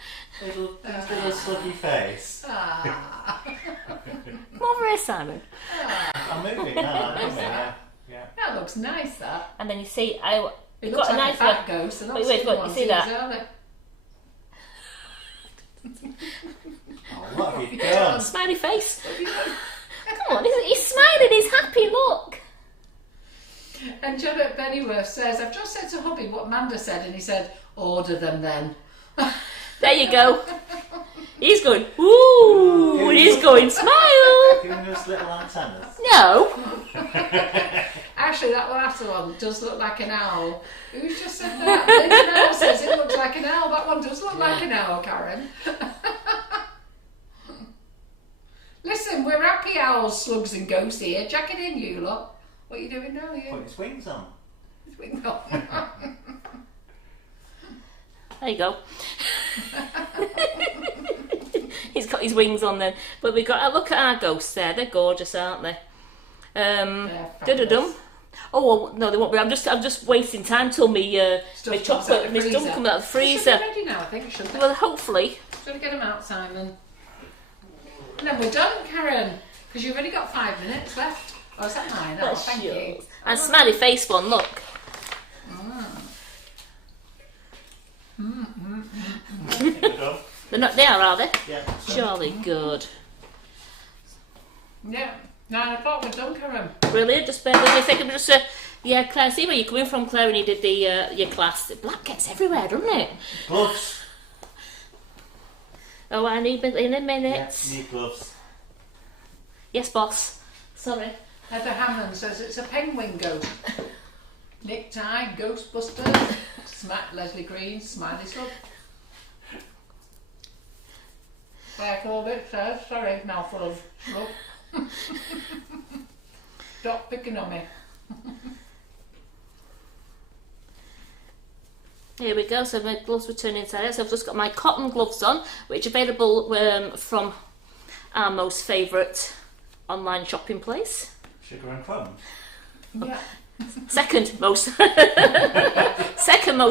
sluggy face. Ah. Come over here, Simon. I'm moving now. I'm moving, yeah. That looks nice, that. And then you see, It got looks a like nice a fat one. ghost. They're not Wait, skinny you ones see either, that? are they? Oh, what have you done? Smiley face. Come on, he's smiling, he's happy, look. And John at Bennyworth says, I've just said to hubby what Amanda said, and he said, order them then. There you go. He's going, ooh, and he's going, smile. Giving us little antennas. No. Actually, that latter one does look like an owl. Who's just said that? Linda Owl says it looks like an owl. That one does look like an owl, Karen. Listen, we're happy owls, slugs and ghosts here. Jack it in, you lot. What are you doing now, you? Put his wings on. His wings on. There you go. He's got his wings on then. But we got a look at our ghosts there. They're gorgeous, aren't they? Da-da-dum. Oh well, no, they won't be. I'm just wasting time till my chocolate, my stuff comes out of the freezer. Should be ready now, I think, shouldn't it? Well, hopefully. Should we get them out, Simon? And then we're done, Karen, because you've only got 5 minutes left. Oh, is that mine? Oh, thank you. And smiley face one, look. They're done. They are they? Yeah. Jolly good. Yeah. 9 o'clock, we're done, Karen. Brilliant. Just bear with me a second. Just yeah, Claire, see where you're coming from, Claire, when you did the your class. The black gets everywhere, doesn't it? Gloves. Oh, I need in a minute. Yeah, need gloves. Yes, boss. Sorry. Heather Hammond says it's a penguin ghost. Nick Ty, Ghostbusters. Smack Leslie Green, Smiley Slug. Claire Corbett says, sorry, mouthful of slug. Stop picking on me. Here we go, so my gloves were turned inside out. So I've just got my cotton gloves on, which are available from our most favourite online shopping place. Sugar and Crumbs. Yeah. Second most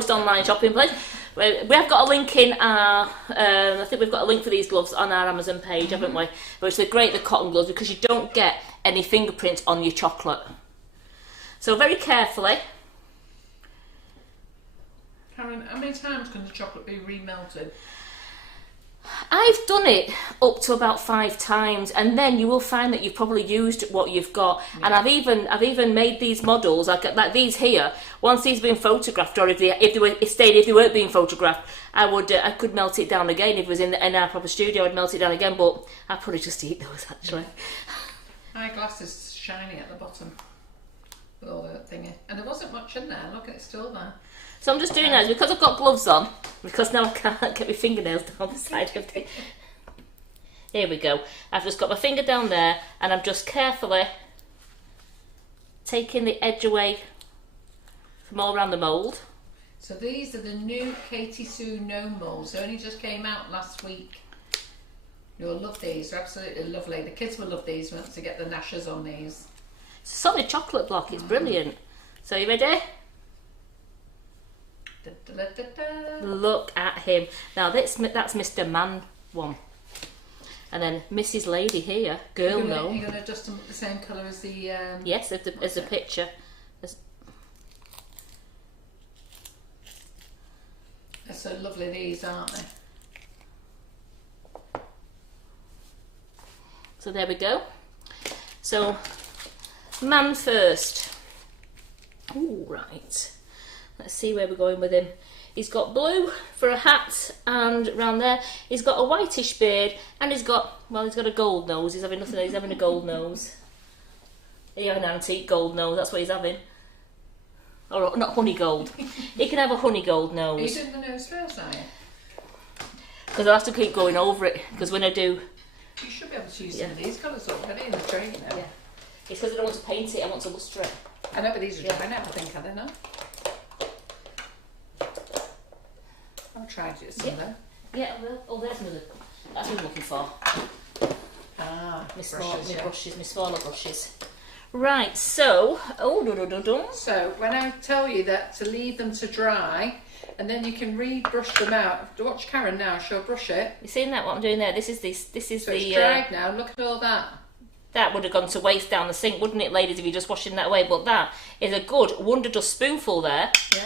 online shopping place. We have got a link in our I think we've got a link for these gloves on our Amazon page, haven't we? Which are great, the cotton gloves, because you don't get any fingerprints on your chocolate. So very carefully. Karen, how many times can the chocolate be remelted? I've done it up to about 5 times, and then you will find that you've probably used what you've got. Yeah. And I've even made these models like these here. Once these have been photographed, or if they weren't being photographed, I could melt it down again. If it was in our proper studio, I'd melt it down again. But I'd probably just eat those actually. My glass is shiny at the bottom with all that thingy, and there wasn't much in there. Look, it's still there. So I'm just doing that because I've got gloves on, because now I can't get my fingernails down the side of the... Here we go. I've just got my finger down there, and I'm just carefully taking the edge away from all around the mould. So these are the new Katie Sue Gnome molds. They only just came out last week. You'll love these. They're absolutely lovely. The kids will love these once they get the gnashers on these. It's a solid chocolate block. It's brilliant. So you ready? Da, da, da, da, da. Look at him. Now that's Mr. Man one. And then Mrs. Lady here, girl gnome. You're going to adjust them the same colour as the... Yes, as the picture. They're so lovely, these, aren't they? So there we go. So, man first. Ooh, right. Let's see where we're going with him. He's got blue for a hat, and round there he's got a whitish beard, and he's got a gold nose. He's having nothing. He's having a gold nose. He's having an antique gold nose. That's what he's having. Or not honey gold. He can have a honey gold nose. Are you doing the nose first, are you? Because I'll have to keep going over it. Because when I do, you should be able to use some of these colours already in the tray now. Yeah. It's because I don't want to paint it. I want to lustre it. I know, but these are dry now, I think, are they not? I'll try to do some of them. Yeah, well, oh, there's another. That's what I'm looking for. Ah, my smaller brushes. Right, so, So, when I tell you that to leave them to dry, and then you can re-brush them out. Watch Karen now, she'll brush it. You seen that, what I'm doing there? This is so the... it's dried now, look at all that. That would have gone to waste down the sink, wouldn't it, ladies, if you're just washing that away? But that is a good Wonder Dust spoonful there. Yeah.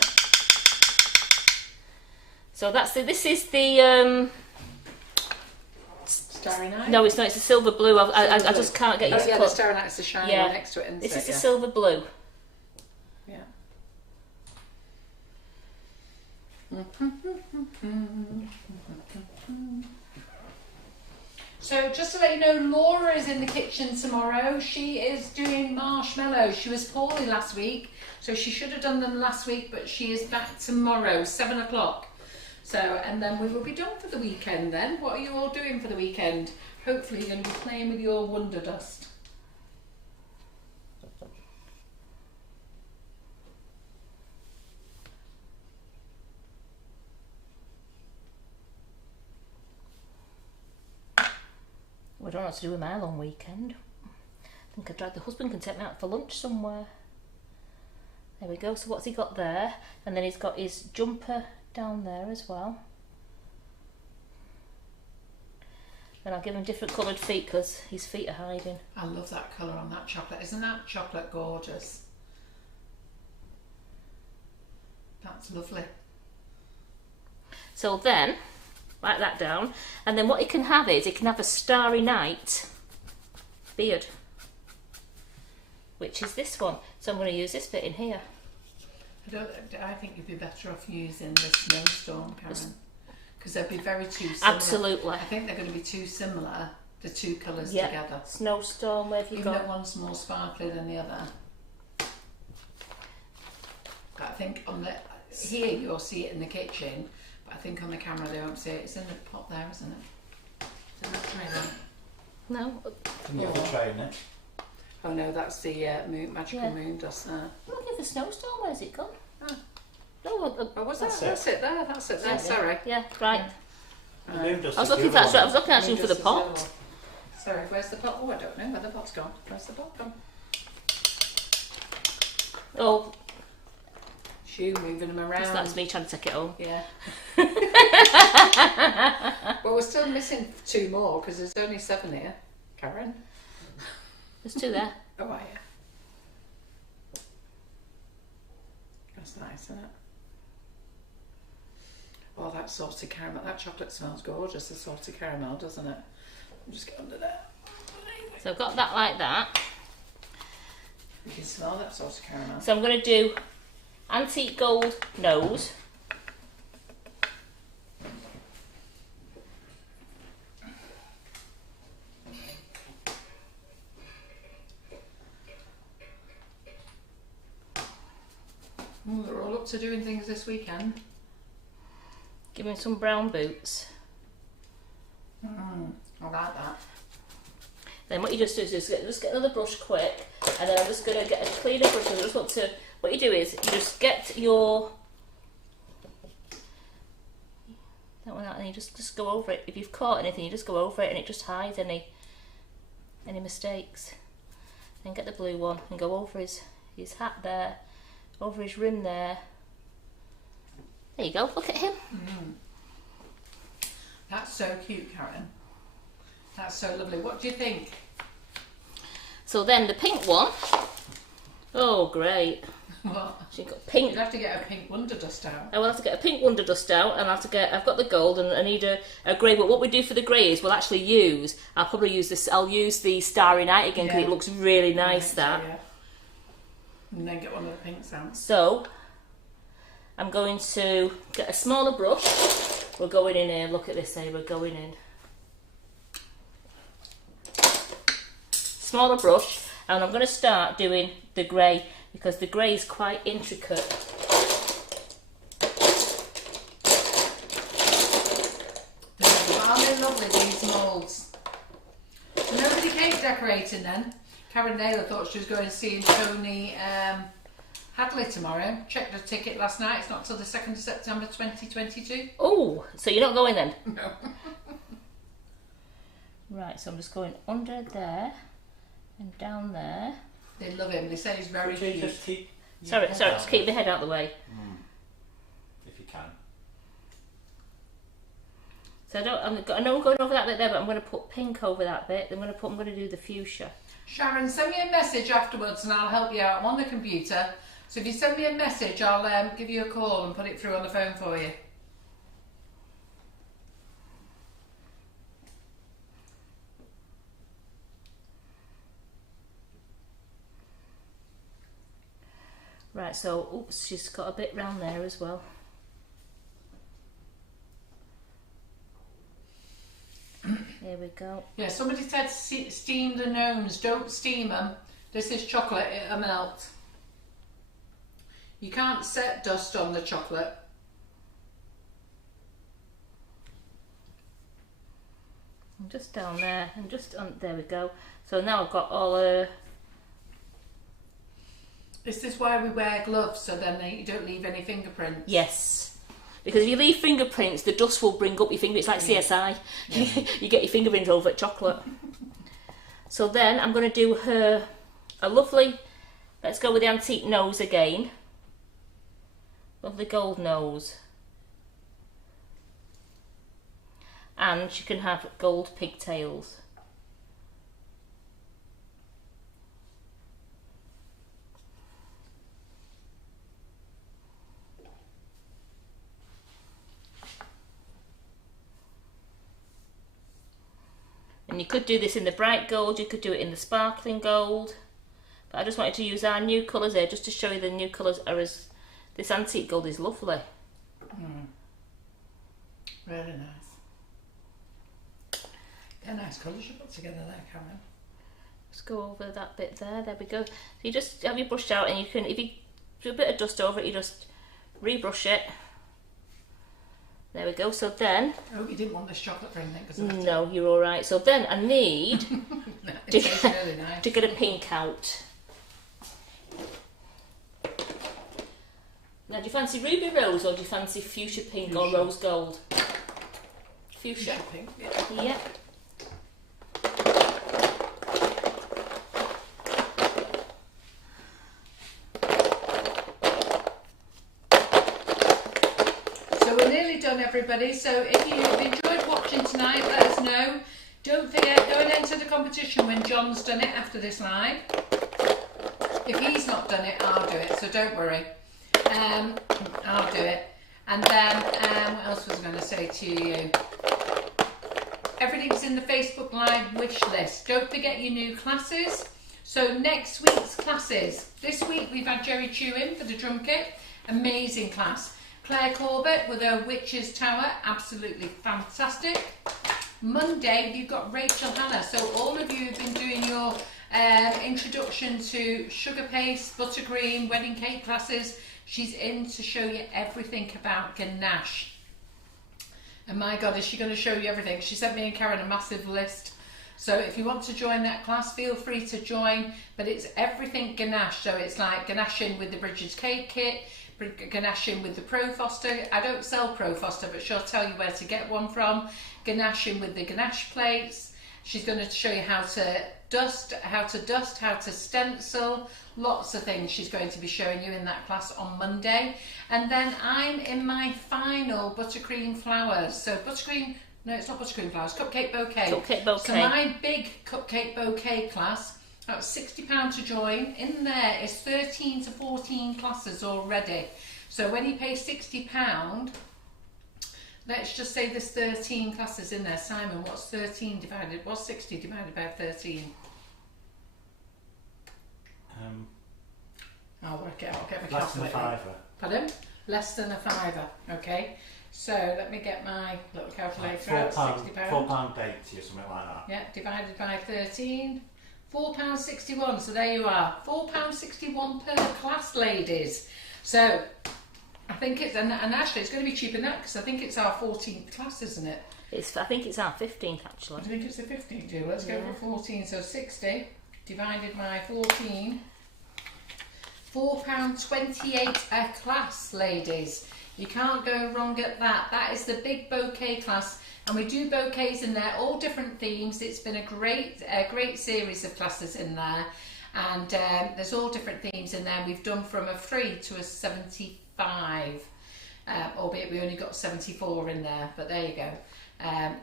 So this is the... Starry Night? No, it's not, it's a silver blue. I just can't get used to it. The Starry Night's the shiny one next to it, isn't This it? is the silver blue. Yeah. So just to let you know, Laura is in the kitchen tomorrow. She is doing marshmallows. She was poorly last week, so she should have done them last week, but she is back tomorrow, 7 o'clock. So, and then we will be done for the weekend then. What are you all doing for the weekend? Hopefully you're going to be playing with your Wonder Dust. I don't know what to do with my long weekend. I think the husband can take me out for lunch somewhere. There we go. So what's he got there? And then he's got his jumper down there as well. And I'll give him different coloured feet because his feet are hiding. I love that colour on that chocolate. Isn't that chocolate gorgeous? That's lovely. So then, write that down. And then what he can have is, he can have a Starry Night beard. which is this one. So I'm going to use this bit in here. I think you'd be better off using the snowstorm, Karen, because they'd be very too similar. Absolutely. I think they're going to be too similar, the two colours Yeah. together. Snowstorm, where have you Even got? though one's more sparkly than the other. But I think on the here you'll see it in the kitchen, but I think on the camera they won't see it. It's in the pot there, isn't it? It's in the tray there. No. Can you have a tray in it? Oh no, that's the magical moon dust there. I'm looking for snowstorm. Where's it gone? Oh. No, Oh, was that? That's it. That's it there. Sorry. Yeah, right. The moon dust I was is looking the for other that. I one. was looking actually for the Moon dust is the other pot. one. Sorry, where's the pot? Oh, I don't know where the pot's gone. Where's the pot gone? Oh, Shoe moving them around. that's me trying to take it home. Yeah. Well, we're still missing 2 more because there's only 7 here, Karen. There's 2 there. Oh, are you? That's nice, isn't it? Oh, that salted caramel. That chocolate smells gorgeous, the salted caramel, doesn't it? I'll just get under there. So I've got that like that. You can smell that salted caramel. So I'm going to do antique gold nose. Oh, they're all up to doing things this weekend. Give me some brown boots. I like that. Then what you just do is just get another brush quick, and then I'm just going to get a cleaner brush. I just want to. What you do is you just get your that one out, and you just go over it. If you've caught anything, you just go over it, and it just hides any mistakes. Then get the blue one and go over his hat there, over his rim there. There you go. Look at him. That's so cute, Karen. That's so lovely. What do you think? So then the pink one. Oh, great. What? She's got pink. You'd have to get a pink wonder dust out. I will have to get a pink wonder dust out, and I've got the gold, and I need a grey. But what we do for the grey is I'll probably use this. I'll use the Starry Night again because it looks really nice. That. Yeah. And then get one of the pinks out. So I'm going to get a smaller brush. We're going in here. Look at this. Here we're going in. Smaller brush, and I'm going to start doing the grey because the grey is quite intricate. Aren't they lovely, these moulds? So nobody cake decorating then? Karen Naylor thought she was going to see Tony Hadley tomorrow. Checked her ticket last night. It's not till the 2nd of September 2022. Oh, so you're not going then? No. Right, so I'm just going under there and down there. They love him. They say he's very Could you cute. just keep your Sorry, head just out keep the head out of the way. if you can. So I know I'm going over that bit there, but I'm going to put pink over that bit. I'm going to do the fuchsia. Sharon, send me a message afterwards and I'll help you out. I'm on the computer. So if you send me a message, I'll give you a call and put it through on the phone for you. Right, so, oops, she's got a bit round there as well. There we go. Yeah, somebody said steam the gnomes. Don't steam them. This is chocolate, it'll melt. You can't set dust on the chocolate. And just down there, and just on, there we go. So now I've got all This is why we wear gloves, so then you don't leave any fingerprints. yes. Because if you leave fingerprints, the dust will bring up your finger. It's like CSI. Yeah. You get your fingerprints over at chocolate. So then I'm going to do her a lovely, let's go with the antique nose again. Lovely gold nose. And she can have gold pigtails. And you could do this in the bright gold, you could do it in the sparkling gold, But I just wanted to use our new colours here just to show you the new colours are as... This antique gold is lovely. Really nice. They're nice colours you put together there, Karen. Just go over that bit there. There we go. So you just have your brush out, and you can, if you do a bit of dust over it, you just rebrush it. There we go. So then... Oh, you didn't want this chocolate for anything? Cause no, you're all right. So then I need really nice. to get a pink out. Now, do you fancy ruby rose or do you fancy fuchsia pink or rose gold? Fuchsia. Fuchsia pink, yeah. Yep. So we're nearly done, everybody. So if you've enjoyed watching tonight, let us know. Don't forget, go and enter the competition when John's done it after this live. If he's not done it, I'll do it, so don't worry. I'll do it. And then, what else was I going to say to you? Everything's in the Facebook Live wish list. Don't forget your new classes. So next week's classes. This week we've had Jerry Chew in for the drum kit. Amazing class. Claire Corbett with her Witch's Tower. Absolutely fantastic. Monday you've got Rachel Hannah. So all of you have been doing your introduction to sugar paste, buttercream, wedding cake classes. She's in to show you everything about ganache. And my God, is she going to show you everything? She sent me and Karen a massive list. So if you want to join that class, feel free to join. But it's everything ganache. So it's like ganaching with the Bridget's Cake Kit, ganaching with the Pro Foster. I don't sell Pro Foster, but she'll tell you where to get one from. Ganaching with the ganache plates. She's going to show you how to dust, how to stencil, lots of things she's going to be showing you in that class on Monday. And then I'm in my final buttercream flowers. So buttercream, no, it's not buttercream flowers, cupcake bouquet. Cupcake bouquet. So my big cupcake bouquet class, that's £60 to join. In there is 13 to 14 classes already. So when you pay £60, let's just say there's 13 classes in there. Simon, what's 13 divided? What's 60 divided by 13? I'll work it out. I'll get my less than a calculator. fiver. Pardon? Less than a fiver. Okay. So let me get my little calculator out. £60. £4.80 or something like that. Yeah, divided by 13. £4.61. So there you are. £4.61 per class, ladies. So I think it's, and actually it's going to be cheaper than that because I think it's our 14th class, isn't it? I think it's our 15th actually. I think it's the 15th too. Let's go for 14. So 60 divided by 14. £4.28 a class, ladies. You can't go wrong at that. That is the big bouquet class, and we do bouquets in there, all different themes. It's been a great series of classes in there, and there's all different themes in there. We've done from a 3 to a 75, albeit we only got 74 in there, but there you go.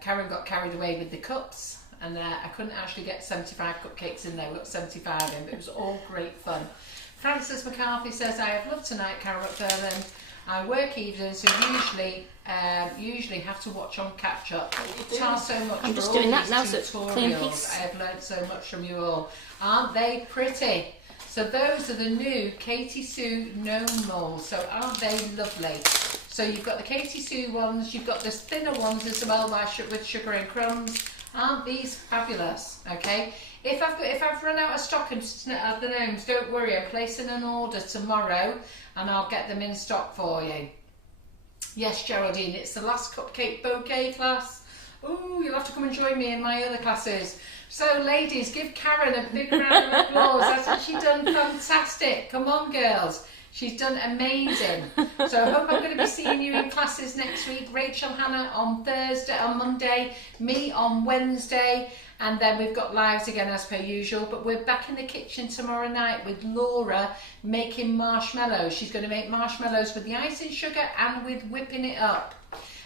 Karen got carried away with the cups, and I couldn't actually get 75 cupcakes in there. We got 75 in, but it was all great fun. Francis McCarthy says, I have loved tonight, Carol McFarland. I work evenings, so usually have to watch on catch up. Thanks so much I'm for just all doing these that now, so it's clean tutorials. piece. I have learned so much from you all. Aren't they pretty? So those are the new Katie Sue Gnome molds. So aren't they lovely? So you've got the Katie Sue ones, you've got the thinner ones as well with sugar and crumbs. Aren't these fabulous? Okay. If I've run out of stock of the gnomes, don't worry. I'm placing an order tomorrow, and I'll get them in stock for you. Yes, Geraldine, it's the last cupcake bouquet class. Ooh, you'll have to come and join me in my other classes. So, ladies, give Karen a big round of applause. Hasn't she done fantastic? Come on, girls. She's done amazing. So I hope I'm going to be seeing you in classes next week. Rachel Hannah on Monday, me on Wednesday, and then we've got lives again as per usual. But we're back in the kitchen tomorrow night with Laura making marshmallows. She's going to make marshmallows with the icing sugar and with whipping it up.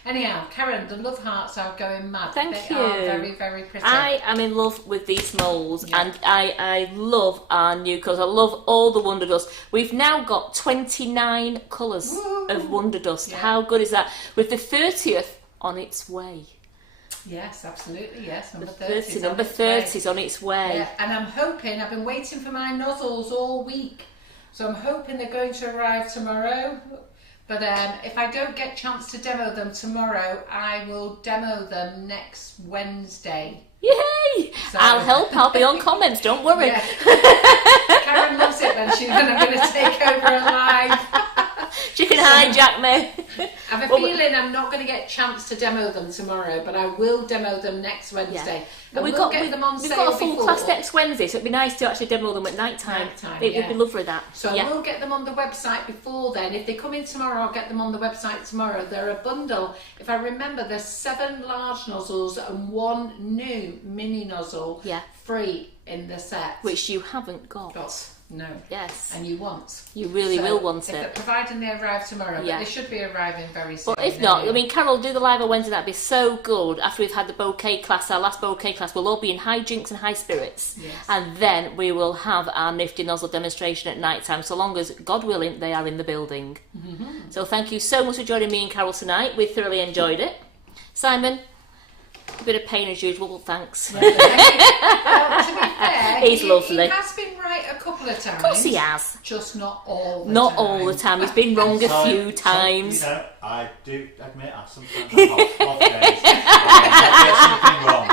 Anyhow, Karen, the love hearts are going mad. Thank they you. Are very, very pretty. I am in love with these moulds, and I love our new colours. I love all the Wonder Dust. We've now got 29 colours of Wonder Dust. Yeah. How good is that? With the 30th on its way. Yes, absolutely, yes. Number 30, 30. number 30 is on its way. Yeah, and I'm hoping, I've been waiting for my nozzles all week, so I'm hoping they're going to arrive tomorrow. But if I don't get a chance to demo them tomorrow, I will demo them next Wednesday. Yay! So, I'll help. I'll be on comments. Don't worry. Yeah. Karen loves it when I'm going to take over a live. She can hijack me. I have a feeling I'm not going to get a chance to demo them tomorrow, but I will demo them next Wednesday. Yeah. And We've we'll got, get them on we've sale got a full before. class next Wednesday, so it'd be nice to actually demo them at night time. It would be lovely that. So I will get them on the website before then. If they come in tomorrow, I'll get them on the website tomorrow. They're a bundle. If I remember, there's 7 large nozzles and 1 new mini nozzle free in the set. Which you haven't got. No. Yes. And you want. You really will want it. Providing they arrive tomorrow, but they should be arriving very soon. But if not, I mean, Carol, do the live on Wednesday. That'd be so good. After we've had the bouquet class, our last bouquet class, we'll all be in high jinks and high spirits. Yes. And then we will have our nifty nozzle demonstration at night time, so long as, God willing, they are in the building. Mm-hmm. So thank you so much for joining me and Carol tonight. We thoroughly enjoyed it. Simon, a bit of pain as usual, but thanks. Well, to be fair, he's lovely. He has been right a couple of times. Of course he has. Just not all the time. Not all the time. He's been wrong a few times. You know, I do admit I sometimes have off days. I get something wrong.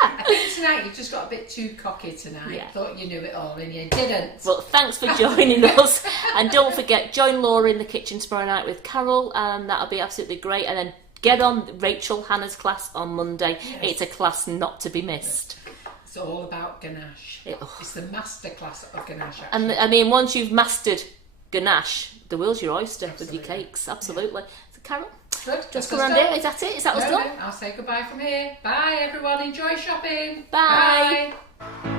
I think tonight you just got a bit too cocky tonight. Yeah. Thought you knew it all and you didn't. Well, thanks for joining us. And don't forget, join Laura in the kitchen tomorrow night with Carol, and that'll be absolutely great. And then get on Rachel Hannah's class on Monday. Yes. It's a class not to be missed. It's all about ganache. It's the master class of ganache. Actually. And I mean, once you've mastered ganache, the world's your oyster with your cakes. Absolutely. So, Carol, good. Just come around here. Is that it? Is that us done? I'll say goodbye from here. Bye, everyone. Enjoy shopping. Bye. Bye.